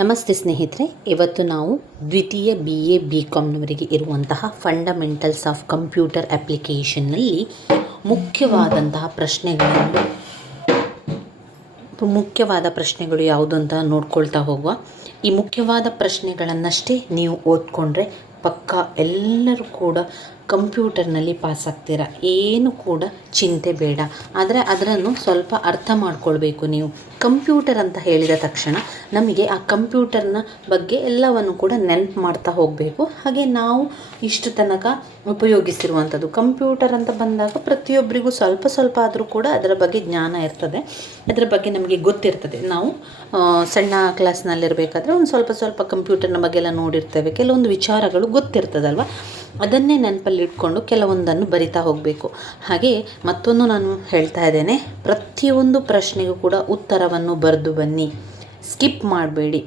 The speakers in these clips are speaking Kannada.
ನಮಸ್ತೆ ಸ್ನೇಹಿತರೆ, ಇವತ್ತು ನಾವು ದ್ವಿತೀಯ BA BComನವರಿಗೆ ಇರುವಂತಹ ಫಂಡಮೆಂಟಲ್ಸ್ ಆಫ್ ಕಂಪ್ಯೂಟರ್ ಅಪ್ಲಿಕೇಶನ್ನಲ್ಲಿ ಮುಖ್ಯವಾದ ಪ್ರಶ್ನೆಗಳು ಯಾವುದು ಅಂತ ನೋಡ್ಕೊಳ್ತಾ ಹೋಗುವ. ಈ ಮುಖ್ಯವಾದ ಪ್ರಶ್ನೆಗಳನ್ನಷ್ಟೇ ನೀವು ಓದ್ಕೊಂಡ್ರೆ ಪಕ್ಕಾ ಎಲ್ಲರೂ ಕೂಡ ಕಂಪ್ಯೂಟರ್ನಲ್ಲಿ ಪಾಸ್ ಆಗ್ತೀರಾ. ಏನು ಕೂಡ ಚಿಂತೆ ಬೇಡ. ಆದರೆ ಅದನ್ನು ಸ್ವಲ್ಪ ಅರ್ಥ ಮಾಡ್ಕೊಳ್ಬೇಕು. ನೀವು ಕಂಪ್ಯೂಟರ್ ಅಂತ ಹೇಳಿದ ತಕ್ಷಣ ನಮಗೆ ಆ ಕಂಪ್ಯೂಟರ್ನ ಬಗ್ಗೆ ಎಲ್ಲವನ್ನು ಕೂಡ ನೆನಪು ಮಾಡ್ತಾ ಹೋಗಬೇಕು. ಹಾಗೆ ನಾವು ಇಷ್ಟು ತನಕ ಉಪಯೋಗಿಸಿರುವಂಥದ್ದು ಕಂಪ್ಯೂಟರ್ ಅಂತ ಬಂದಾಗ ಪ್ರತಿಯೊಬ್ಬರಿಗೂ ಸ್ವಲ್ಪ ಆದರೂ ಕೂಡ ಅದರ ಬಗ್ಗೆ ಜ್ಞಾನ ಇರ್ತದೆ, ಅದರ ಬಗ್ಗೆ ನಮಗೆ ಗೊತ್ತಿರ್ತದೆ. ನಾವು ಸಣ್ಣ ಕ್ಲಾಸ್ನಲ್ಲಿರಬೇಕಾದ್ರೆ ಒಂದು ಸ್ವಲ್ಪ ಕಂಪ್ಯೂಟರ್ನ ಬಗ್ಗೆ ಎಲ್ಲ ನೋಡಿರ್ತೇವೆ, ಕೆಲವೊಂದು ವಿಚಾರಗಳು ಗೊತ್ತಿರ್ತದಲ್ವ, ಅದನ್ನೇ ನೆನಪಲ್ಲಿ ಇಟ್ಕೊಂಡು ಕೆಲವೊಂದನ್ನು ಬರಿತಾ ಹೋಗಬೇಕು. ಹಾಗೆ ಮತ್ತೊಂದು ನಾನು ಹೇಳ್ತಾ ಇದ್ದೇನೆ, ಪ್ರತಿಯೊಂದು ಪ್ರಶ್ನೆಗೂ ಕೂಡ ಉತ್ತರವನ್ನು ಬರೆದು ಬನ್ನಿ, ಸ್ಕಿಪ್ ಮಾಡಬೇಡಿ.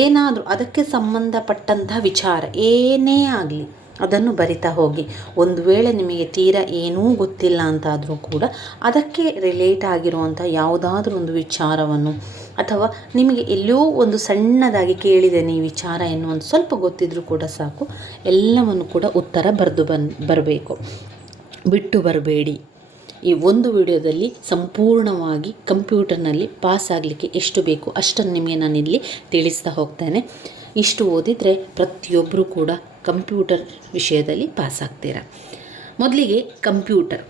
ಏನಾದರೂ ಅದಕ್ಕೆ ಸಂಬಂಧಪಟ್ಟಂತಹ ವಿಚಾರ ಏನೇ ಆಗಲಿ ಅದನ್ನು ಬರಿತಾ ಹೋಗಿ. ಒಂದು ವೇಳೆ ನಿಮಗೆ ತೀರಾ ಏನೂ ಗೊತ್ತಿಲ್ಲ ಅಂತಾದರೂ ಕೂಡ ಅದಕ್ಕೆ ರಿಲೇಟ್ ಆಗಿರುವಂಥ ಯಾವುದಾದ್ರೂ ಒಂದು ವಿಚಾರವನ್ನು ಅಥವಾ ನಿಮಗೆ ಎಲ್ಲೋ ಒಂದು ಸಣ್ಣದಾಗಿ ಕೇಳಿದ್ದೇನೆ ಈ ವಿಚಾರ ಎನ್ನುವಂಥ ಸ್ವಲ್ಪ ಗೊತ್ತಿದ್ರೂ ಕೂಡ ಸಾಕು, ಎಲ್ಲವನ್ನು ಕೂಡ ಉತ್ತರ ಬರಬೇಕು, ಬಿಟ್ಟು ಬರಬೇಡಿ. ಈ ಒಂದು ವಿಡಿಯೋದಲ್ಲಿ ಸಂಪೂರ್ಣವಾಗಿ ಕಂಪ್ಯೂಟರ್ನಲ್ಲಿ ಪಾಸ್ ಆಗಲಿಕ್ಕೆ ಎಷ್ಟು ಬೇಕು ಅಷ್ಟನ್ನು ನಿಮಗೆ ನಾನಿಲ್ಲಿ ತಿಳಿಸ್ತಾ ಹೋಗ್ತೇನೆ. ಇಷ್ಟು ಓದಿದರೆ ಪ್ರತಿಯೊಬ್ಬರೂ ಕೂಡ ಕಂಪ್ಯೂಟರ್ ವಿಷಯದಲ್ಲಿ ಪಾಸ್ ಆಗ್ತೀರಾ. ಮೊದಲಿಗೆ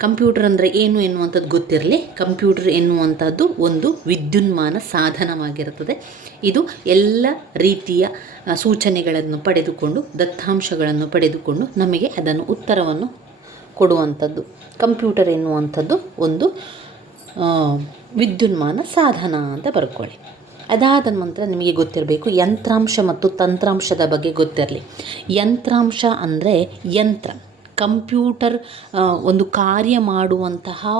ಕಂಪ್ಯೂಟರ್ ಅಂದರೆ ಏನು ಎನ್ನುವಂಥದ್ದು ಗೊತ್ತಿರಲಿ. ಕಂಪ್ಯೂಟರ್ ಎನ್ನುವಂಥದ್ದು ಒಂದು ವಿದ್ಯುನ್ಮಾನ ಸಾಧನವಾಗಿರುತ್ತದೆ. ಇದು ಎಲ್ಲ ರೀತಿಯ ಸೂಚನೆಗಳನ್ನು ಪಡೆದುಕೊಂಡು, ದತ್ತಾಂಶಗಳನ್ನು ಪಡೆದುಕೊಂಡು ನಮಗೆ ಅದನ್ನು ಉತ್ತರವನ್ನು ಕೊಡುವಂಥದ್ದು. ಕಂಪ್ಯೂಟರ್ ಎನ್ನುವಂಥದ್ದು ಒಂದು ವಿದ್ಯುನ್ಮಾನ ಸಾಧನ ಅಂತ ಬರ್ಕೊಳ್ಳಿ. ಅದಾದ ನಂತರ ನಿಮಗೆ ಗೊತ್ತಿರಬೇಕು ಯಂತ್ರಾಂಶ ಮತ್ತು ತಂತ್ರಾಂಶದ ಬಗ್ಗೆ ಗೊತ್ತಿರಲಿ. ಯಂತ್ರಾಂಶ ಅಂದರೆ ಯಂತ್ರ, ಕಂಪ್ಯೂಟರ್ ಒಂದು ಕಾರ್ಯ ಮಾಡುವಂತಹ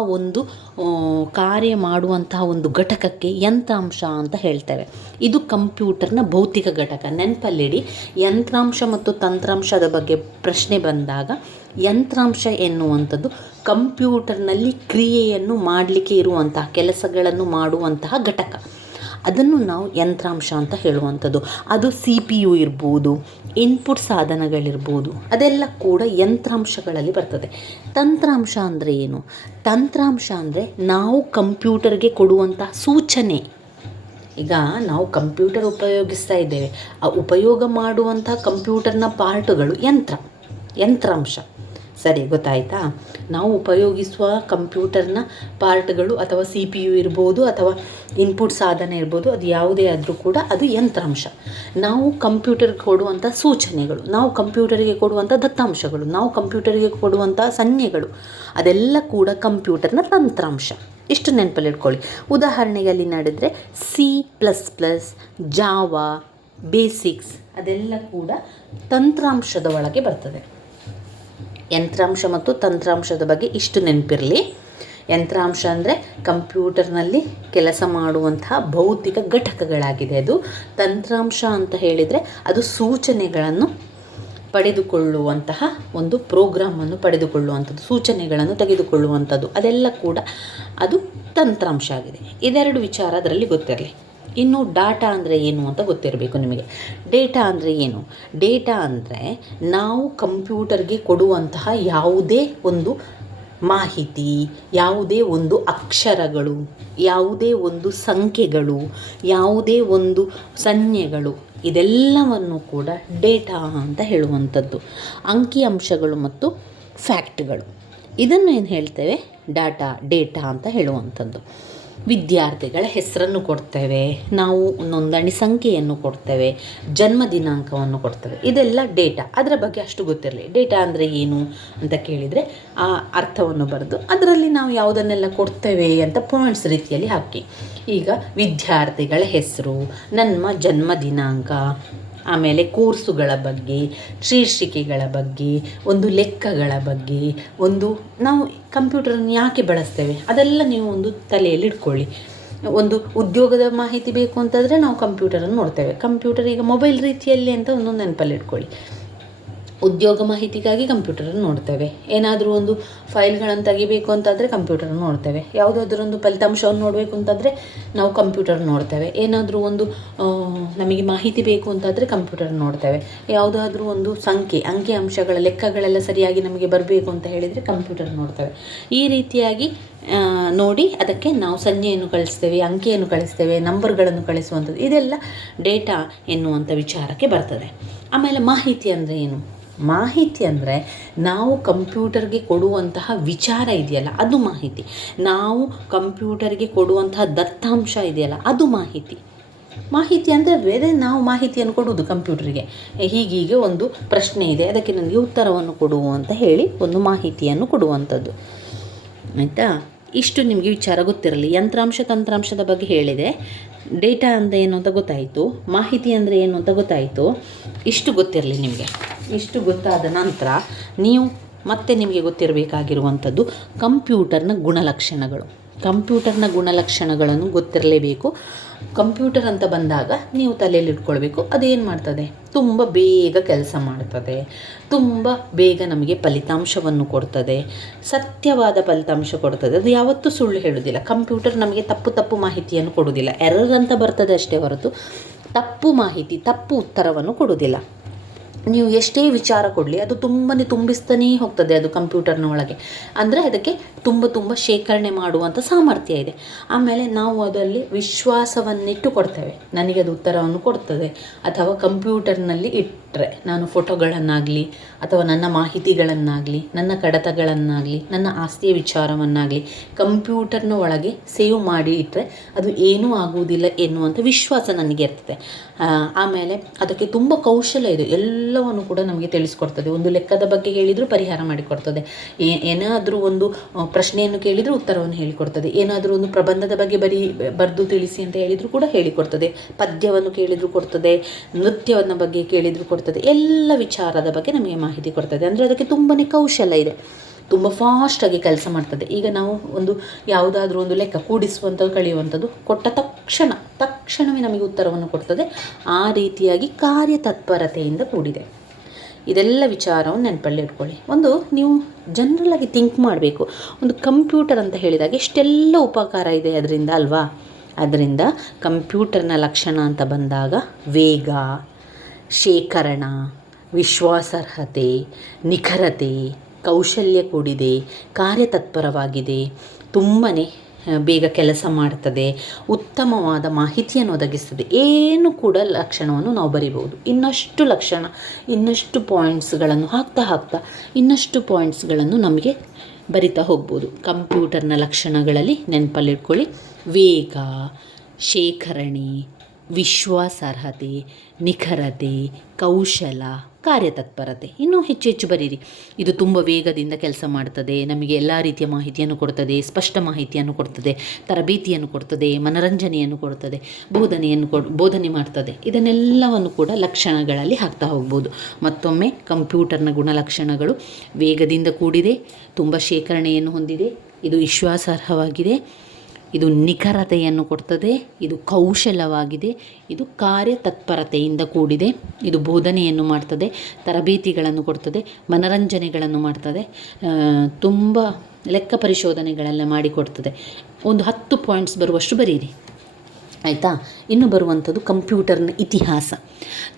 ಒಂದು ಘಟಕಕ್ಕೆ ಯಂತ್ರಾಂಶ ಅಂತ ಹೇಳ್ತೇವೆ. ಇದು ಕಂಪ್ಯೂಟರ್ನ ಭೌತಿಕ ಘಟಕ. ನೆನಪಲ್ಲಿಡಿ, ಯಂತ್ರಾಂಶ ಮತ್ತು ತಂತ್ರಾಂಶದ ಬಗ್ಗೆ ಪ್ರಶ್ನೆ ಬಂದಾಗ ಯಂತ್ರಾಂಶ ಎನ್ನುವಂಥದ್ದು ಕಂಪ್ಯೂಟರ್ನಲ್ಲಿ ಕ್ರಿಯೆಯನ್ನು ಮಾಡಲಿಕ್ಕೆ ಇರುವಂತಹ ಕೆಲಸಗಳನ್ನು ಮಾಡುವಂತಹ ಘಟಕ, ಅದನ್ನು ನಾವು ಯಂತ್ರಾಂಶ ಅಂತ ಹೇಳುವಂಥದ್ದು. ಅದು CPU ಇರ್ಬೋದು, ಇನ್ಪುಟ್ ಸಾಧನಗಳಿರ್ಬೋದು, ಅದೆಲ್ಲ ಕೂಡ ಯಂತ್ರಾಂಶಗಳಲ್ಲಿ ಬರ್ತದೆ. ತಂತ್ರಾಂಶ ಅಂದರೆ ಏನು? ತಂತ್ರಾಂಶ ಅಂದರೆ ನಾವು ಕಂಪ್ಯೂಟರ್ಗೆ ಕೊಡುವಂತಹ ಸೂಚನೆ. ಈಗ ನಾವು ಕಂಪ್ಯೂಟರ್ ಉಪಯೋಗಿಸ್ತಾ ಇದ್ದೇವೆ, ಆ ಉಪಯೋಗ ಮಾಡುವಂಥ ಕಂಪ್ಯೂಟರ್ನ ಪಾರ್ಟುಗಳು ಯಂತ್ರಾಂಶ. ಸರಿ, ಗೊತ್ತಾಯಿತಾ? ನಾವು ಉಪಯೋಗಿಸುವ ಕಂಪ್ಯೂಟರ್ನ ಪಾರ್ಟ್ಗಳು ಅಥವಾ CPU ಇರ್ಬೋದು ಅಥವಾ ಇನ್ಪುಟ್ ಸಾಧನ ಇರ್ಬೋದು, ಅದು ಯಾವುದೇ ಆದರೂ ಕೂಡ ಅದು ಯಂತ್ರಾಂಶ. ನಾವು ಕಂಪ್ಯೂಟರ್ಗೆ ಕೊಡುವಂಥ ಸೂಚನೆಗಳು, ನಾವು ಕಂಪ್ಯೂಟರ್ಗೆ ಕೊಡುವಂಥ ದತ್ತಾಂಶಗಳು, ನಾವು ಕಂಪ್ಯೂಟರ್ಗೆ ಕೊಡುವಂಥ ಸಂಜ್ಞೆಗಳು, ಅದೆಲ್ಲ ಕೂಡ ಕಂಪ್ಯೂಟರ್ನ ತಂತ್ರಾಂಶ. ಇಷ್ಟು ನೆನಪಲ್ಲಿ ಇಟ್ಕೊಳ್ಳಿ. ಉದಾಹರಣೆಗೆ ಅಲ್ಲಿ ನಡೆದರೆ C++, ಜಾವಾ, ಬೇಸಿಕ್ಸ್ ಅದೆಲ್ಲ ಕೂಡ ತಂತ್ರಾಂಶದ ಒಳಗೆ ಬರ್ತದೆ. ಯಂತ್ರಾಂಶ ಮತ್ತು ತಂತ್ರಾಂಶದ ಬಗ್ಗೆ ಇಷ್ಟು ನೆನಪಿರಲಿ. ಯಂತ್ರಾಂಶ ಅಂದರೆ ಕಂಪ್ಯೂಟರ್ನಲ್ಲಿ ಕೆಲಸ ಮಾಡುವಂತಹ ಭೌತಿಕ ಘಟಕಗಳಾಗಿದೆ. ಅದು ತಂತ್ರಾಂಶ ಅಂತ ಹೇಳಿದರೆ ಅದು ಸೂಚನೆಗಳನ್ನು ಪಡೆದುಕೊಳ್ಳುವಂತಹ ಒಂದು ಪ್ರೋಗ್ರಾಮನ್ನು ಪಡೆದುಕೊಳ್ಳುವಂಥದ್ದು, ಸೂಚನೆಗಳನ್ನು ತೆಗೆದುಕೊಳ್ಳುವಂಥದ್ದು, ಅದೆಲ್ಲ ಕೂಡ ಅದು ತಂತ್ರಾಂಶ ಆಗಿದೆ. ಇದೆರಡು ವಿಚಾರ ಅದರಲ್ಲಿ ಗೊತ್ತಿರಲಿ. ಇನ್ನು ಡಾಟಾ ಅಂದರೆ ಏನು ಅಂತ ಗೊತ್ತಿರಬೇಕು ನಿಮಗೆ. ಡೇಟಾ ಅಂದರೆ ಏನು? ಡೇಟಾ ಅಂದರೆ ನಾವು ಕಂಪ್ಯೂಟರ್ಗೆ ಕೊಡುವಂತಹ ಯಾವುದೇ ಒಂದು ಮಾಹಿತಿ, ಯಾವುದೇ ಒಂದು ಅಕ್ಷರಗಳು, ಯಾವುದೇ ಒಂದು ಸಂಖ್ಯೆಗಳು, ಯಾವುದೇ ಒಂದು ಸಂಜ್ಞೆಗಳು, ಇದೆಲ್ಲವನ್ನು ಕೂಡ ಡೇಟಾ ಅಂತ ಹೇಳುವಂಥದ್ದು. ಅಂಕಿಅಂಶಗಳು ಮತ್ತು ಫ್ಯಾಕ್ಟ್ಗಳು, ಇದನ್ನು ಏನು ಹೇಳ್ತೇವೆ? ಡೇಟಾ ಅಂತ ಹೇಳುವಂಥದ್ದು. ವಿದ್ಯಾರ್ಥಿಗಳ ಹೆಸರನ್ನು ಕೊಡ್ತೇವೆ, ನಾವು ನೋಂದಣಿ ಸಂಖ್ಯೆಯನ್ನು ಕೊಡ್ತೇವೆ, ಜನ್ಮ ದಿನಾಂಕವನ್ನು ಕೊಡ್ತೇವೆ, ಇದೆಲ್ಲ ಡೇಟಾ. ಅದರ ಬಗ್ಗೆ ಅಷ್ಟು ಗೊತ್ತಿರಲಿ. ಡೇಟಾ ಅಂದರೆ ಏನು ಅಂತ ಕೇಳಿದರೆ ಆ ಅರ್ಥವನ್ನು ಬರೆದು ಅದರಲ್ಲಿ ನಾವು ಯಾವುದನ್ನೆಲ್ಲ ಕೊಡ್ತೇವೆ ಅಂತ ಪಾಯಿಂಟ್ಸ್ ರೀತಿಯಲ್ಲಿ ಹಾಕಿ. ಈಗ ವಿದ್ಯಾರ್ಥಿಗಳ ಹೆಸರು, ನಮ್ಮ ಜನ್ಮ ದಿನಾಂಕ, ಆಮೇಲೆ ಕೋರ್ಸುಗಳ ಬಗ್ಗೆ, ಶೀರ್ಷಿಕೆಗಳ ಬಗ್ಗೆ, ಒಂದು ಲೆಕ್ಕಗಳ ಬಗ್ಗೆ, ಒಂದು ನಾವು ಕಂಪ್ಯೂಟರನ್ನು ಯಾಕೆ ಬಳಸ್ತೇವೆ ಅದೆಲ್ಲ ನೀವು ಒಂದು ತಲೆಯಲ್ಲಿ ಇಟ್ಕೊಳ್ಳಿ. ಒಂದು ಉದ್ಯೋಗದ ಮಾಹಿತಿ ಬೇಕು ಅಂತಂದರೆ ನಾವು ಕಂಪ್ಯೂಟರನ್ನು ನೋಡ್ತೇವೆ. ಕಂಪ್ಯೂಟರ್ ಈಗ ಮೊಬೈಲ್ ರೀತಿಯಲ್ಲಿ ಅಂತ ಒಂದು ನೆನಪಲ್ಲಿ ಇಟ್ಕೊಳ್ಳಿ. ಉದ್ಯೋಗ ಮಾಹಿತಿಗಾಗಿ ಕಂಪ್ಯೂಟರನ್ನು ನೋಡ್ತೇವೆ. ಏನಾದರೂ ಒಂದು ಫೈಲ್ಗಳನ್ನು ತೆಗಿಬೇಕು ಅಂತಾದರೆ ಕಂಪ್ಯೂಟರನ್ನು ನೋಡ್ತೇವೆ. ಯಾವುದಾದ್ರೂ ಒಂದು ಫಲಿತಾಂಶವನ್ನು ನೋಡಬೇಕು ಅಂತಂದರೆ ನಾವು ಕಂಪ್ಯೂಟರ್ ನೋಡ್ತೇವೆ. ಏನಾದರೂ ಒಂದು ನಮಗೆ ಮಾಹಿತಿ ಬೇಕು ಅಂತಾದರೆ ಕಂಪ್ಯೂಟರ್ ನೋಡ್ತೇವೆ. ಯಾವುದಾದ್ರೂ ಒಂದು ಅಂಕಿ ಅಂಶಗಳ ಲೆಕ್ಕಗಳೆಲ್ಲ ಸರಿಯಾಗಿ ನಮಗೆ ಬರಬೇಕು ಅಂತ ಹೇಳಿದರೆ ಕಂಪ್ಯೂಟರ್ ನೋಡ್ತೇವೆ. ಈ ರೀತಿಯಾಗಿ ನೋಡಿ ಅದಕ್ಕೆ ನಾವು ಸಂಖ್ಯೆಯನ್ನು ಕಳಿಸ್ತೇವೆ, ಅಂಕೆಯನ್ನು ಕಳಿಸ್ತೇವೆ, ನಂಬರ್ಗಳನ್ನು ಕಳಿಸುವಂಥದ್ದು, ಇದೆಲ್ಲ ಡೇಟಾ ಎನ್ನುವಂಥ ವಿಚಾರಕ್ಕೆ ಬರ್ತದೆ. ಆಮೇಲೆ ಮಾಹಿತಿ ಅಂದರೆ ಏನು? ಮಾಹಿತಿ ಅಂದರೆ ನಾವು ಕಂಪ್ಯೂಟರ್ಗೆ ಕೊಡುವಂತಹ ವಿಚಾರ ಇದೆಯಲ್ಲ ಅದು ಮಾಹಿತಿ. ನಾವು ಕಂಪ್ಯೂಟರ್ಗೆ ಕೊಡುವಂತಹ ದತ್ತಾಂಶ ಇದೆಯಲ್ಲ ಅದು ಮಾಹಿತಿ. ಮಾಹಿತಿ ಅಂದರೆ ಬೇರೆ, ನಾವು ಮಾಹಿತಿಯನ್ನು ಕೊಡುವುದು ಕಂಪ್ಯೂಟರ್ಗೆ. ಹೀಗೀಗೆ ಒಂದು ಪ್ರಶ್ನೆ ಇದೆ, ಅದಕ್ಕೆ ನನಗೆ ಉತ್ತರವನ್ನು ಕೊಡು ಅಂತ ಹೇಳಿ ಒಂದು ಮಾಹಿತಿಯನ್ನು ಕೊಡುವಂಥದ್ದು. ಆಯಿತಾ? ಇಷ್ಟು ನಿಮಗೆ ವಿಚಾರ ಗೊತ್ತಿರಲಿ. ಯಂತ್ರಾಂಶ ತಂತ್ರಾಂಶದ ಬಗ್ಗೆ ಹೇಳಿದೆ. ಡೇಟಾ ಅಂದರೆ ಏನು ಅಂತ ಗೊತ್ತಾಯಿತು, ಮಾಹಿತಿ ಅಂದರೆ ಏನು ಅಂತ ಗೊತ್ತಾಯಿತು. ಇಷ್ಟು ಗೊತ್ತಿರಲಿ ನಿಮಗೆ. ಇಷ್ಟು ಗೊತ್ತಾದ ನಂತರ ನೀವು ಮತ್ತೆ ನಿಮಗೆ ಗೊತ್ತಿರಬೇಕಾಗಿರುವಂಥದ್ದು ಕಂಪ್ಯೂಟರ್ನ ಗುಣಲಕ್ಷಣಗಳು. ಕಂಪ್ಯೂಟರ್ನ ಗುಣಲಕ್ಷಣಗಳನ್ನು ಗೊತ್ತಿರಲೇಬೇಕು. ಕಂಪ್ಯೂಟರ್ ಅಂತ ಬಂದಾಗ ನೀವು ತಲೆಯಲ್ಲಿ ಇಟ್ಕೊಳ್ಬೇಕು, ಅದೇನು ಮಾಡ್ತದೆ, ತುಂಬ ಬೇಗ ಕೆಲಸ ಮಾಡ್ತದೆ, ತುಂಬ ಬೇಗ ನಮಗೆ ಫಲಿತಾಂಶವನ್ನು ಕೊಡ್ತದೆ, ಸತ್ಯವಾದ ಫಲಿತಾಂಶ ಕೊಡ್ತದೆ. ಅದು ಯಾವತ್ತೂ ಸುಳ್ಳು ಹೇಳೋದಿಲ್ಲ. ಕಂಪ್ಯೂಟರ್ ನಮಗೆ ತಪ್ಪು ಮಾಹಿತಿಯನ್ನು ಕೊಡೋದಿಲ್ಲ. ಎರರ್ ಅಂತ ಬರ್ತದೆ ಅಷ್ಟೇ ಹೊರತು ತಪ್ಪು ಮಾಹಿತಿ, ತಪ್ಪು ಉತ್ತರವನ್ನು ಕೊಡೋದಿಲ್ಲ. ನೀವು ಎಷ್ಟೇ ವಿಚಾರ ಕೊಡಲಿ ಅದು ತುಂಬಿಸ್ತಾನೇ ಹೋಗ್ತದೆ ಅದು ಕಂಪ್ಯೂಟರ್ನ ಒಳಗೆ. ಅಂದರೆ ಅದಕ್ಕೆ ತುಂಬ ಶೇಖರಣೆ ಮಾಡುವಂಥ ಸಾಮರ್ಥ್ಯ ಇದೆ. ಆಮೇಲೆ ನಾವು ಅದರಲ್ಲಿ ವಿಶ್ವಾಸವನ್ನಿಟ್ಟು ಕೊಡ್ತೇವೆ, ನನಗೆ ಅದು ಉತ್ತರವನ್ನು ಕೊಡ್ತದೆ. ಅಥವಾ ಕಂಪ್ಯೂಟರ್ನಲ್ಲಿ ಇಟ್ಟರೆ ನಾನು ಫೋಟೋಗಳನ್ನಾಗಲಿ ಅಥವಾ ನನ್ನ ಮಾಹಿತಿಗಳನ್ನಾಗಲಿ ನನ್ನ ಕಡತಗಳನ್ನಾಗಲಿ ನನ್ನ ಆಸ್ತಿಯ ವಿಚಾರವನ್ನಾಗಲಿ ಕಂಪ್ಯೂಟರ್ನ ಒಳಗೆ ಸೇವ್ ಮಾಡಿ ಇಟ್ಟರೆ ಅದು ಏನೂ ಆಗುವುದಿಲ್ಲ ಎನ್ನುವಂಥ ವಿಶ್ವಾಸ ನನಗೆ ಇರ್ತದೆ. ಆಮೇಲೆ ಅದಕ್ಕೆ ತುಂಬ ಕೌಶಲ ಇದೆ, ಎಲ್ಲವನ್ನು ಕೂಡ ನಮಗೆ ತಿಳಿಸ್ಕೊಡ್ತದೆ. ಒಂದು ಲೆಕ್ಕದ ಬಗ್ಗೆ ಹೇಳಿದರೂ ಪರಿಹಾರ ಮಾಡಿಕೊಡ್ತದೆ, ಏನಾದರೂ ಒಂದು ಪ್ರಶ್ನೆಯನ್ನು ಕೇಳಿದರೂ ಉತ್ತರವನ್ನು ಹೇಳಿಕೊಡ್ತದೆ, ಏನಾದರೂ ಒಂದು ಪ್ರಬಂಧದ ಬಗ್ಗೆ ಬರೆದು ತಿಳಿಸಿ ಅಂತ ಹೇಳಿದರೂ ಕೂಡ ಹೇಳಿಕೊಡ್ತದೆ, ಪದ್ಯವನ್ನು ಕೇಳಿದರೂ ಕೊಡ್ತದೆ, ನೃತ್ಯವನ್ನು ಬಗ್ಗೆ ಕೇಳಿದರೂ ಕೊಡ್ತದೆ, ಎಲ್ಲ ವಿಚಾರದ ಬಗ್ಗೆ ನಮಗೆ ಮಾಹಿತಿ ಕೊಡ್ತದೆ. ಅಂದರೆ ಅದಕ್ಕೆ ತುಂಬಾ ಕೌಶಲ ಇದೆ, ತುಂಬ ಫಾಸ್ಟಾಗಿ ಕೆಲಸ ಮಾಡ್ತದೆ. ಈಗ ನಾವು ಒಂದು ಯಾವುದಾದ್ರೂ ಒಂದು ಲೆಕ್ಕ ಕೂಡಿಸುವಂಥದ್ದು ಕಳೆಯುವಂಥದ್ದು ಕೊಟ್ಟ ತಕ್ಷಣವೇ ನಮಗೆ ಉತ್ತರವನ್ನು ಕೊಡ್ತದೆ. ಆ ರೀತಿಯಾಗಿ ಕಾರ್ಯತತ್ಪರತೆಯಿಂದ ಕೂಡಿದೆ. ಇದೆಲ್ಲ ವಿಚಾರವನ್ನು ನೆನಪಲ್ಲಿ ಇಟ್ಕೊಳ್ಳಿ. ಒಂದು ನೀವು ಜನರಲಾಗಿ ಥಿಂಕ್ ಮಾಡಬೇಕು, ಒಂದು ಕಂಪ್ಯೂಟರ್ ಅಂತ ಹೇಳಿದಾಗ ಎಷ್ಟೆಲ್ಲ ಉಪಕಾರ ಇದೆ ಅದರಿಂದ ಅಲ್ವಾ. ಅದರಿಂದ ಕಂಪ್ಯೂಟರ್ನ ಲಕ್ಷಣ ಅಂತ ಬಂದಾಗ ವೇಗ, ಶೇಖರಣ, ವಿಶ್ವಾಸಾರ್ಹತೆ, ನಿಖರತೆ, ಕೌಶಲ್ಯ ಕೂಡಿದೆ, ಕಾರ್ಯತತ್ಪರವಾಗಿದೆ, ತುಂಬಾ ಬೇಗ ಕೆಲಸ ಮಾಡ್ತದೆ, ಉತ್ತಮವಾದ ಮಾಹಿತಿಯನ್ನು ಒದಗಿಸ್ತದೆ. ಏನು ಕೂಡ ಲಕ್ಷಣವನ್ನು ನಾವು ಬರಿಬೋದು. ಇನ್ನಷ್ಟು ಲಕ್ಷಣ, ಇನ್ನಷ್ಟು ಪಾಯಿಂಟ್ಸ್ಗಳನ್ನು ಹಾಕ್ತಾ ಇನ್ನಷ್ಟು ಪಾಯಿಂಟ್ಸ್ಗಳನ್ನು ನಮಗೆ ಬರಿತಾ ಹೋಗ್ಬೋದು. ಕಂಪ್ಯೂಟರ್ನ ಲಕ್ಷಣಗಳಲ್ಲಿ ನೆನಪಲ್ಲಿಟ್ಕೊಳ್ಳಿ: ವೇಗ, ಶೇಖರಣೆ, ವಿಶ್ವಾಸಾರ್ಹತೆ, ನಿಖರತೆ, ಕೌಶಲ, ಕಾರ್ಯತತ್ಪರತೆ. ಇನ್ನೂ ಹೆಚ್ಚು ಬರೀರಿ. ಇದು ತುಂಬ ವೇಗದಿಂದ ಕೆಲಸ ಮಾಡ್ತದೆ, ನಮಗೆ ಎಲ್ಲ ರೀತಿಯ ಮಾಹಿತಿಯನ್ನು ಕೊಡ್ತದೆ, ಸ್ಪಷ್ಟ ಮಾಹಿತಿಯನ್ನು ಕೊಡ್ತದೆ, ತರಬೇತಿಯನ್ನು ಕೊಡ್ತದೆ, ಮನರಂಜನೆಯನ್ನು ಕೊಡ್ತದೆ, ಬೋಧನೆ ಮಾಡ್ತದೆ. ಇದನ್ನೆಲ್ಲವನ್ನು ಕೂಡ ಲಕ್ಷಣಗಳಲ್ಲಿ ಹಾಕ್ತಾ ಹೋಗ್ಬೋದು. ಮತ್ತೊಮ್ಮೆ ಕಂಪ್ಯೂಟರ್ನ ಗುಣಲಕ್ಷಣಗಳು: ವೇಗದಿಂದ ಕೂಡಿದೆ, ತುಂಬ ಶೇಖರಣೆಯನ್ನು ಹೊಂದಿದೆ, ಇದು ವಿಶ್ವಾಸಾರ್ಹವಾಗಿದೆ, ಇದು ನಿಖರತೆಯನ್ನು ಕೊಡ್ತದೆ, ಇದು ಕೌಶಲವಾಗಿದೆ, ಇದು ಕಾರ್ಯತತ್ಪರತೆಯಿಂದ ಕೂಡಿದೆ, ಇದು ಬೋಧನೆಯನ್ನು ಮಾಡ್ತದೆ, ತರಬೇತಿಗಳನ್ನು ಕೊಡ್ತದೆ, ಮನರಂಜನೆಗಳನ್ನು ಮಾಡ್ತದೆ, ತುಂಬ ಲೆಕ್ಕ ಪರಿಶೋಧನೆಗಳೆಲ್ಲ ಮಾಡಿಕೊಡ್ತದೆ. ಒಂದು 10 ಪಾಯಿಂಟ್ಸ್ ಬರುವಷ್ಟು ಬರೀರಿ, ಆಯಿತಾ? ಇನ್ನು ಬರುವಂಥದ್ದು ಕಂಪ್ಯೂಟರ್ನ ಇತಿಹಾಸ.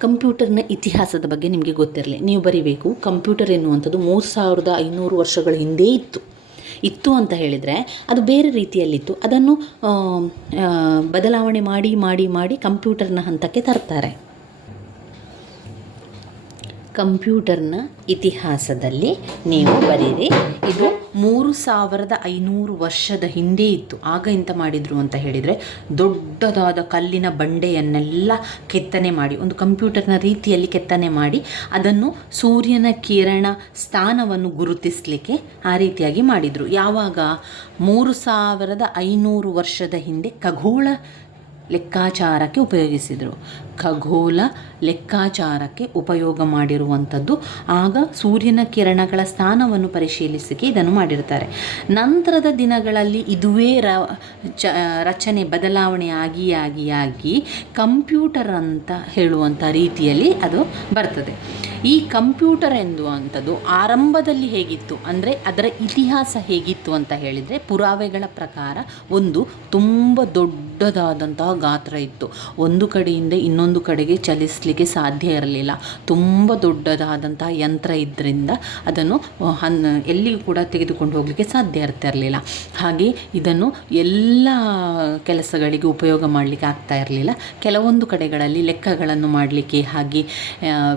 ಕಂಪ್ಯೂಟರ್ನ ಇತಿಹಾಸದ ಬಗ್ಗೆ ನಿಮಗೆ ಗೊತ್ತಿರಲಿ. ನೀವು ಬರೀಬೇಕು, ಕಂಪ್ಯೂಟರ್ ಎನ್ನುವಂಥದ್ದು 3500 ವರ್ಷಗಳ ಹಿಂದೆ ಇತ್ತು ಅಂತ ಹೇಳಿದರೆ ಅದು ಬೇರೆ ರೀತಿಯಲ್ಲಿತ್ತು. ಅದನ್ನು ಬದಲಾವಣೆ ಮಾಡಿ ಕಂಪ್ಯೂಟರ್ನ ಹಂತಕ್ಕೆ ತರ್ತಾರೆ. ಕಂಪ್ಯೂಟರ್ನ ಇತಿಹಾಸದಲ್ಲಿ ನೀವು ಬರೀರಿ, ಇದು 3500 ವರ್ಷದ ಹಿಂದೆ ಇತ್ತು. ಆಗ ಎಂತ ಮಾಡಿದರು ಅಂತ ಹೇಳಿದರೆ, ದೊಡ್ಡದಾದ ಕಲ್ಲಿನ ಬಂಡೆಯನ್ನೆಲ್ಲ ಕೆತ್ತನೆ ಮಾಡಿ, ಒಂದು ಕಂಪ್ಯೂಟರ್ನ ರೀತಿಯಲ್ಲಿ ಕೆತ್ತನೆ ಮಾಡಿ, ಅದನ್ನು ಸೂರ್ಯನ ಕಿರಣ ಸ್ಥಾನವನ್ನು ಗುರುತಿಸಲಿಕ್ಕೆ ಆ ರೀತಿಯಾಗಿ ಮಾಡಿದರು. ಯಾವಾಗ? 3500 ವರ್ಷದ ಹಿಂದೆ ಖಗೋಳ ಲೆಕ್ಕಾಚಾರಕ್ಕೆ ಉಪಯೋಗಿಸಿದರು. ಖಗೋಳ ಲೆಕ್ಕಾಚಾರಕ್ಕೆ ಉಪಯೋಗ ಮಾಡಿರುವಂಥದ್ದು. ಆಗ ಸೂರ್ಯನ ಕಿರಣಗಳ ಸ್ಥಾನವನ್ನು ಪರಿಶೀಲಿಸಲಿಕ್ಕೆ ಇದನ್ನು ಮಾಡಿರ್ತಾರೆ. ನಂತರದ ದಿನಗಳಲ್ಲಿ ಇದುವೇ ರಚನೆ ಬದಲಾವಣೆ ಆಗಿ ಕಂಪ್ಯೂಟರ್ ಅಂತ ಹೇಳುವಂಥ ರೀತಿಯಲ್ಲಿ ಅದು ಬರ್ತದೆ. ಈ ಕಂಪ್ಯೂಟರ್ ಎನ್ನುವಂಥದ್ದು ಆರಂಭದಲ್ಲಿ ಹೇಗಿತ್ತು ಅಂದರೆ ಅದರ ಇತಿಹಾಸ ಹೇಗಿತ್ತು ಅಂತ ಹೇಳಿದರೆ, ಪುರಾವೆಗಳ ಪ್ರಕಾರ ಒಂದು ತುಂಬ ದೊಡ್ಡದಾದಂತಹ ಗಾತ್ರ ಇತ್ತು. ಒಂದು ಕಡೆಯಿಂದ ಇನ್ನೊಂದು ಕಡೆಗೆ ಚಲಿಸಲಿಕ್ಕೆ ಸಾಧ್ಯ ಇರಲಿಲ್ಲ. ತುಂಬ ದೊಡ್ಡದಾದಂತಹ ಯಂತ್ರ ಇದ್ದರಿಂದ ಅದನ್ನು ಎಲ್ಲಿಗೂ ಕೂಡ ತೆಗೆದುಕೊಂಡು ಹೋಗಲಿಕ್ಕೆ ಸಾಧ್ಯ ಇರ್ತಿರಲಿಲ್ಲ. ಹಾಗೆ ಇದನ್ನು ಎಲ್ಲ ಕೆಲಸಗಳಿಗೆ ಉಪಯೋಗ ಮಾಡಲಿಕ್ಕೆ ಆಗ್ತಾ ಇರಲಿಲ್ಲ. ಕೆಲವೊಂದು ಕಡೆಗಳಲ್ಲಿ ಲೆಕ್ಕಗಳನ್ನು ಮಾಡಲಿಕ್ಕೆ, ಹಾಗೆ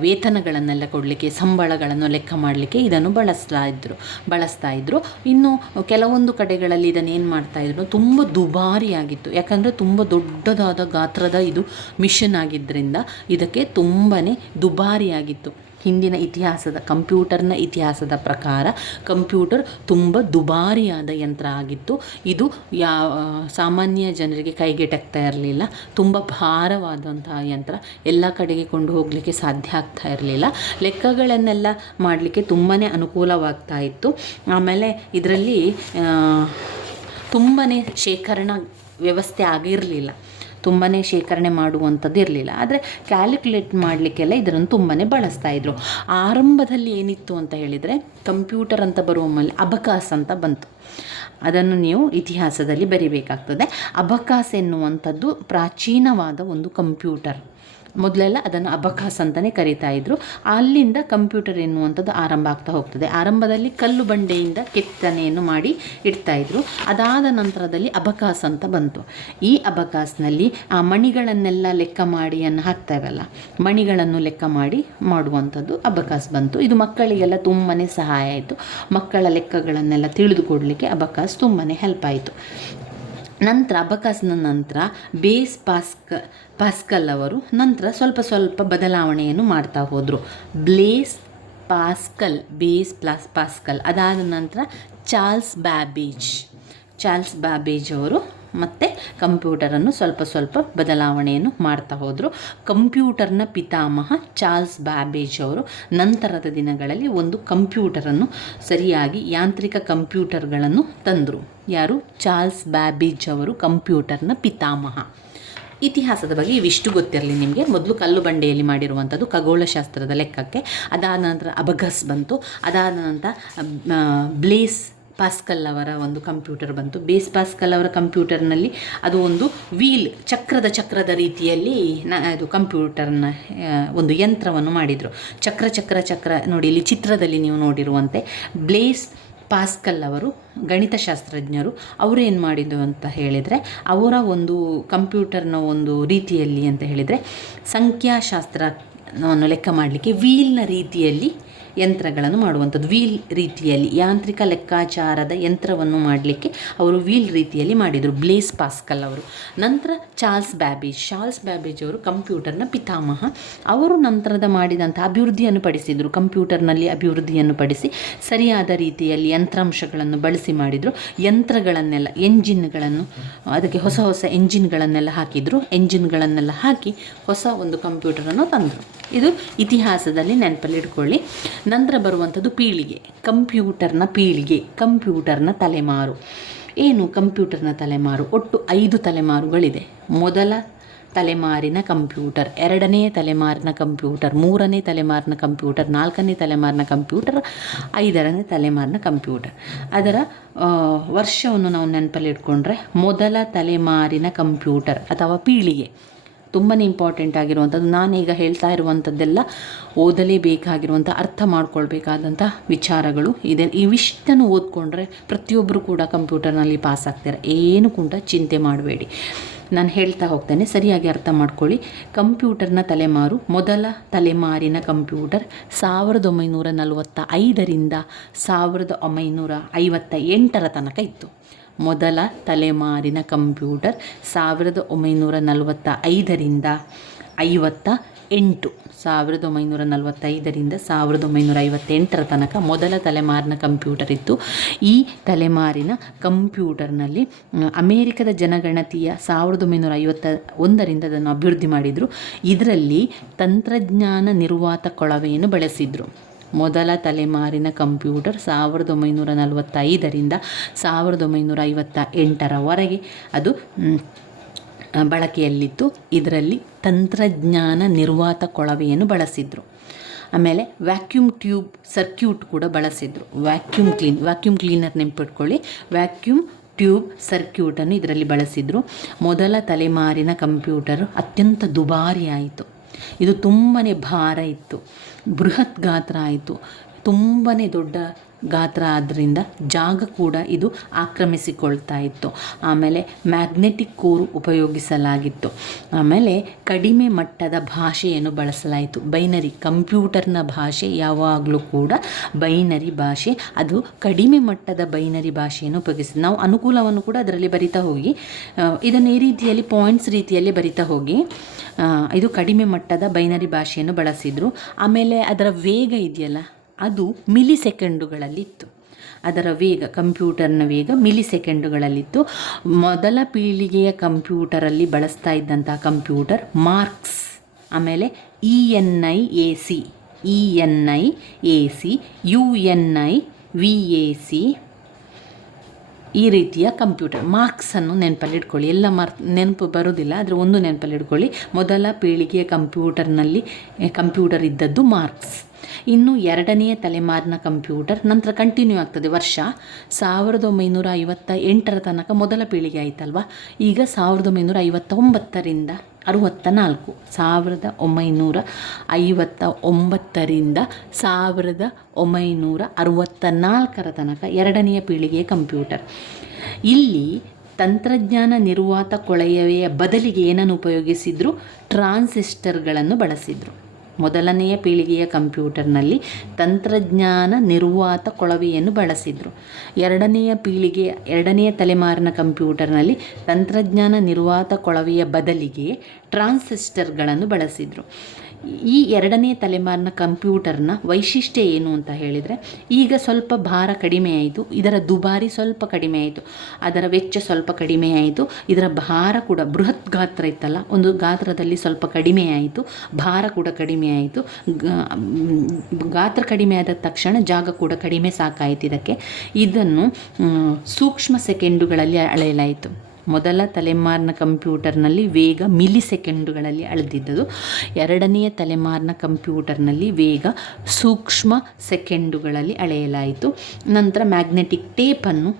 ವೇತನಗಳನ್ನು ಕೊಡಲಿಕ್ಕೆ, ಸಂಬಳಗಳನ್ನು ಲೆಕ್ಕ ಮಾಡಲಿಕ್ಕೆ ಇದನ್ನು ಬಳಸ್ತಾ ಇದ್ರು. ಇನ್ನು ಕೆಲವೊಂದು ಕಡೆಗಳಲ್ಲಿ ಇದನ್ನು ಏನು ಮಾಡ್ತಾಯಿದ್ರು, ತುಂಬ ದುಬಾರಿಯಾಗಿತ್ತು. ಯಾಕಂದರೆ ತುಂಬ ದೊಡ್ಡದಾದ ಗಾತ್ರದ ಇದು ಮಿಷನ್ ಆಗಿದ್ದರಿಂದ ಇದಕ್ಕೆ ತುಂಬಾ ದುಬಾರಿಯಾಗಿತ್ತು. ಹಿಂದಿನ ಕಂಪ್ಯೂಟರ್ನ ಇತಿಹಾಸದ ಪ್ರಕಾರ ಕಂಪ್ಯೂಟರ್ ತುಂಬ ದುಬಾರಿಯಾದ ಯಂತ್ರ ಆಗಿತ್ತು. ಇದು ಸಾಮಾನ್ಯ ಜನರಿಗೆ ಕೈಗೆಟಕ್ತಾ ಇರಲಿಲ್ಲ. ತುಂಬ ಭಾರವಾದಂತಹ ಯಂತ್ರ, ಎಲ್ಲ ಕಡೆಗೆ ಕೊಂಡು ಹೋಗಲಿಕ್ಕೆ ಸಾಧ್ಯ ಆಗ್ತಾ ಇರಲಿಲ್ಲ. ಲೆಕ್ಕಗಳನ್ನೆಲ್ಲ ಮಾಡಲಿಕ್ಕೆ ತುಂಬಾ ಅನುಕೂಲವಾಗ್ತಾ ಇತ್ತು. ಆಮೇಲೆ ಇದರಲ್ಲಿ ತುಂಬಾ ಶೇಖರಣಾ ವ್ಯವಸ್ಥೆ ಆಗಿರಲಿಲ್ಲ. ತುಂಬಾ ಶೇಖರಣೆ ಮಾಡುವಂಥದ್ದು ಇರಲಿಲ್ಲ. ಆದರೆ ಕ್ಯಾಲ್ಕುಲೇಟ್ ಮಾಡಲಿಕ್ಕೆಲ್ಲ ಇದನ್ನು ತುಂಬಾ ಬಳಸ್ತಾಯಿದ್ರು. ಆರಂಭದಲ್ಲಿ ಏನಿತ್ತು ಅಂತ ಹೇಳಿದರೆ, ಕಂಪ್ಯೂಟರ್ ಅಂತ ಬರುವ ಮೇಲೆ ಅಬಕಾಸ್ ಅಂತ ಬಂತು. ಅದನ್ನು ನೀವು ಇತಿಹಾಸದಲ್ಲಿ ಬರಿಬೇಕಾಗ್ತದೆ. ಅಬಕಾಸ್ ಎನ್ನುವಂಥದ್ದು ಪ್ರಾಚೀನವಾದ ಒಂದು ಕಂಪ್ಯೂಟರ್. ಮೊದಲೆಲ್ಲ ಅದನ್ನು ಅಬಕಾಸ್ ಅಂತಲೇ ಕರೀತಾ ಇದ್ರು. ಅಲ್ಲಿಂದ ಕಂಪ್ಯೂಟರ್ ಎನ್ನುವಂಥದ್ದು ಆರಂಭ ಆಗ್ತಾ ಹೋಗ್ತದೆ. ಆರಂಭದಲ್ಲಿ ಕಲ್ಲು ಬಂಡೆಯಿಂದ ಕೆತ್ತನೆಯನ್ನು ಮಾಡಿ ಇಡ್ತಾಯಿದ್ರು. ಅದಾದ ನಂತರದಲ್ಲಿ ಅಬಕಾಸ್ ಅಂತ ಬಂತು. ಈ ಅಬಕಾಸ್ನಲ್ಲಿ ಆ ಮಣಿಗಳನ್ನೆಲ್ಲ ಲೆಕ್ಕ ಮಾಡಿ ಹಾಕ್ತಾವಲ್ಲ, ಮಣಿಗಳನ್ನು ಲೆಕ್ಕ ಮಾಡಿ ಮಾಡುವಂಥದ್ದು ಅಬಕಾಸ್ ಬಂತು. ಇದು ಮಕ್ಕಳಿಗೆಲ್ಲ ತುಂಬಾ ಸಹಾಯ ಆಯಿತು. ಮಕ್ಕಳ ಲೆಕ್ಕಗಳನ್ನೆಲ್ಲ ತಿಳಿದುಕೊಡಲಿಕ್ಕೆ ಅಬಕಾಸ್ ತುಂಬಾ ಹೆಲ್ಪ್ ಆಯಿತು. ನಂತರ ಅಬಕಾಸ್ನ ನಂತರ ಬೇಸ್ ಪಾಸ್ಕಲ್ ಅವರು ನಂತರ ಸ್ವಲ್ಪ ಬದಲಾವಣೆಯನ್ನು ಮಾಡ್ತಾ ಹೋದರು. ಬೇಸ್ ಪಾಸ್ಕಲ್ ಅದಾದ ನಂತರ ಚಾರ್ಲ್ಸ್ ಬ್ಯಾಬೇಜ್ ಅವರು ಮತ್ತು ಕಂಪ್ಯೂಟರನ್ನು ಸ್ವಲ್ಪ ಬದಲಾವಣೆಯನ್ನು ಮಾಡ್ತಾ ಹೋದರು. ಕಂಪ್ಯೂಟರ್ನ ಪಿತಾಮಹ ಚಾರ್ಲ್ಸ್ ಬ್ಯಾಬೇಜ್ ಅವರು ನಂತರದ ದಿನಗಳಲ್ಲಿ ಒಂದು ಕಂಪ್ಯೂಟರನ್ನು, ಸರಿಯಾಗಿ ಯಾಂತ್ರಿಕ ಕಂಪ್ಯೂಟರ್ಗಳನ್ನು ತಂದರು. ಯಾರು? ಚಾರ್ಲ್ಸ್ ಬ್ಯಾಬೇಜ್ ಅವರು ಕಂಪ್ಯೂಟರ್ನ ಪಿತಾಮಹ. ಇತಿಹಾಸದ ಬಗ್ಗೆ ಇವಿಷ್ಟು ಗೊತ್ತಿರಲಿ ನಿಮಗೆ. ಮೊದಲು ಕಲ್ಲು ಬಂಡೆಯಲ್ಲಿ ಮಾಡಿರುವಂಥದ್ದು ಖಗೋಳಶಾಸ್ತ್ರದ ಲೆಕ್ಕಕ್ಕೆ. ಅದಾದ ನಂತರ ಅಬಕಾಸ್ ಬಂತು. ಅದಾದ ನಂತರ ಬ್ಲೇಸ್ ಪಾಸ್ಕಲ್ ಅವರ ಒಂದು ಕಂಪ್ಯೂಟರ್ ಬಂತು. ಬೇಸ್ ಪಾಸ್ಕಲ್ ಅವರ ಕಂಪ್ಯೂಟರ್ನಲ್ಲಿ ಅದು ಒಂದು ವೀಲ್, ಚಕ್ರದ ರೀತಿಯಲ್ಲಿ ಅದು ಕಂಪ್ಯೂಟರ್ನ ಒಂದು ಯಂತ್ರವನ್ನು ಮಾಡಿದರು. ಚಕ್ರ ನೋಡಿ, ಇಲ್ಲಿ ಚಿತ್ರದಲ್ಲಿ ನೀವು ನೋಡಿರುವಂತೆ ಬ್ಲೇಸ್ ಪಾಸ್ಕಲ್ ಅವರು ಗಣಿತಶಾಸ್ತ್ರಜ್ಞರು. ಅವರು ಏನು ಮಾಡಿದ್ದು ಅಂತ ಹೇಳಿದರೆ, ಅವರ ಒಂದು ಕಂಪ್ಯೂಟರ್ನ ಒಂದು ರೀತಿಯಲ್ಲಿ ಅಂತ ಹೇಳಿದರೆ, ಸಂಖ್ಯಾಶಾಸ್ತ್ರವನ್ನು ಲೆಕ್ಕ ಮಾಡಲಿಕ್ಕೆ ವೀಲ್ನ ರೀತಿಯಲ್ಲಿ ಯಂತ್ರಗಳನ್ನು ಮಾಡುವಂಥದ್ದು. ವೀಲ್ ರೀತಿಯಲ್ಲಿ ಯಾಂತ್ರಿಕ ಲೆಕ್ಕಾಚಾರದ ಯಂತ್ರವನ್ನು ಮಾಡಲಿಕ್ಕೆ ಅವರು ವೀಲ್ ರೀತಿಯಲ್ಲಿ ಮಾಡಿದರು ಬ್ಲೇಸ್ ಪಾಸ್ಕಲ್ ಅವರು. ನಂತರ ಚಾರ್ಲ್ಸ್ ಬ್ಯಾಬೇಜ್ ಅವರು ಕಂಪ್ಯೂಟರ್ನ ಪಿತಾಮಹ. ಅವರು ನಂತರದ ಮಾಡಿದಂಥ ಅಭಿವೃದ್ಧಿಯನ್ನು ಪಡಿಸಿದರು. ಕಂಪ್ಯೂಟರ್ನಲ್ಲಿ ಅಭಿವೃದ್ಧಿಯನ್ನು ಪಡಿಸಿ ಸರಿಯಾದ ರೀತಿಯಲ್ಲಿ ಯಂತ್ರಾಂಶಗಳನ್ನು ಬಳಸಿ ಮಾಡಿದರು. ಯಂತ್ರಗಳನ್ನೆಲ್ಲ, ಎಂಜಿನ್ಗಳನ್ನು, ಅದಕ್ಕೆ ಹೊಸ ಎಂಜಿನ್ಗಳನ್ನೆಲ್ಲ ಹಾಕಿದರು. ಎಂಜಿನ್ಗಳನ್ನೆಲ್ಲ ಹಾಕಿ ಹೊಸ ಒಂದು ಕಂಪ್ಯೂಟರನ್ನು ತಂದರು. ಇದು ಇತಿಹಾಸದಲ್ಲಿ ನೆನಪಲ್ಲಿ ಇಟ್ಕೊಳ್ಳಿ. ನಂತರ ಬರುವಂಥದ್ದು ಪೀಳಿಗೆ, ಕಂಪ್ಯೂಟರ್ನ ತಲೆಮಾರು. ಏನು ಕಂಪ್ಯೂಟರ್ನ ತಲೆಮಾರು? ಒಟ್ಟು 5 ತಲೆಮಾರುಗಳಿದೆ. ಮೊದಲ ತಲೆಮಾರಿನ ಕಂಪ್ಯೂಟರ್, 2ನೇ ತಲೆಮಾರಿನ ಕಂಪ್ಯೂಟರ್, 3ನೇ ತಲೆಮಾರಿನ ಕಂಪ್ಯೂಟರ್, 4ನೇ ತಲೆಮಾರಿನ ಕಂಪ್ಯೂಟರ್, 5ನೇ ತಲೆಮಾರಿನ ಕಂಪ್ಯೂಟರ್. ಅದರ ವರ್ಷವನ್ನು ನಾವು ನೆನಪಲ್ಲಿ ಇಟ್ಕೊಂಡ್ರೆ, ಮೊದಲ ತಲೆಮಾರಿನ ಕಂಪ್ಯೂಟರ್ ಅಥವಾ ಪೀಳಿಗೆ ತುಂಬಾ ಇಂಪಾರ್ಟೆಂಟ್ ಆಗಿರುವಂಥದ್ದು. ನಾನೀಗ ಹೇಳ್ತಾ ಇರುವಂಥದ್ದೆಲ್ಲ ಓದಲೇಬೇಕಾಗಿರುವಂಥ, ಅರ್ಥ ಮಾಡ್ಕೊಳ್ಬೇಕಾದಂಥ ವಿಚಾರಗಳು ಇದೆ. ಇವಿಷ್ಟನ್ನು ಓದ್ಕೊಂಡ್ರೆ ಪ್ರತಿಯೊಬ್ಬರು ಕೂಡ ಕಂಪ್ಯೂಟರ್ನಲ್ಲಿ ಪಾಸ್ ಆಗ್ತಾರೆ. ಏನು ಕೂಡ ಚಿಂತೆ ಮಾಡಬೇಡಿ, ನಾನು ಹೇಳ್ತಾ ಹೋಗ್ತೇನೆ, ಸರಿಯಾಗಿ ಅರ್ಥ ಮಾಡ್ಕೊಳ್ಳಿ. ಕಂಪ್ಯೂಟರ್ನ ತಲೆಮಾರು, ಮೊದಲ ತಲೆಮಾರಿನ ಕಂಪ್ಯೂಟರ್ 1945ರಿಂದ 1958 ತನಕ ಇತ್ತು. ಮೊದಲ ತಲೆಮಾರಿನ ಕಂಪ್ಯೂಟರ್ 1945ರಿಂದ 1945ರಿಂದ 1958 ತನಕ ಮೊದಲ ತಲೆಮಾರಿನ ಕಂಪ್ಯೂಟರ್ ಇತ್ತು. ಈ ತಲೆಮಾರಿನ ಕಂಪ್ಯೂಟರ್ನಲ್ಲಿ ಅಮೇರಿಕದ ಜನಗಣತಿಯ 1951ರಿಂದ ಅದನ್ನು ಅಭಿವೃದ್ಧಿ ಮಾಡಿದರು. ಇದರಲ್ಲಿ ತಂತ್ರಜ್ಞಾನ ನಿರ್ವಾತ ಕೊಳವೆಯನ್ನು ಬಳಸಿದರು. ಮೊದಲ ತಲೆಮಾರಿನ ಕಂಪ್ಯೂಟರ್ 1945ರಿಂದ 1958ರವರೆಗೆ ಅದು ಬಳಕೆಯಲ್ಲಿತ್ತು. ಇದರಲ್ಲಿ ತಂತ್ರಜ್ಞಾನ ನಿರ್ವಾತ ಕೊಳವೆಯನ್ನು ಬಳಸಿದರು. ಆಮೇಲೆ ವ್ಯಾಕ್ಯೂಮ್ ಟ್ಯೂಬ್ ಸರ್ಕ್ಯೂಟ್ ಕೂಡ ಬಳಸಿದರು. ವ್ಯಾಕ್ಯೂಮ್ ಕ್ಲೀನರ್ ನೆನಪಿಟ್ಕೊಳ್ಳಿ. ವ್ಯಾಕ್ಯೂಮ್ ಟ್ಯೂಬ್ ಸರ್ಕ್ಯೂಟನ್ನು ಇದರಲ್ಲಿ ಬಳಸಿದರು. ಮೊದಲ ತಲೆಮಾರಿನ ಕಂಪ್ಯೂಟರ್ ಅತ್ಯಂತ ದುಬಾರಿ ಆಯಿತು. ಇದು ತುಂಬಾ ಭಾರ ಇತ್ತು, ಬೃಹತ್ ಗಾತ್ರ ಆಯಿತು. ತುಂಬಾ ದೊಡ್ಡ ಗಾತ್ರ ಆದ್ದರಿಂದ ಜಾಗ ಕೂಡ ಇದು ಆಕ್ರಮಿಸಿಕೊಳ್ತಾ ಇತ್ತು. ಆಮೇಲೆ ಮ್ಯಾಗ್ನೆಟಿಕ್ ಕೋರ್ ಉಪಯೋಗಿಸಲಾಗಿತ್ತು. ಆಮೇಲೆ ಕಡಿಮೆ ಮಟ್ಟದ ಭಾಷೆಯನ್ನು ಬಳಸಲಾಯಿತು. ಬೈನರಿ ಕಂಪ್ಯೂಟರ್ನ ಭಾಷೆ ಯಾವಾಗಲೂ ಕೂಡ ಬೈನರಿ ಭಾಷೆ. ಅದು ಕಡಿಮೆ ಮಟ್ಟದ ಬೈನರಿ ಭಾಷೆಯನ್ನು ಉಪಯೋಗಿಸಿದ್ದು. ನಾವು ಅನುಕೂಲವನ್ನು ಕೂಡ ಅದರಲ್ಲಿ ಬರಿತಾ ಹೋಗಿ ಇದನ್ನು ಈ ರೀತಿಯಲ್ಲಿ ಪಾಯಿಂಟ್ಸ್ ರೀತಿಯಲ್ಲಿ ಬರಿತಾ ಹೋಗಿ ಇದು ಕಡಿಮೆ ಮಟ್ಟದ ಬೈನರಿ ಭಾಷೆಯನ್ನು ಬಳಸಿದರು. ಆಮೇಲೆ ಅದರ ವೇಗ ಇದೆಯಲ್ಲ, ಅದು ಮಿಲಿ ಸೆಕೆಂಡುಗಳಲ್ಲಿತ್ತು. ಅದರ ವೇಗ, ಕಂಪ್ಯೂಟರ್ನ ವೇಗ ಮಿಲಿ ಸೆಕೆಂಡುಗಳಲ್ಲಿತ್ತು. ಮೊದಲ ಪೀಳಿಗೆಯ ಕಂಪ್ಯೂಟರಲ್ಲಿ ಬಳಸ್ತಾ ಇದ್ದಂಥ ಕಂಪ್ಯೂಟರ್ ಮಾರ್ಕ್ಸ್, ಆಮೇಲೆ ENIAC, UNIVAC ಈ ರೀತಿಯ ಕಂಪ್ಯೂಟರ್. ಮಾರ್ಕ್ಸನ್ನು ನೆನಪಲ್ಲಿ ಇಟ್ಕೊಳ್ಳಿ. ಎಲ್ಲ ನೆನಪು ಬರೋದಿಲ್ಲ, ಆದರೆ ಒಂದು ನೆನಪಲ್ಲಿ ಇಟ್ಕೊಳ್ಳಿ. ಮೊದಲ ಪೀಳಿಗೆಯ ಕಂಪ್ಯೂಟರ್ ಇದ್ದದ್ದು ಮಾರ್ಕ್ಸ್. ಇನ್ನು ಎರಡನೆಯ ತಲೆಮಾರಿನ ಕಂಪ್ಯೂಟರ್ ನಂತರ ಕಂಟಿನ್ಯೂ ಆಗ್ತದೆ. ವರ್ಷ 1958 ತನಕ ಮೊದಲ ಪೀಳಿಗೆ ಆಯಿತಲ್ವ. ಈಗ 1959ರಿಂದ 64, 1959ರಿಂದ 1964 ತನಕ ಎರಡನೆಯ ಪೀಳಿಗೆಯ ಕಂಪ್ಯೂಟರ್. ಇಲ್ಲಿ ತಂತ್ರಜ್ಞಾನ ನಿರ್ವಾತ ಕೊಳವೆಯ ಬದಲಿಗೆ ಏನನ್ನು ಉಪಯೋಗಿಸಿದ್ರು? ಟ್ರಾನ್ಸಿಸ್ಟರ್ಗಳನ್ನು ಬಳಸಿದರು. ಮೊದಲನೆಯ ಪೀಳಿಗೆಯ ಕಂಪ್ಯೂಟರ್ನಲ್ಲಿ ತಂತ್ರಜ್ಞಾನ ನಿರ್ವಾತ ಕೊಳವೆಯನ್ನು ಬಳಸಿದರು. ಎರಡನೆಯ ತಲೆಮಾರಿನ ಕಂಪ್ಯೂಟರ್ನಲ್ಲಿ ತಂತ್ರಜ್ಞಾನ ನಿರ್ವಾತ ಕೊಳವೆಯ ಬದಲಿಗೆ ಟ್ರಾನ್ಸಿಸ್ಟರ್ಗಳನ್ನು ಬಳಸಿದರು. ಈ ಎರಡನೇ ತಲೆಮಾರಿನ ಕಂಪ್ಯೂಟರ್ನ ವೈಶಿಷ್ಟ್ಯ ಏನು ಅಂತ ಹೇಳಿದರೆ, ಈಗ ಸ್ವಲ್ಪ ಭಾರ ಕಡಿಮೆ ಆಯಿತು, ಇದರ ದುಬಾರಿ ಸ್ವಲ್ಪ ಕಡಿಮೆ ಆಯಿತು, ಅದರ ವೆಚ್ಚ ಸ್ವಲ್ಪ ಕಡಿಮೆ ಆಯಿತು, ಇದರ ಭಾರ ಕೂಡ ಬೃಹತ್ ಗಾತ್ರ ಇತ್ತಲ್ಲ, ಒಂದು ಗಾತ್ರದಲ್ಲಿ ಸ್ವಲ್ಪ ಕಡಿಮೆ ಆಯಿತು, ಭಾರ ಕೂಡ ಕಡಿಮೆ ಆಯಿತು. ಗಾತ್ರ ಕಡಿಮೆ ಆದ ತಕ್ಷಣ ಜಾಗ ಕೂಡ ಕಡಿಮೆ ಸಾಕಾಯಿತು ಇದಕ್ಕೆ. ಇದನ್ನು ಸೂಕ್ಷ್ಮ ಸೆಕೆಂಡುಗಳಲ್ಲಿ ಅಳೆಯಲಾಯಿತು. ಮೊದಲ ತಲೆಮಾರಿನ ಕಂಪ್ಯೂಟರ್ನಲ್ಲಿ ವೇಗ ಮಿಲಿ ಸೆಕೆಂಡುಗಳಲ್ಲಿ ಅಳೆದಿದ್ದದು. ಎರಡನೆಯ ತಲೆಮಾರಿನ ಕಂಪ್ಯೂಟರ್ನಲ್ಲಿ ವೇಗ ಸೂಕ್ಷ್ಮ ಸೆಕೆಂಡುಗಳಲ್ಲಿ ಅಳೆಯಲಾಯಿತು. ನಂತರ ಮ್ಯಾಗ್ನೆಟಿಕ್ ಟೇಪನ್ನು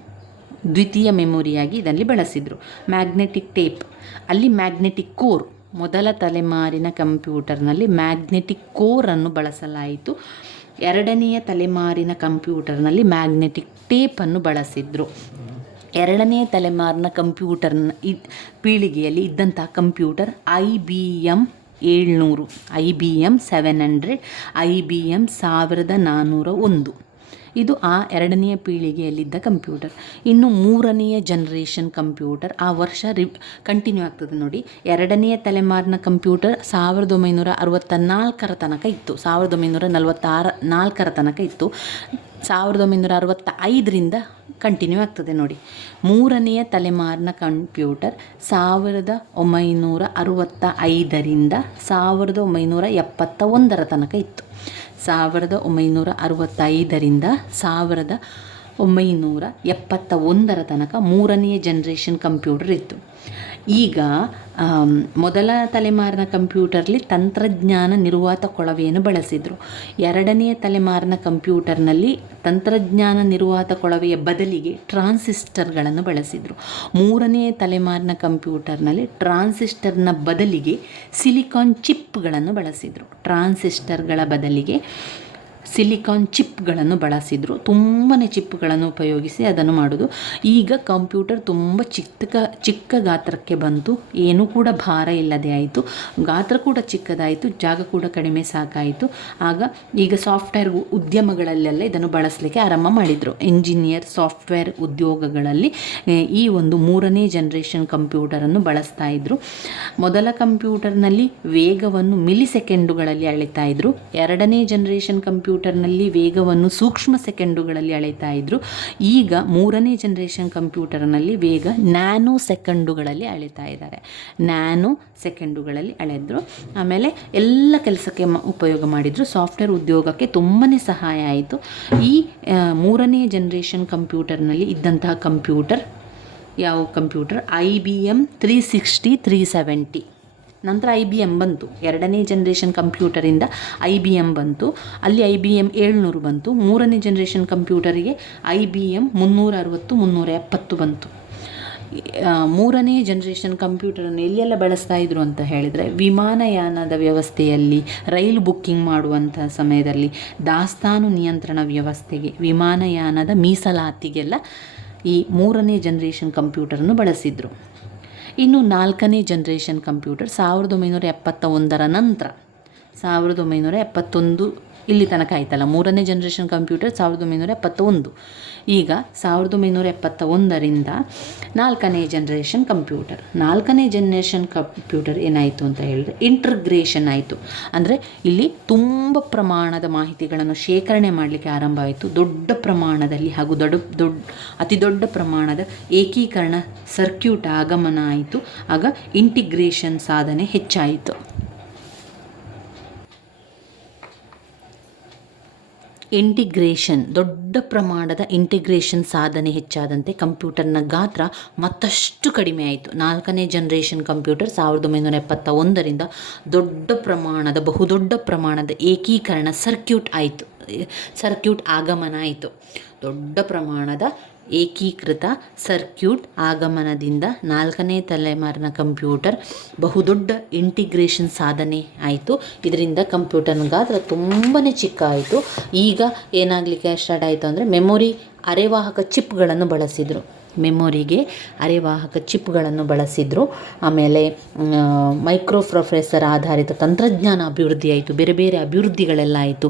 ದ್ವಿತೀಯ ಮೆಮೊರಿಯಾಗಿ ಇದರಲ್ಲಿ ಬಳಸಿದರು. ಮ್ಯಾಗ್ನೆಟಿಕ್ ಟೇಪ್, ಅಲ್ಲಿ ಮ್ಯಾಗ್ನೆಟಿಕ್ ಕೋರ್, ಮೊದಲ ತಲೆಮಾರಿನ ಕಂಪ್ಯೂಟರ್ನಲ್ಲಿ ಮ್ಯಾಗ್ನೆಟಿಕ್ ಕೋರನ್ನು ಬಳಸಲಾಯಿತು. ಎರಡನೆಯ ತಲೆಮಾರಿನ ಕಂಪ್ಯೂಟರ್ನಲ್ಲಿ ಮ್ಯಾಗ್ನೆಟಿಕ್ ಟೇಪನ್ನು ಬಳಸಿದರು. ಎರಡನೆಯ ತಲೆಮಾರಿನ ಕಂಪ್ಯೂಟರ್ನ ಪೀಳಿಗೆಯಲ್ಲಿ ಇದ್ದಂಥ ಕಂಪ್ಯೂಟರ್ IBM 700, IBM 700, IBM 1401. ಇದು ಆ ಎರಡನೆಯ ಪೀಳಿಗೆಯಲ್ಲಿದ್ದ ಕಂಪ್ಯೂಟರ್. ಇನ್ನು ಮೂರನೆಯ ಜನರೇಷನ್ ಕಂಪ್ಯೂಟರ್ ಆ ವರ್ಷ ಕಂಟಿನ್ಯೂ ಆಗ್ತದೆ ನೋಡಿ. ಎರಡನೆಯ ತಲೆಮಾರಿನ ಕಂಪ್ಯೂಟರ್ 1964 ತನಕ ಇತ್ತು, 1944 ತನಕ ಇತ್ತು. 1965ರಿಂದ ಕಂಟಿನ್ಯೂ ಆಗ್ತದೆ ನೋಡಿ. ಮೂರನೆಯ ತಲೆಮಾರಿನ ಕಂಪ್ಯೂಟರ್ 1965ರಿಂದ 1971 ತನಕ ಇತ್ತು. 1965ರಿಂದ 1971 ತನಕ ಮೂರನೆಯ ಜನರೇಷನ್ ಕಂಪ್ಯೂಟರ್ ಇತ್ತು. ಈಗ ಮೊದಲ ತಲೆಮಾರಿನ ಕಂಪ್ಯೂಟರ್ಲಿ ತಂತ್ರಜ್ಞಾನ ನಿರ್ವಾತ ಕೊಳವೆಯನ್ನು ಬಳಸಿದರು. ಎರಡನೆಯ ತಲೆಮಾರಿನ ಕಂಪ್ಯೂಟರ್ನಲ್ಲಿ ತಂತ್ರಜ್ಞಾನ ನಿರ್ವಾತ ಕೊಳವೆಯ ಬದಲಿಗೆ ಟ್ರಾನ್ಸಿಸ್ಟರ್ಗಳನ್ನು ಬಳಸಿದರು. ಮೂರನೆಯ ತಲೆಮಾರಿನ ಕಂಪ್ಯೂಟರ್ನಲ್ಲಿ ಟ್ರಾನ್ಸಿಸ್ಟರ್ನ ಬದಲಿಗೆ ಸಿಲಿಕಾನ್ ಚಿಪ್ಗಳನ್ನು ಬಳಸಿದರು. ಟ್ರಾನ್ಸಿಸ್ಟರ್ಗಳ ಬದಲಿಗೆ ಸಿಲಿಕಾನ್ ಚಿಪ್ಗಳನ್ನು ಬಳಸಿದರು. ತುಂಬಾ ಚಿಪ್ಗಳನ್ನು ಉಪಯೋಗಿಸಿ ಅದನ್ನು ಮಾಡೋದು. ಈಗ ಕಂಪ್ಯೂಟರ್ ತುಂಬ ಚಿಕ್ಕ ಗಾತ್ರಕ್ಕೆ ಬಂತು. ಏನೂ ಕೂಡ ಭಾರ ಇಲ್ಲದೆ ಆಯಿತು, ಗಾತ್ರ ಕೂಡ ಚಿಕ್ಕದಾಯಿತು, ಜಾಗ ಕೂಡ ಕಡಿಮೆ ಸಾಕಾಯಿತು. ಈಗ ಸಾಫ್ಟ್ವೇರ್ ಉದ್ಯಮಗಳಲ್ಲೆಲ್ಲ ಇದನ್ನು ಬಳಸಲಿಕ್ಕೆ ಆರಂಭ ಮಾಡಿದರು. ಇಂಜಿನಿಯರ್, ಸಾಫ್ಟ್ವೇರ್ ಉದ್ಯೋಗಗಳಲ್ಲಿ ಈ ಒಂದು 3ನೇ ಜನರೇಷನ್ ಕಂಪ್ಯೂಟರನ್ನು ಬಳಸ್ತಾ ಇದ್ದರು. ಮೊದಲ ಕಂಪ್ಯೂಟರ್ನಲ್ಲಿ ವೇಗವನ್ನು ಮಿಲಿಸೆಕೆಂಡುಗಳಲ್ಲಿ ಅಳಿತಾ ಇದ್ದರು. 2ನೇ ಜನರೇಷನ್ ಕಂಪ್ಯೂಟರ್ನಲ್ಲಿ ವೇಗವನ್ನು ಸೂಕ್ಷ್ಮ ಸೆಕೆಂಡುಗಳಲ್ಲಿ ಅಳಿತಾ ಇದ್ದರು. ಈಗ 3ನೇ ಜನರೇಷನ್ ಕಂಪ್ಯೂಟರ್ನಲ್ಲಿ ವೇಗ ನ್ಯಾನೋ ಸೆಕೆಂಡುಗಳಲ್ಲಿ ಅಳಿತಾ ಇದ್ದಾರೆ. ನ್ಯಾನೋ ಸೆಕೆಂಡುಗಳಲ್ಲಿ ಅಳೆದ್ರು. ಆಮೇಲೆ ಎಲ್ಲ ಕೆಲಸಕ್ಕೆ ಉಪಯೋಗ ಮಾಡಿದರು. ಸಾಫ್ಟ್ವೇರ್ ಉದ್ಯೋಗಕ್ಕೆ ತುಂಬಾ ಸಹಾಯ ಆಯಿತು. ಈ 3ನೇ ಜನರೇಷನ್ ಕಂಪ್ಯೂಟರ್ನಲ್ಲಿ ಇದ್ದಂತಹ ಕಂಪ್ಯೂಟರ್ ಯಾವ ಕಂಪ್ಯೂಟರ್? IBM 360, 370. ನಂತರ IBM ಬಂತು. 2ನೇ ಜನರೇಷನ್ ಕಂಪ್ಯೂಟರಿಂದ IBM ಬಂತು. ಅಲ್ಲಿ IBM 700 ಬಂತು. 3ನೇ ಜನರೇಷನ್ ಕಂಪ್ಯೂಟರಿಗೆ IBM 360, 370 ಬಂತು. 3ನೇ ಜನರೇಷನ್ ಕಂಪ್ಯೂಟರನ್ನು ಎಲ್ಲೆಲ್ಲ ಬಳಸ್ತಾ ಇದ್ರು ಅಂತ ಹೇಳಿದರೆ, ವಿಮಾನಯಾನದ ವ್ಯವಸ್ಥೆಯಲ್ಲಿ, ರೈಲು ಬುಕ್ಕಿಂಗ್ ಮಾಡುವಂಥ ಸಮಯದಲ್ಲಿ, ದಾಸ್ತಾನು ನಿಯಂತ್ರಣ ವ್ಯವಸ್ಥೆಗೆ, ವಿಮಾನಯಾನದ ಮೀಸಲಾತಿಗೆಲ್ಲ ಈ 3ನೇ ಜನರೇಷನ್ ಕಂಪ್ಯೂಟರನ್ನು ಬಳಸಿದರು. ಇನ್ನು 4ನೇ ಜನರೇಷನ್ ಕಂಪ್ಯೂಟರ್ 1971 ನಂತರ, 1971 ಇಲ್ಲಿ ತನಕ ಆಯ್ತಲ್ಲ. 3ನೇ ಜನರೇಷನ್ ಕಂಪ್ಯೂಟರ್ 1971. ಈಗ 1971ರಿಂದ 4ನೇ ಜನರೇಷನ್ ಕಂಪ್ಯೂಟರ್. 4ನೇ ಜನರೇಷನ್ ಕಂಪ್ಯೂಟರ್ ಏನಾಯಿತು ಅಂತ ಹೇಳಿದ್ರೆ, ಇಂಟಿಗ್ರೇಷನ್ ಆಯಿತು. ಅಂದರೆ ಇಲ್ಲಿ ತುಂಬ ಪ್ರಮಾಣದ ಮಾಹಿತಿಗಳನ್ನು ಶೇಖರಣೆ ಮಾಡಲಿಕ್ಕೆ ಆರಂಭ ಆಯಿತು. ದೊಡ್ಡ ಪ್ರಮಾಣದಲ್ಲಿ ಹಾಗೂ ಅತಿ ದೊಡ್ಡ ಪ್ರಮಾಣದ ಏಕೀಕರಣ ಸರ್ಕ್ಯೂಟ್ ಆಗಮನ ಆಯಿತು. ಆಗ ಇಂಟಿಗ್ರೇಷನ್ ಸಾಧನೆ ಹೆಚ್ಚಾಯಿತು. ದೊಡ್ಡ ಪ್ರಮಾಣದ ಇಂಟಿಗ್ರೇಷನ್ ಸಾಧನೆ ಹೆಚ್ಚಾದಂತೆ ಕಂಪ್ಯೂಟರ್ನ ಗಾತ್ರ ಮತ್ತಷ್ಟು ಕಡಿಮೆ ಆಯಿತು. 4ನೇ ಜನರೇಷನ್ ಕಂಪ್ಯೂಟರ್ 1971ರಿಂದ ಬಹುದೊಡ್ಡ ಪ್ರಮಾಣದ ಏಕೀಕರಣ ಸರ್ಕ್ಯೂಟ್ ಆಗಮನ ಆಯಿತು. ದೊಡ್ಡ ಪ್ರಮಾಣದ ಏಕೀಕೃತ ಸರ್ಕ್ಯೂಟ್ ಆಗಮನದಿಂದ 4ನೇ ತಲೆಮಾರಿನ ಕಂಪ್ಯೂಟರ್ ಬಹುದೊಡ್ಡ ಇಂಟಿಗ್ರೇಷನ್ ಸಾಧನೆ ಆಯಿತು. ಇದರಿಂದ ಕಂಪ್ಯೂಟರ್ನ ಗಾತ್ರ ತುಂಬಾ ಚಿಕ್ಕ ಆಯಿತು. ಈಗ ಏನಾಗಲಿಕ್ಕೆ ಸ್ಟಾರ್ಟ್ ಆಯಿತು ಅಂದರೆ, ಮೆಮೊರಿ ಅರೆವಾಹಕ ಚಿಪ್ಗಳನ್ನು ಬಳಸಿದರು. ಮೆಮೊರಿಗೆ ಅರೆವಾಹಕ ಚಿಪ್ಗಳನ್ನು ಬಳಸಿದರು. ಆಮೇಲೆ ಮೈಕ್ರೋ ಪ್ರೊಸೆಸರ್ ಆಧಾರಿತ ತಂತ್ರಜ್ಞಾನ ಅಭಿವೃದ್ಧಿ ಆಯಿತು. ಬೇರೆ ಬೇರೆ ಅಭಿವೃದ್ಧಿಗಳೆಲ್ಲ ಆಯಿತು.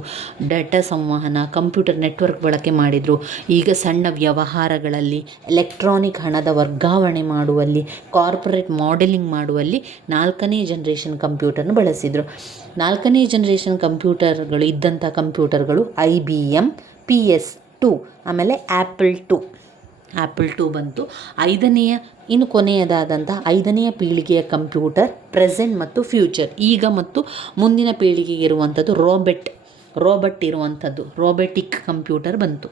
ಡಾಟಾ ಸಂವಹನ, ಕಂಪ್ಯೂಟರ್ ನೆಟ್ವರ್ಕ್ ಬಳಕೆ ಮಾಡಿದರು. ಈಗ ಸಣ್ಣ ವ್ಯವಹಾರಗಳಲ್ಲಿ, ಎಲೆಕ್ಟ್ರಾನಿಕ್ ಹಣದ ವರ್ಗಾವಣೆ ಮಾಡುವಲ್ಲಿ, ಕಾರ್ಪೊರೇಟ್ ಮಾಡೆಲಿಂಗ್ ಮಾಡುವಲ್ಲಿ 4ನೇ ಜನರೇಷನ್ ಕಂಪ್ಯೂಟರ್ನ ಬಳಸಿದರು. 4ನೇ ಜನರೇಷನ್ ಕಂಪ್ಯೂಟರ್ಗಳು ಇದ್ದಂಥ ಕಂಪ್ಯೂಟರ್ಗಳು IBM PS2, ಆಮೇಲೆ ಆ್ಯಪಲ್ 2 ಬಂತು. ಇನ್ನು ಕೊನೆಯದಾದಂತಹ 5ನೇ ಪೀಳಿಗೆಯ ಕಂಪ್ಯೂಟರ್ ಪ್ರೆಸೆಂಟ್ ಮತ್ತು ಫ್ಯೂಚರ್, ಈಗ ಮತ್ತು ಮುಂದಿನ ಪೀಳಿಗೆಗೆ ಇರುವಂಥದ್ದು ರೋಬಟ್ ಇರುವಂಥದ್ದು ರೋಬೊಟಿಕ್ ಕಂಪ್ಯೂಟರ್ ಬಂತು.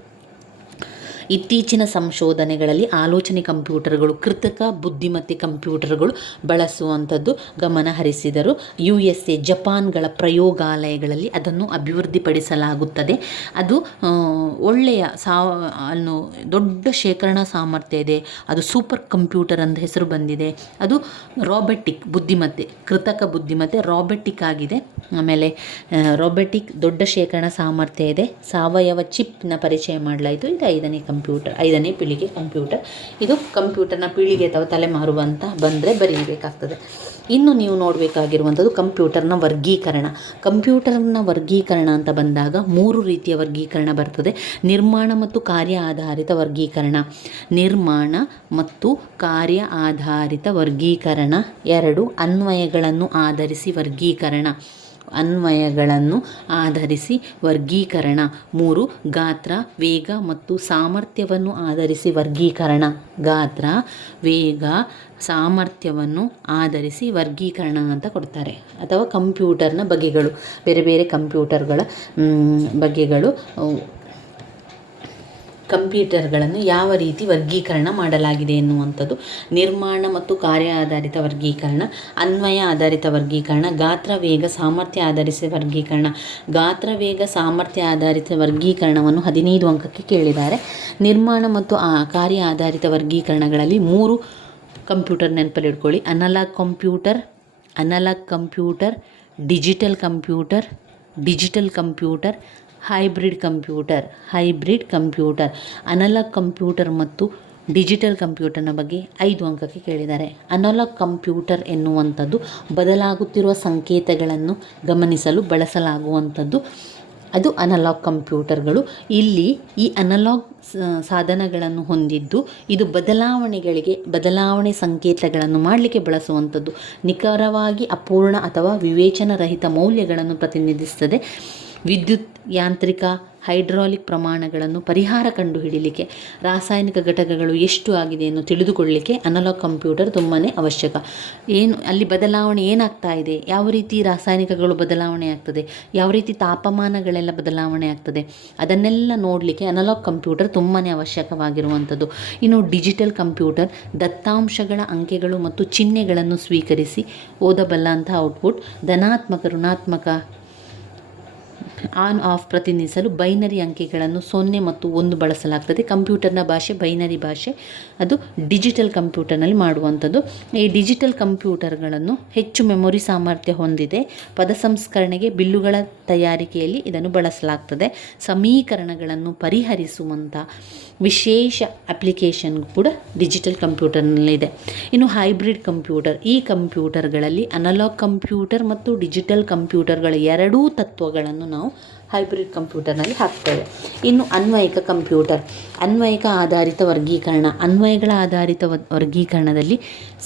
ಇತ್ತೀಚಿನ ಸಂಶೋಧನೆಗಳಲ್ಲಿ ಆಲೋಚನೆ ಕಂಪ್ಯೂಟರ್ಗಳು, ಕೃತಕ ಬುದ್ಧಿಮತ್ತೆ ಕಂಪ್ಯೂಟರ್ಗಳು ಬಳಸುವಂಥದ್ದು ಗಮನ ಹರಿಸಿದರು. USA, ಜಪಾನ್ಗಳ ಪ್ರಯೋಗಾಲಯಗಳಲ್ಲಿ ಅದನ್ನು ಅಭಿವೃದ್ಧಿಪಡಿಸಲಾಗುತ್ತದೆ. ಅದು ಒಳ್ಳೆಯ ದೊಡ್ಡ ಶೇಖರಣಾ ಸಾಮರ್ಥ್ಯ ಇದೆ. ಅದು ಸೂಪರ್ ಕಂಪ್ಯೂಟರ್ ಅಂತ ಹೆಸರು ಬಂದಿದೆ. ಅದು ರೋಬೊಟಿಕ್ ಬುದ್ಧಿಮತ್ತೆ, ಕೃತಕ ಬುದ್ಧಿಮತ್ತೆ ರೋಬೊಟಿಕ್ ಆಗಿದೆ. ಆಮೇಲೆ ರೋಬೊಟಿಕ್ ದೊಡ್ಡ ಶೇಖರಣಾ ಸಾಮರ್ಥ್ಯ ಇದೆ. ಸಾವಯವ ಚಿಪ್ನ ಪರಿಚಯ ಮಾಡಲಾಯಿತು. ಇದು 5ನೇ ಪೀಳಿಗೆ ಕಂಪ್ಯೂಟರ್. ಇದು ಕಂಪ್ಯೂಟರ್ನ ಪೀಳಿಗೆ ಅಥವಾ ತಲೆಮಾರು ಅಂತ ಬಂದರೆ ಬರೀಬೇಕಾಗ್ತದೆ. ಇನ್ನು ನೀವು ನೋಡಬೇಕಾಗಿರುವಂಥದ್ದು ಕಂಪ್ಯೂಟರ್ನ ವರ್ಗೀಕರಣ ಅಂತ ಬಂದಾಗ 3 ರೀತಿಯ ವರ್ಗೀಕರಣ ಬರ್ತದೆ. ನಿರ್ಮಾಣ ಮತ್ತು ಕಾರ್ಯ ಆಧಾರಿತ ವರ್ಗೀಕರಣ. 2, ಅನ್ವಯಗಳನ್ನು ಆಧರಿಸಿ ವರ್ಗೀಕರಣ. 3, ಗಾತ್ರ, ವೇಗ ಮತ್ತು ಸಾಮರ್ಥ್ಯವನ್ನು ಆಧರಿಸಿ ವರ್ಗೀಕರಣ ಅಂತ ಕೊಡ್ತಾರೆ. ಅಥವಾ ಕಂಪ್ಯೂಟರ್ನ ಬಗೆಗಳು, ಬೇರೆ ಬೇರೆ ಕಂಪ್ಯೂಟರ್ಗಳ ಬಗೆಗಳು, ಕಂಪ್ಯೂಟರ್ಗಳನ್ನು ಯಾವ ರೀತಿ ವರ್ಗೀಕರಣ ಮಾಡಲಾಗಿದೆ ಎನ್ನುವಂಥದ್ದು. ನಿರ್ಮಾಣ ಮತ್ತು ಕಾರ್ಯ ಆಧಾರಿತ ವರ್ಗೀಕರಣ, ಅನ್ವಯ ಆಧಾರಿತ ವರ್ಗೀಕರಣ, ಗಾತ್ರ, ವೇಗ, ಸಾಮರ್ಥ್ಯ ಆಧರಿಸಿದ ವರ್ಗೀಕರಣ. ಗಾತ್ರ, ವೇಗ, ಸಾಮರ್ಥ್ಯ ಆಧಾರಿತ ವರ್ಗೀಕರಣವನ್ನು 15 ಅಂಕಕ್ಕೆ ಕೇಳಿದ್ದಾರೆ. ನಿರ್ಮಾಣ ಮತ್ತು ಕಾರ್ಯ ಆಧಾರಿತ ವರ್ಗೀಕರಣಗಳಲ್ಲಿ 3 ಕಂಪ್ಯೂಟರ್ ನೆನಪಲ್ಲಿ ಇಟ್ಕೊಳ್ಳಿ: analog computer, digital computer, hybrid computer analog computer ಮತ್ತು ಡಿಜಿಟಲ್ ಕಂಪ್ಯೂಟರ್ನ ಬಗ್ಗೆ 5 ಅಂಕಕ್ಕೆ ಕೇಳಿದ್ದಾರೆ. ಅನಲಾಗ್ ಕಂಪ್ಯೂಟರ್ ಎನ್ನುವಂಥದ್ದು ಬದಲಾಗುತ್ತಿರುವ ಸಂಕೇತಗಳನ್ನು ಗಮನಿಸಲು ಬಳಸಲಾಗುವಂಥದ್ದು, ಅದು ಅನಲಾಗ್ ಕಂಪ್ಯೂಟರ್ಗಳು. ಇಲ್ಲಿ ಈ ಅನಲಾಗ್ ಸಾಧನಗಳನ್ನು ಹೊಂದಿದ್ದು ಇದು ಬದಲಾವಣೆ ಸಂಕೇತಗಳನ್ನು ಮಾಡಲಿಕ್ಕೆ ಬಳಸುವಂಥದ್ದು. ನಿಖರವಾಗಿ ಅಪೂರ್ಣ ಅಥವಾ ವಿವೇಚನರಹಿತ ಮೌಲ್ಯಗಳನ್ನು ಪ್ರತಿನಿಧಿಸುತ್ತದೆ. ವಿದ್ಯುತ್, ಯಾಂತ್ರಿಕ, ಹೈಡ್ರಾಲಿಕ್ ಪ್ರಮಾಣಗಳನ್ನು ಪರಿಹಾರ ಕಂಡುಹಿಡಿಯಲಿಕ್ಕೆ, ರಾಸಾಯನಿಕ ಘಟಕಗಳು ಎಷ್ಟು ಆಗಿದೆ ಎಂದು ತಿಳಿದುಕೊಳ್ಳಲಿಕ್ಕೆ ಅನಲಾಗ್ ಕಂಪ್ಯೂಟರ್ ತುಂಬಾ ಅವಶ್ಯಕ. ಅಲ್ಲಿ ಬದಲಾವಣೆ ಏನಾಗ್ತಾ ಇದೆ, ಯಾವ ರೀತಿ ರಾಸಾಯನಿಕಗಳು ಬದಲಾವಣೆ ಆಗ್ತದೆ, ಯಾವ ರೀತಿ ತಾಪಮಾನಗಳೆಲ್ಲ ಬದಲಾವಣೆ ಆಗ್ತದೆ, ಅದನ್ನೆಲ್ಲ ನೋಡಲಿಕ್ಕೆ ಅನಲಾಗ್ ಕಂಪ್ಯೂಟರ್ ತುಂಬಾ ಅವಶ್ಯಕವಾಗಿರುವಂಥದ್ದು. ಇನ್ನು ಡಿಜಿಟಲ್ ಕಂಪ್ಯೂಟರ್ ದತ್ತಾಂಶಗಳ ಅಂಕೆಗಳು ಮತ್ತು ಚಿಹ್ನೆಗಳನ್ನು ಸ್ವೀಕರಿಸಿ ಓದಬಲ್ಲಂತಹ ಔಟ್ಪುಟ್. ಧನಾತ್ಮಕ, ಋಣಾತ್ಮಕ, ಆನ್ ಆಫ್ ಪ್ರತಿನಿಧಿಸಲು ಬೈನರಿ ಅಂಕೆಗಳನ್ನು 0 ಮತ್ತು 1 ಬಳಸಲಾಗ್ತದೆ. ಕಂಪ್ಯೂಟರ್ನ ಭಾಷೆ ಬೈನರಿ ಭಾಷೆ, ಅದು ಡಿಜಿಟಲ್ ಕಂಪ್ಯೂಟರ್ನಲ್ಲಿ ಮಾಡುವಂಥದ್ದು. ಈ ಡಿಜಿಟಲ್ ಕಂಪ್ಯೂಟರ್ಗಳನ್ನು ಹೆಚ್ಚು ಮೆಮೊರಿ ಸಾಮರ್ಥ್ಯ ಹೊಂದಿದೆ. ಪದ ಸಂಸ್ಕರಣೆಗೆ, ಬಿಲ್ಲುಗಳ ತಯಾರಿಕೆಯಲ್ಲಿ ಇದನ್ನು ಬಳಸಲಾಗ್ತದೆ. ಸಮೀಕರಣಗಳನ್ನು ಪರಿಹರಿಸುವಂಥ ವಿಶೇಷ ಅಪ್ಲಿಕೇಶನ್ ಕೂಡ ಡಿಜಿಟಲ್ ಕಂಪ್ಯೂಟರ್ನಲ್ಲಿದೆ. ಇನ್ನು ಹೈಬ್ರಿಡ್ ಕಂಪ್ಯೂಟರ್, ಈ ಕಂಪ್ಯೂಟರ್ಗಳಲ್ಲಿ ಅನಲಾಗ್ ಕಂಪ್ಯೂಟರ್ ಮತ್ತು ಡಿಜಿಟಲ್ ಕಂಪ್ಯೂಟರ್ಗಳ ಎರಡೂ ತತ್ವಗಳನ್ನು ನಾವು ಹೈಬ್ರಿಡ್ ಕಂಪ್ಯೂಟರ್ನಲ್ಲಿ ಹಾಕ್ತೇವೆ. ಇನ್ನು ಅನ್ವಯಿಕ ಕಂಪ್ಯೂಟರ್, ಅನ್ವಯಿಕ ಆಧಾರಿತ ವರ್ಗೀಕರಣ. ಅನ್ವಯಗಳ ಆಧಾರಿತ ವರ್ಗೀಕರಣದಲ್ಲಿ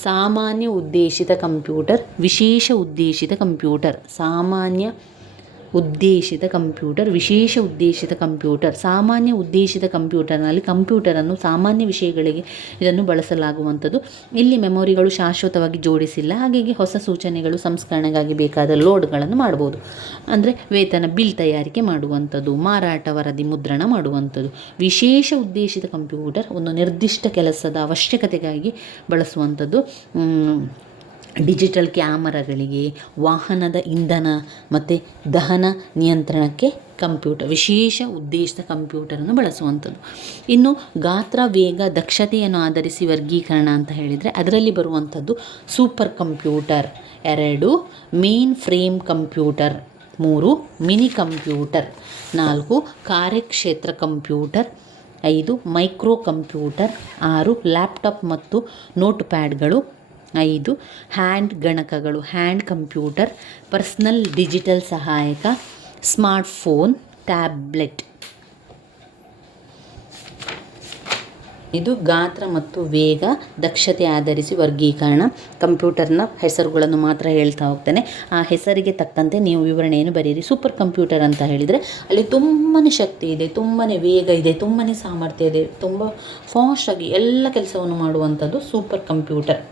ಸಾಮಾನ್ಯ ಉದ್ದೇಶಿತ ಕಂಪ್ಯೂಟರ್, ವಿಶೇಷ ಉದ್ದೇಶಿತ ಕಂಪ್ಯೂಟರ್. ಸಾಮಾನ್ಯ ಉದ್ದೇಶಿತ ಕಂಪ್ಯೂಟರ್, ವಿಶೇಷ ಉದ್ದೇಶಿತ ಕಂಪ್ಯೂಟರ್. ಸಾಮಾನ್ಯ ಉದ್ದೇಶಿತ ಕಂಪ್ಯೂಟರ್ನಲ್ಲಿ ಕಂಪ್ಯೂಟರನ್ನು ಸಾಮಾನ್ಯ ವಿಷಯಗಳಿಗೆ ಇದನ್ನು ಬಳಸಲಾಗುವಂಥದ್ದು. ಇಲ್ಲಿ ಮೆಮೊರಿಗಳು ಶಾಶ್ವತವಾಗಿ ಜೋಡಿಸಿಲ್ಲ, ಹಾಗಾಗಿ ಹೊಸ ಸೂಚನೆಗಳು ಸಂಸ್ಕರಣೆಗಾಗಿ ಬೇಕಾದ ಲೋಡ್ಗಳನ್ನು ಮಾಡ್ಬೋದು. ಅಂದರೆ ವೇತನ ಬಿಲ್ ತಯಾರಿಕೆ ಮಾಡುವಂಥದ್ದು, ಮಾರಾಟ ವರದಿ ಮುದ್ರಣ ಮಾಡುವಂಥದ್ದು. ವಿಶೇಷ ಉದ್ದೇಶಿತ ಕಂಪ್ಯೂಟರ್ ಒಂದು ನಿರ್ದಿಷ್ಟ ಕೆಲಸದ ಅವಶ್ಯಕತೆಗಾಗಿ ಬಳಸುವಂಥದ್ದು. ಡಿಜಿಟಲ್ ಕ್ಯಾಮರಾಗಳಿಗೆ, ವಾಹನದ ಇಂಧನ ಮತ್ತು ದಹನ ನಿಯಂತ್ರಣಕ್ಕೆ ವಿಶೇಷ ಉದ್ದೇಶಿತ ಕಂಪ್ಯೂಟರನ್ನು ಬಳಸುವಂಥದ್ದು. ಇನ್ನು ಗಾತ್ರ, ವೇಗ, ದಕ್ಷತೆಯನ್ನು ಆಧರಿಸಿ ವರ್ಗೀಕರಣ ಅಂತ ಹೇಳಿದರೆ ಅದರಲ್ಲಿ ಬರುವಂಥದ್ದು super computer. 2 mainframe computer. 3 mini computer. 4 ಕಾರ್ಯಕ್ಷೇತ್ರ ಕಂಪ್ಯೂಟರ್. 5 micro computer. 6 ಲ್ಯಾಪ್ಟಾಪ್ ಮತ್ತು ನೋಟ್ ಪ್ಯಾಡ್ಗಳು. 5 ಹ್ಯಾಂಡ್ ಗಣಕಗಳು, ಹ್ಯಾಂಡ್ ಕಂಪ್ಯೂಟರ್. ಪರ್ಸನಲ್ ಡಿಜಿಟಲ್ ಸಹಾಯಕ, ಸ್ಮಾರ್ಟ್ಫೋನ್, ಟ್ಯಾಬ್ಲೆಟ್. ಇದು ಗಾತ್ರ ಮತ್ತು ವೇಗ, ದಕ್ಷತೆ ಆಧರಿಸಿ ವರ್ಗೀಕರಣ. ಕಂಪ್ಯೂಟರ್ನ ಹೆಸರುಗಳನ್ನು ಮಾತ್ರ ಹೇಳ್ತಾ ಹೋಗ್ತಾನೆ, ಆ ಹೆಸರಿಗೆ ತಕ್ಕಂತೆ ನೀವು ವಿವರಣೆಯನ್ನು ಬರೆಯಿರಿ. ಸೂಪರ್ ಕಂಪ್ಯೂಟರ್ ಅಂತ ಹೇಳಿದರೆ ಅಲ್ಲಿ ತುಂಬಾ ಶಕ್ತಿ ಇದೆ, ತುಂಬಾ ವೇಗ ಇದೆ, ತುಂಬಾ ಸಾಮರ್ಥ್ಯ ಇದೆ, ತುಂಬ ಫಾಸ್ಟಾಗಿ ಎಲ್ಲ ಕೆಲಸವನ್ನು ಮಾಡುವಂಥದ್ದು ಸೂಪರ್ ಕಂಪ್ಯೂಟರ್.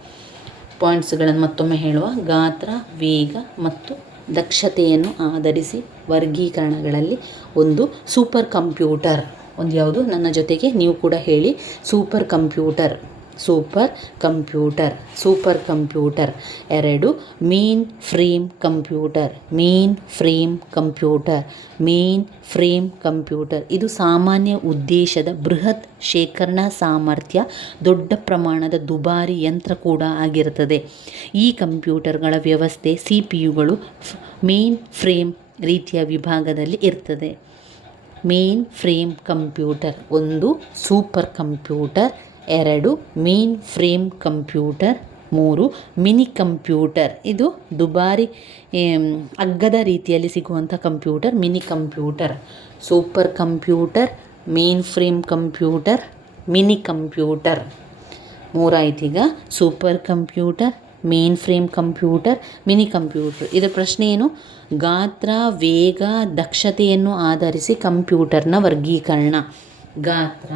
ಪಾಯಿಂಟ್ಸ್ಗಳನ್ನು ಮತ್ತೊಮ್ಮೆ ಹೇಳುವ: ಗಾತ್ರ, ವೇಗ ಮತ್ತು ದಕ್ಷತೆಯನ್ನು ಆಧರಿಸಿ ವರ್ಗೀಕರಣಗಳಲ್ಲಿ ಒಂದು ಸೂಪರ್ ಕಂಪ್ಯೂಟರ್. ಒಂದು ಯಾವುದು? ನನ್ನ ಜೊತೆಗೆ ನೀವು ಕೂಡ ಹೇಳಿ: super computer, super computer, super computer. 2 mainframe computer, mainframe computer, mainframe computer. ಇದು ಸಾಮಾನ್ಯ ಉದ್ದೇಶದ ಬೃಹತ್ ಶೇಖರಣಾ ಸಾಮರ್ಥ್ಯ, ದೊಡ್ಡ ಪ್ರಮಾಣದ ದುಬಾರಿ ಯಂತ್ರ ಕೂಡ ಆಗಿರುತ್ತದೆ. ಈ ಕಂಪ್ಯೂಟರ್ಗಳ ವ್ಯವಸ್ಥೆ CPUಗಳು ಮೇನ್ ಫ್ರೇಮ್ ರೀತಿಯ ವಿಭಾಗದಲ್ಲಿ ಇರ್ತದೆ. Mainframe computer. 1 super computer. 2 mainframe computer. 3 mini computer. ಇದು ದುಬಾರಿ ಅಗ್ಗದ ರೀತಿಯಲ್ಲಿ ಸಿಗುವಂಥ computer, mini computer. Super computer, mainframe computer, mini computer. 3 ಆಯ್ತೀಗ: super computer, mainframe computer, mini computer. ಇದರ ಪ್ರಶ್ನೆ ಏನು? ಗಾತ್ರ, ವೇಗ, ದಕ್ಷತೆಯನ್ನು ಆಧರಿಸಿ ಕಂಪ್ಯೂಟರ್ನ ವರ್ಗೀಕರಣ. ಗಾತ್ರ,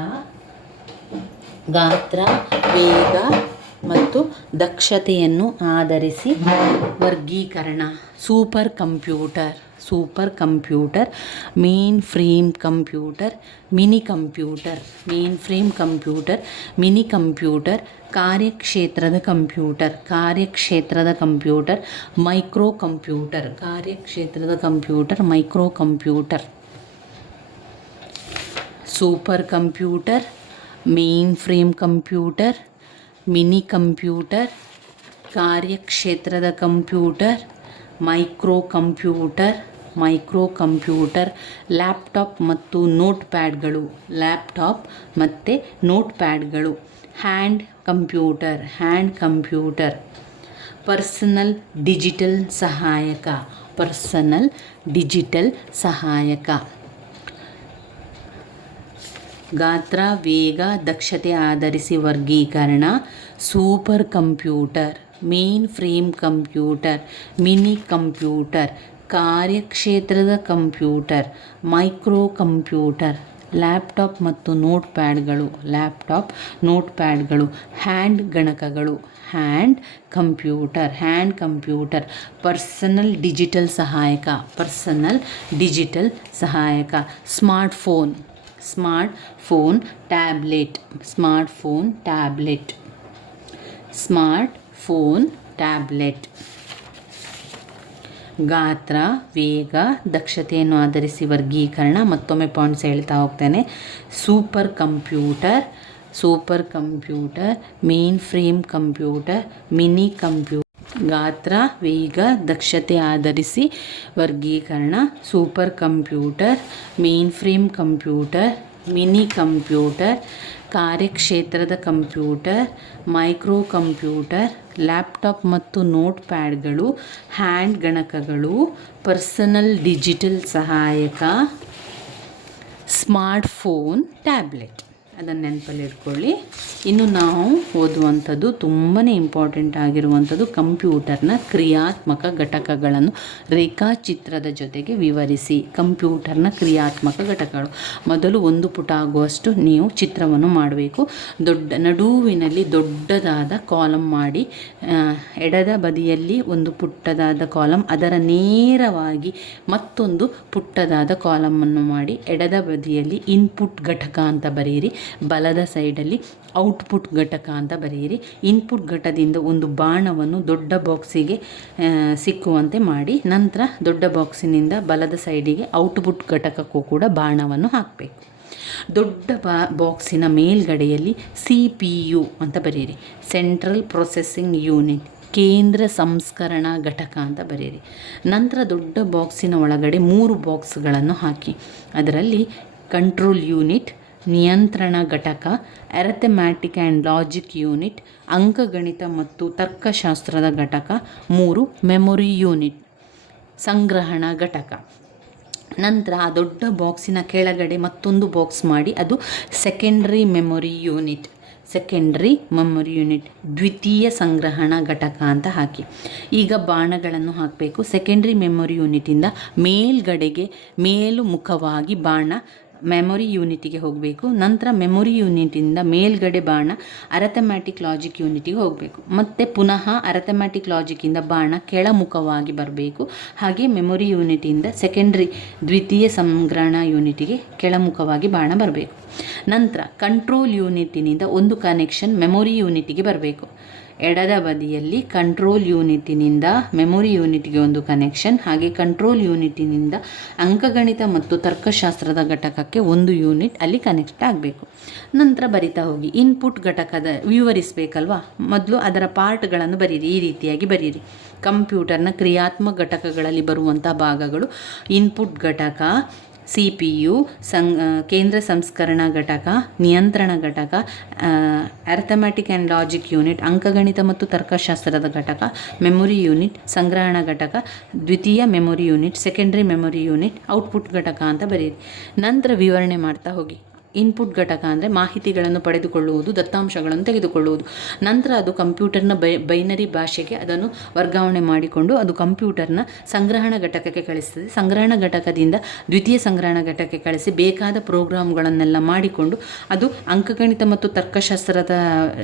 ವೇಗ ಮತ್ತು ದಕ್ಷತೆಯನ್ನು ಆಧರಿಸಿ ವರ್ಗೀಕರಣ. Super computer, super computer, mainframe computer, mini computer. Mainframe computer, mini computer. ಕಾರ್ಯಕ್ಷೇತ್ರದ ಕಂಪ್ಯೂಟರ್, ಕಾರ್ಯಕ್ಷೇತ್ರದ ಕಂಪ್ಯೂಟರ್. ಮೈಕ್ರೋ ಕಂಪ್ಯೂಟರ್, ಕಾರ್ಯಕ್ಷೇತ್ರದ computer, micro computer. Super computer, mainframe computer, mini computer, ಕಾರ್ಯಕ್ಷೇತ್ರದ computer, micro computer, micro computer, laptop ಮತ್ತು ನೋಟ್ ಪ್ಯಾಡ್ಗಳು, ಲ್ಯಾಪ್ಟಾಪ್ ಮತ್ತು ನೋಟ್ ಪ್ಯಾಡ್ಗಳು, ಹ್ಯಾಂಡ್ ಕಂಪ್ಯೂಟರ್, ಪರ್ಸನಲ್ ಡಿಜಿಟಲ್ ಸಹಾಯಕ, ಗಾತ್ರ, ವೇಗ, ದಕ್ಷತೆ ಆಧರಿಸಿ ವರ್ಗೀಕರಣ, super computer, mainframe computer, mini computer, ಕಾರ್ಯಕ್ಷೇತ್ರದ ಕಂಪ್ಯೂಟರ್, ಮೈಕ್ರೋ ಕಂಪ್ಯೂಟರ್, ಲ್ಯಾಪ್ಟಾಪ್ ಮತ್ತು ನೋಟ್ ಪ್ಯಾಡ್ಗಳು, ಹ್ಯಾಂಡ್ ಗಣಕಗಳು, ಹ್ಯಾಂಡ್ ಕಂಪ್ಯೂಟರ್, ಪರ್ಸನಲ್ ಡಿಜಿಟಲ್ ಸಹಾಯಕ, ಸ್ಮಾರ್ಟ್ಫೋನ್, ಟ್ಯಾಬ್ಲೆಟ್, ಗಾತ್ರ, ವೇಗ, ದಕ್ಷತೆಯನ್ನು ಆಧರಿಸಿ ವರ್ಗೀಕರಣ. ಮತ್ತೊಮ್ಮೆ ಪಾಯಿಂಟ್ಸ್ ಹೇಳ್ತಾ ಹೋಗ್ತೇನೆ. Super computer, mainframe computer, mini computer, ಗಾತ್ರ, ವೇಗ, ದಕ್ಷತೆ ಆಧರಿಸಿ ವರ್ಗೀಕರಣ, super computer, mainframe computer, mini computer, ಕಾರ್ಯಕ್ಷೇತ್ರದ ಕಂಪ್ಯೂಟರ್, ಮೈಕ್ರೋ ಕಂಪ್ಯೂಟರ್, ಲ್ಯಾಪ್ಟಾಪ್ ಮತ್ತು ನೋಟ್ ಪ್ಯಾಡ್ಗಳು, ಹ್ಯಾಂಡ್ ಗಣಕಗಳು, ಪರ್ಸನಲ್ ಡಿಜಿಟಲ್ ಸಹಾಯಕ, ಸ್ಮಾರ್ಟ್ಫೋನ್, ಟ್ಯಾಬ್ಲೆಟ್. ಅದನ್ನು ನೆನಪಲ್ಲಿ ಇಟ್ಕೊಳ್ಳಿ. ಇನ್ನು ನಾವು ಓದುವಂಥದ್ದು ತುಂಬಾ ಇಂಪಾರ್ಟೆಂಟ್ ಆಗಿರುವಂಥದ್ದು ಕಂಪ್ಯೂಟರ್ನ ಕ್ರಿಯಾತ್ಮಕ ಘಟಕಗಳನ್ನು ರೇಖಾಚಿತ್ರದ ಜೊತೆಗೆ ವಿವರಿಸಿ. ಕಂಪ್ಯೂಟರ್ನ ಕ್ರಿಯಾತ್ಮಕ ಘಟಕಗಳು. ಮೊದಲು 1 ಪುಟ ಆಗುವಷ್ಟು ನೀವು ಚಿತ್ರವನ್ನು ಮಾಡಬೇಕು. ನಡುವಿನಲ್ಲಿ ದೊಡ್ಡದಾದ ಕಾಲಮ್ ಮಾಡಿ, ಎಡದ ಬದಿಯಲ್ಲಿ ಒಂದು ಪುಟ್ಟದಾದ ಕಾಲಮ್, ಅದರ ನೇರವಾಗಿ ಮತ್ತೊಂದು ಪುಟ್ಟದಾದ ಕಾಲಮನ್ನು ಮಾಡಿ, ಎಡದ ಬದಿಯಲ್ಲಿ ಇನ್ಪುಟ್ ಘಟಕ ಅಂತ ಬರೆಯಿರಿ, ಬಲದ ಸೈಡಲ್ಲಿ ಔಟ್ಪುಟ್ ಘಟಕ ಅಂತ ಬರೆಯಿರಿ. ಇನ್ಪುಟ್ ಘಟಕದಿಂದ ಒಂದು ಬಾಣವನ್ನು ದೊಡ್ಡ ಬಾಕ್ಸಿಗೆ ಸಿಕ್ಕುವಂತೆ ಮಾಡಿ, ನಂತರ ದೊಡ್ಡ ಬಾಕ್ಸಿನಿಂದ ಬಲದ ಸೈಡಿಗೆ ಔಟ್ಪುಟ್ ಘಟಕಕ್ಕೂ ಕೂಡ ಬಾಣವನ್ನು ಹಾಕಬೇಕು. ದೊಡ್ಡ ಬಾಕ್ಸಿನ ಮೇಲ್ಗಡೆಯಲ್ಲಿ CPU ಅಂತ ಬರೆಯಿರಿ, ಸೆಂಟ್ರಲ್ ಪ್ರೊಸೆಸಿಂಗ್ ಯೂನಿಟ್, ಕೇಂದ್ರ ಸಂಸ್ಕರಣಾ ಘಟಕ ಅಂತ ಬರೆಯಿರಿ. ನಂತರ ದೊಡ್ಡ ಬಾಕ್ಸಿನ ಒಳಗಡೆ 3 ಬಾಕ್ಸ್ಗಳನ್ನು ಹಾಕಿ, ಅದರಲ್ಲಿ ಕಂಟ್ರೋಲ್ ಯೂನಿಟ್, ನಿಯಂತ್ರಣ ಘಟಕ, ಅರಿಥಮೆಟಿಕ್ ಆ್ಯಂಡ್ ಲಾಜಿಕ್ ಯೂನಿಟ್, ಅಂಕಗಣಿತ ಮತ್ತು ತರ್ಕಶಾಸ್ತ್ರದ ಘಟಕ, 3 ಮೆಮೊರಿ ಯೂನಿಟ್, ಸಂಗ್ರಹಣಾ ಘಟಕ. ನಂತರ ಆ ದೊಡ್ಡ ಬಾಕ್ಸಿನ ಕೆಳಗಡೆ ಮತ್ತೊಂದು ಬಾಕ್ಸ್ ಮಾಡಿ, ಅದು ಸೆಕೆಂಡ್ರಿ ಮೆಮೊರಿ ಯೂನಿಟ್, ದ್ವಿತೀಯ ಸಂಗ್ರಹಣಾ ಘಟಕ ಅಂತ ಹಾಕಿ. ಈಗ ಬಾಣಗಳನ್ನು ಹಾಕಬೇಕು. ಸೆಕೆಂಡ್ರಿ ಮೆಮೊರಿ ಯೂನಿಟಿಂದ ಮೇಲ್ಗಡೆಗೆ ಮೇಲುಮುಖವಾಗಿ ಬಾಣ ಮೆಮೊರಿ ಯೂನಿಟಿಗೆ ಹೋಗಬೇಕು. ನಂತರ ಮೆಮೊರಿ ಯೂನಿಟಿಂದ ಮೇಲ್ಗಡೆ ಬಾಣ ಅರಿಥಮೆಟಿಕ್ ಲಾಜಿಕ್ ಯೂನಿಟಿಗೆ ಹೋಗಬೇಕು. ಮತ್ತು ಪುನಃ ಅರಿಥಮೆಟಿಕ್ ಲಾಜಿಕ್ಕಿಂದ ಬಾಣ ಕೆಳಮುಖವಾಗಿ ಬರಬೇಕು. ಹಾಗೆ ಮೆಮೊರಿ ಯೂನಿಟಿಂದ ದ್ವಿತೀಯ ಸಂಗ್ರಹಣಾ ಯೂನಿಟಿಗೆ ಕೆಳಮುಖವಾಗಿ ಬಾಣ ಬರಬೇಕು. ನಂತರ ಕಂಟ್ರೋಲ್ ಯೂನಿಟಿನಿಂದ ಒಂದು ಕನೆಕ್ಷನ್ ಮೆಮೊರಿ ಯೂನಿಟಿಗೆ ಬರಬೇಕು. ಎಡದ ಬದಿಯಲ್ಲಿ ಕಂಟ್ರೋಲ್ ಯೂನಿಟಿನಿಂದ ಮೆಮೊರಿ ಯೂನಿಟ್ಗೆ ಒಂದು ಕನೆಕ್ಷನ್, ಹಾಗೆ ಕಂಟ್ರೋಲ್ ಯೂನಿಟಿನಿಂದ ಅಂಕಗಣಿತ ಮತ್ತು ತರ್ಕಶಾಸ್ತ್ರದ ಘಟಕಕ್ಕೆ ಒಂದು ಯೂನಿಟ್ ಅಲ್ಲಿ ಕನೆಕ್ಟ್ ಆಗಬೇಕು. ನಂತರ ಬರಿತಾ ಹೋಗಿ. ಇನ್ಪುಟ್ ಘಟಕದ ವಿವರಿಸಬೇಕಲ್ವಾ, ಮೊದಲು ಅದರ ಪಾರ್ಟ್ಗಳನ್ನು ಬರೀರಿ. ಈ ರೀತಿಯಾಗಿ ಬರೀರಿ. ಕಂಪ್ಯೂಟರ್ನ ಕ್ರಿಯಾತ್ಮಕ ಘಟಕಗಳಲ್ಲಿ ಬರುವಂಥ ಭಾಗಗಳು: ಇನ್ಪುಟ್ ಘಟಕ, CPU, ಕೇಂದ್ರ ಸಂಸ್ಕರಣಾ ಘಟಕ, ನಿಯಂತ್ರಣ ಘಟಕ, ಅರಿಥಮೆಟಿಕ್ ಆ್ಯಂಡ್ ಲಾಜಿಕ್ ಯೂನಿಟ್, ಅಂಕಗಣಿತ ಮತ್ತು ತರ್ಕಶಾಸ್ತ್ರದ ಘಟಕ, ಮೆಮೊರಿ ಯೂನಿಟ್, ಸಂಗ್ರಹಣಾ ಘಟಕ, ದ್ವಿತೀಯ memory unit, secondary memory unit, output ಘಟಕ ಅಂತ ಬರೀರಿ. ನಂತರ ವಿವರಣೆ ಮಾಡ್ತಾ ಹೋಗಿ. ಇನ್ಪುಟ್ ಘಟಕ ಅಂದರೆ ಮಾಹಿತಿಗಳನ್ನು ಪಡೆದುಕೊಳ್ಳುವುದು, ದತ್ತಾಂಶಗಳನ್ನು ತೆಗೆದುಕೊಳ್ಳುವುದು. ನಂತರ ಅದು ಕಂಪ್ಯೂಟರ್ನ ಬೈನರಿ ಭಾಷೆಗೆ ಅದನ್ನು ವರ್ಗಾವಣೆ ಮಾಡಿಕೊಂಡು ಅದು ಕಂಪ್ಯೂಟರ್ನ ಸಂಗ್ರಹಣಾ ಘಟಕಕ್ಕೆ ಕಳಿಸ್ತದೆ. ಸಂಗ್ರಹಣಾ ಘಟಕದಿಂದ ದ್ವಿತೀಯ ಸಂಗ್ರಹಣಾ ಘಟಕಕ್ಕೆ ಕಳಿಸಿ ಬೇಕಾದ ಪ್ರೋಗ್ರಾಮ್ಗಳನ್ನೆಲ್ಲ ಮಾಡಿಕೊಂಡು ಅದು ಅಂಕಗಣಿತ ಮತ್ತು ತರ್ಕಶಾಸ್ತ್ರದ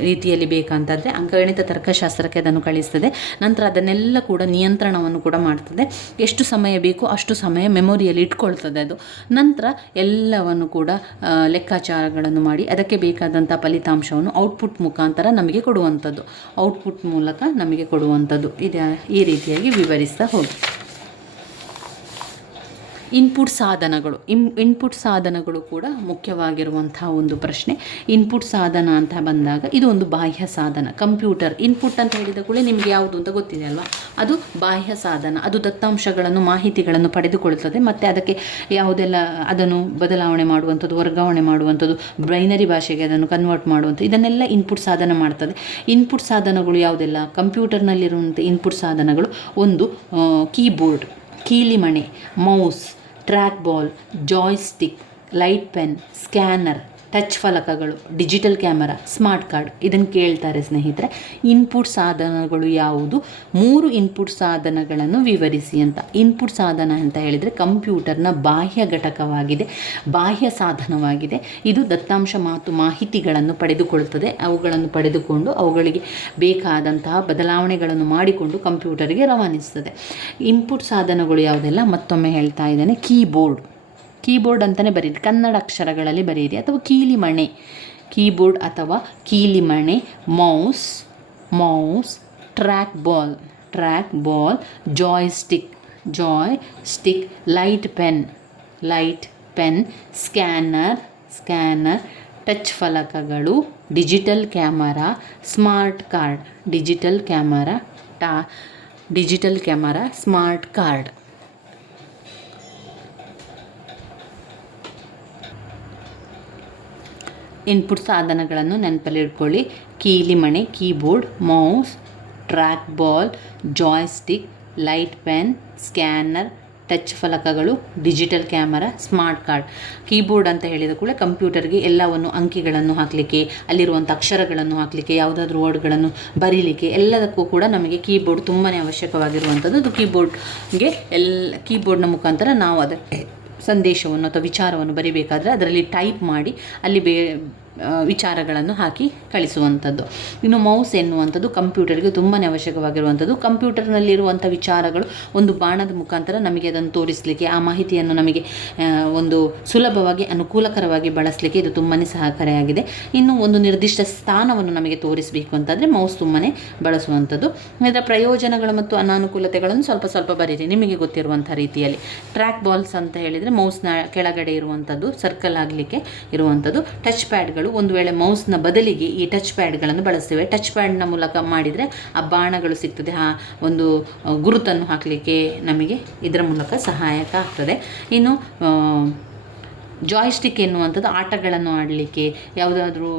ರೀತಿಯಲ್ಲಿ ಬೇಕಂತಾದರೆ ಅಂಕಗಣಿತ ತರ್ಕಶಾಸ್ತ್ರಕ್ಕೆ ಅದನ್ನು ಕಳಿಸ್ತದೆ. ನಂತರ ಅದನ್ನೆಲ್ಲ ಕೂಡ ನಿಯಂತ್ರಣವನ್ನು ಕೂಡ ಮಾಡ್ತದೆ. ಎಷ್ಟು ಸಮಯ ಬೇಕೋ ಅಷ್ಟು ಸಮಯ ಮೆಮೊರಿಯಲ್ಲಿ ಇಟ್ಕೊಳ್ತದೆ ಅದು. ನಂತರ ಎಲ್ಲವನ್ನು ಕೂಡ ಲೆಕ್ಕಾಚಾರಗಳನ್ನು ಮಾಡಿ ಅದಕ್ಕೆ ಬೇಕಾದಂಥ ಫಲಿತಾಂಶವನ್ನು ಔಟ್ಪುಟ್ ಮುಖಾಂತರ ನಮಗೆ ಕೊಡುವಂಥದ್ದು, ಔಟ್ಪುಟ್ ಮೂಲಕ ನಮಗೆ ಕೊಡುವಂಥದ್ದು. ಈ ರೀತಿಯಾಗಿ ವಿವರಿಸ್ತಾ ಹೋಗಿ. ಇನ್ಪುಟ್ ಸಾಧನಗಳು ಇನ್ಪುಟ್ ಸಾಧನಗಳು ಕೂಡ ಮುಖ್ಯವಾಗಿರುವಂಥ ಒಂದು ಪ್ರಶ್ನೆ. ಇನ್ಪುಟ್ ಸಾಧನ ಅಂತ ಬಂದಾಗ ಇದು ಒಂದು ಬಾಹ್ಯ ಸಾಧನ. ಕಂಪ್ಯೂಟರ್ ಇನ್ಪುಟ್ ಅಂತ ಹೇಳಿದ ಕೂಡ ನಿಮಗೆ ಯಾವುದು ಅಂತ ಗೊತ್ತಿದೆ ಅಲ್ವಾ, ಅದು ಬಾಹ್ಯ ಸಾಧನ. ಅದು ದತ್ತಾಂಶಗಳನ್ನು ಮಾಹಿತಿಗಳನ್ನು ಪಡೆದುಕೊಳ್ತದೆ ಮತ್ತು ಅದಕ್ಕೆ ಯಾವುದೆಲ್ಲ ಅದನ್ನು ಬದಲಾವಣೆ ಮಾಡುವಂಥದ್ದು, ವರ್ಗಾವಣೆ ಮಾಡುವಂಥದ್ದು, ಬೈನರಿ ಭಾಷೆಗೆ ಅದನ್ನು ಕನ್ವರ್ಟ್ ಮಾಡುವಂಥದ್ದು, ಇದನ್ನೆಲ್ಲ ಇನ್ಪುಟ್ ಸಾಧನ ಮಾಡ್ತದೆ. ಇನ್ಪುಟ್ ಸಾಧನಗಳು ಯಾವುದೆಲ್ಲ ಕಂಪ್ಯೂಟರ್ನಲ್ಲಿರುವಂಥ ಇನ್ಪುಟ್ ಸಾಧನಗಳು, ಒಂದು ಕೀಬೋರ್ಡ್, ಕೀಲಿಮಣೆ, mouse, trackball, joystick, light pen, scanner, touch ಫಲಕಗಳು, ಡಿಜಿಟಲ್ ಕ್ಯಾಮರಾ, ಸ್ಮಾರ್ಟ್ ಕಾರ್ಡ್. ಇದನ್ನು ಕೇಳ್ತಾರೆ ಸ್ನೇಹಿತರೆ. ಇನ್ಪುಟ್ ಸಾಧನಗಳು ಯಾವುದು? 3 ಇನ್ಪುಟ್ ಸಾಧನಗಳನ್ನು ವಿವರಿಸಿ ಅಂತ. ಇನ್ಪುಟ್ ಸಾಧನ ಅಂತ ಹೇಳಿದರೆ ಕಂಪ್ಯೂಟರ್ನ ಬಾಹ್ಯ ಘಟಕವಾಗಿದೆ, ಬಾಹ್ಯ ಸಾಧನವಾಗಿದೆ. ಇದು ದತ್ತಾಂಶ ಮತ್ತು ಮಾಹಿತಿಗಳನ್ನು ಪಡೆದುಕೊಳ್ತದೆ. ಅವುಗಳನ್ನು ಪಡೆದುಕೊಂಡು ಅವುಗಳಿಗೆ ಬೇಕಾದಂತಹ ಬದಲಾವಣೆಗಳನ್ನು ಮಾಡಿಕೊಂಡು ಕಂಪ್ಯೂಟರ್ಗೆ ರವಾನಿಸ್ತದೆ. ಇನ್ಪುಟ್ ಸಾಧನಗಳು ಯಾವುದೆಲ್ಲ ಮತ್ತೊಮ್ಮೆ ಹೇಳ್ತಾ ಇದ್ದೇನೆ. ಕೀಬೋರ್ಡ್ ಅಂತಲೇ ಬರೀರಿ, ಕನ್ನಡ ಅಕ್ಷರಗಳಲ್ಲಿ ಬರೀರಿ, ಅಥವಾ ಕೀಲಿಮಣೆ, ಕೀಬೋರ್ಡ್ ಅಥವಾ ಕೀಲಿಮಣೆ, mouse, trackball, joystick, light pen, scanner, touch ಫಲಕಗಳು, digital camera, smart card, digital camera, smart card. Input ಸಾಧನಗಳನ್ನು ನೆನಪಲ್ಲಿಟ್ಕೊಳ್ಳಿ. ಕೀಲಿಮಣೆ, keyboard, mouse, trackball, joystick, light pen, scanner, touch ಫಲಕಗಳು, digital camera, smart card. Keyboard ಅಂತ ಹೇಳಿದ ಕೂಡ ಕಂಪ್ಯೂಟರ್ಗೆ ಎಲ್ಲವನ್ನು ಅಂಕಿಗಳನ್ನು ಹಾಕಲಿಕ್ಕೆ, ಅಲ್ಲಿರುವಂಥ ಅಕ್ಷರಗಳನ್ನು ಹಾಕಲಿಕ್ಕೆ, ಯಾವುದಾದ್ರೂ ವರ್ಡ್ಗಳನ್ನು ಬರೀಲಿಕ್ಕೆ ಎಲ್ಲದಕ್ಕೂ ಕೂಡ ನಮಗೆ ಕೀಬೋರ್ಡ್ ತುಂಬಾ ಅವಶ್ಯಕವಾಗಿರುವಂಥದ್ದು. ಅದು ಕೀಬೋರ್ಡ್ನ ಮುಖಾಂತರ ನಾವು ಅದಕ್ಕೆ ಸಂದೇಶವನ್ನು ಅಥವಾ ವಿಚಾರವನ್ನು ಬರಿಬೇಕಾದ್ರೆ ಅದರಲ್ಲಿ ಟೈಪ್ ಮಾಡಿ ಅಲ್ಲಿ ವಿಚಾರಗಳನ್ನು ಹಾಕಿ ಕಳಿಸುವಂಥದ್ದು. ಇನ್ನು ಮೌಸ್ ಎನ್ನುವಂಥದ್ದು ಕಂಪ್ಯೂಟರ್ಗೆ ತುಂಬಾ ಅವಶ್ಯಕವಾಗಿರುವಂಥದ್ದು. ಕಂಪ್ಯೂಟರ್ನಲ್ಲಿರುವಂಥ ವಿಚಾರಗಳು ಒಂದು ಬಾಣದ ಮುಖಾಂತರ ನಮಗೆ ಅದನ್ನು ತೋರಿಸಲಿಕ್ಕೆ, ಆ ಮಾಹಿತಿಯನ್ನು ನಮಗೆ ಒಂದು ಸುಲಭವಾಗಿ ಅನುಕೂಲಕರವಾಗಿ ಬಳಸಲಿಕ್ಕೆ ಇದು ತುಂಬಾ ಸಹಕಾರಿಯಾಗಿದೆ. ಇನ್ನು ಒಂದು ನಿರ್ದಿಷ್ಟ ಸ್ಥಾನವನ್ನು ನಮಗೆ ತೋರಿಸಬೇಕು ಅಂತಂದರೆ ಮೌಸ್ ತುಂಬಾ ಬಳಸುವಂಥದ್ದು. ಇದರ ಪ್ರಯೋಜನಗಳು ಮತ್ತು ಅನಾನುಕೂಲತೆಗಳನ್ನು ಸ್ವಲ್ಪ ಬರೀರಿ ನಿಮಗೆ ಗೊತ್ತಿರುವಂಥ ರೀತಿಯಲ್ಲಿ. ಟ್ರ್ಯಾಕ್ ಬಾಲ್ಸ್ ಅಂತ ಹೇಳಿದರೆ ಮೌಸ್ನ ಕೆಳಗಡೆ ಇರುವಂಥದ್ದು, ಸರ್ಕಲ್ ಆಗಲಿಕ್ಕೆ ಇರುವಂಥದ್ದು. ಟಚ್ ಪ್ಯಾಡ್ಗಳು, ಒಂದು ವೇಳೆ ಮೌಸ್ನ ಬದಲಿಗೆ ಈ ಟಚ್ ಪ್ಯಾಡ್ಗಳನ್ನು ಬಳಸ್ತೇವೆ. ಟಚ್ ಪ್ಯಾಡ್ನ ಮೂಲಕ ಮಾಡಿದರೆ ಆ ಬಾಣಗಳು ಸಿಗ್ತದೆ, ಆ ಒಂದು ಗುರುತನ್ನು ಹಾಕಲಿಕ್ಕೆ ನಮಗೆ ಇದರ ಮೂಲಕ ಸಹಾಯಕ ಆಗ್ತದೆ. ಇನ್ನು ಜಾಯ್ಸ್ಟಿಕ್ ಎನ್ನುವಂಥದ್ದು ಆಟಗಳನ್ನು ಆಡಲಿಕ್ಕೆ, ಯಾವುದಾದ್ರೂ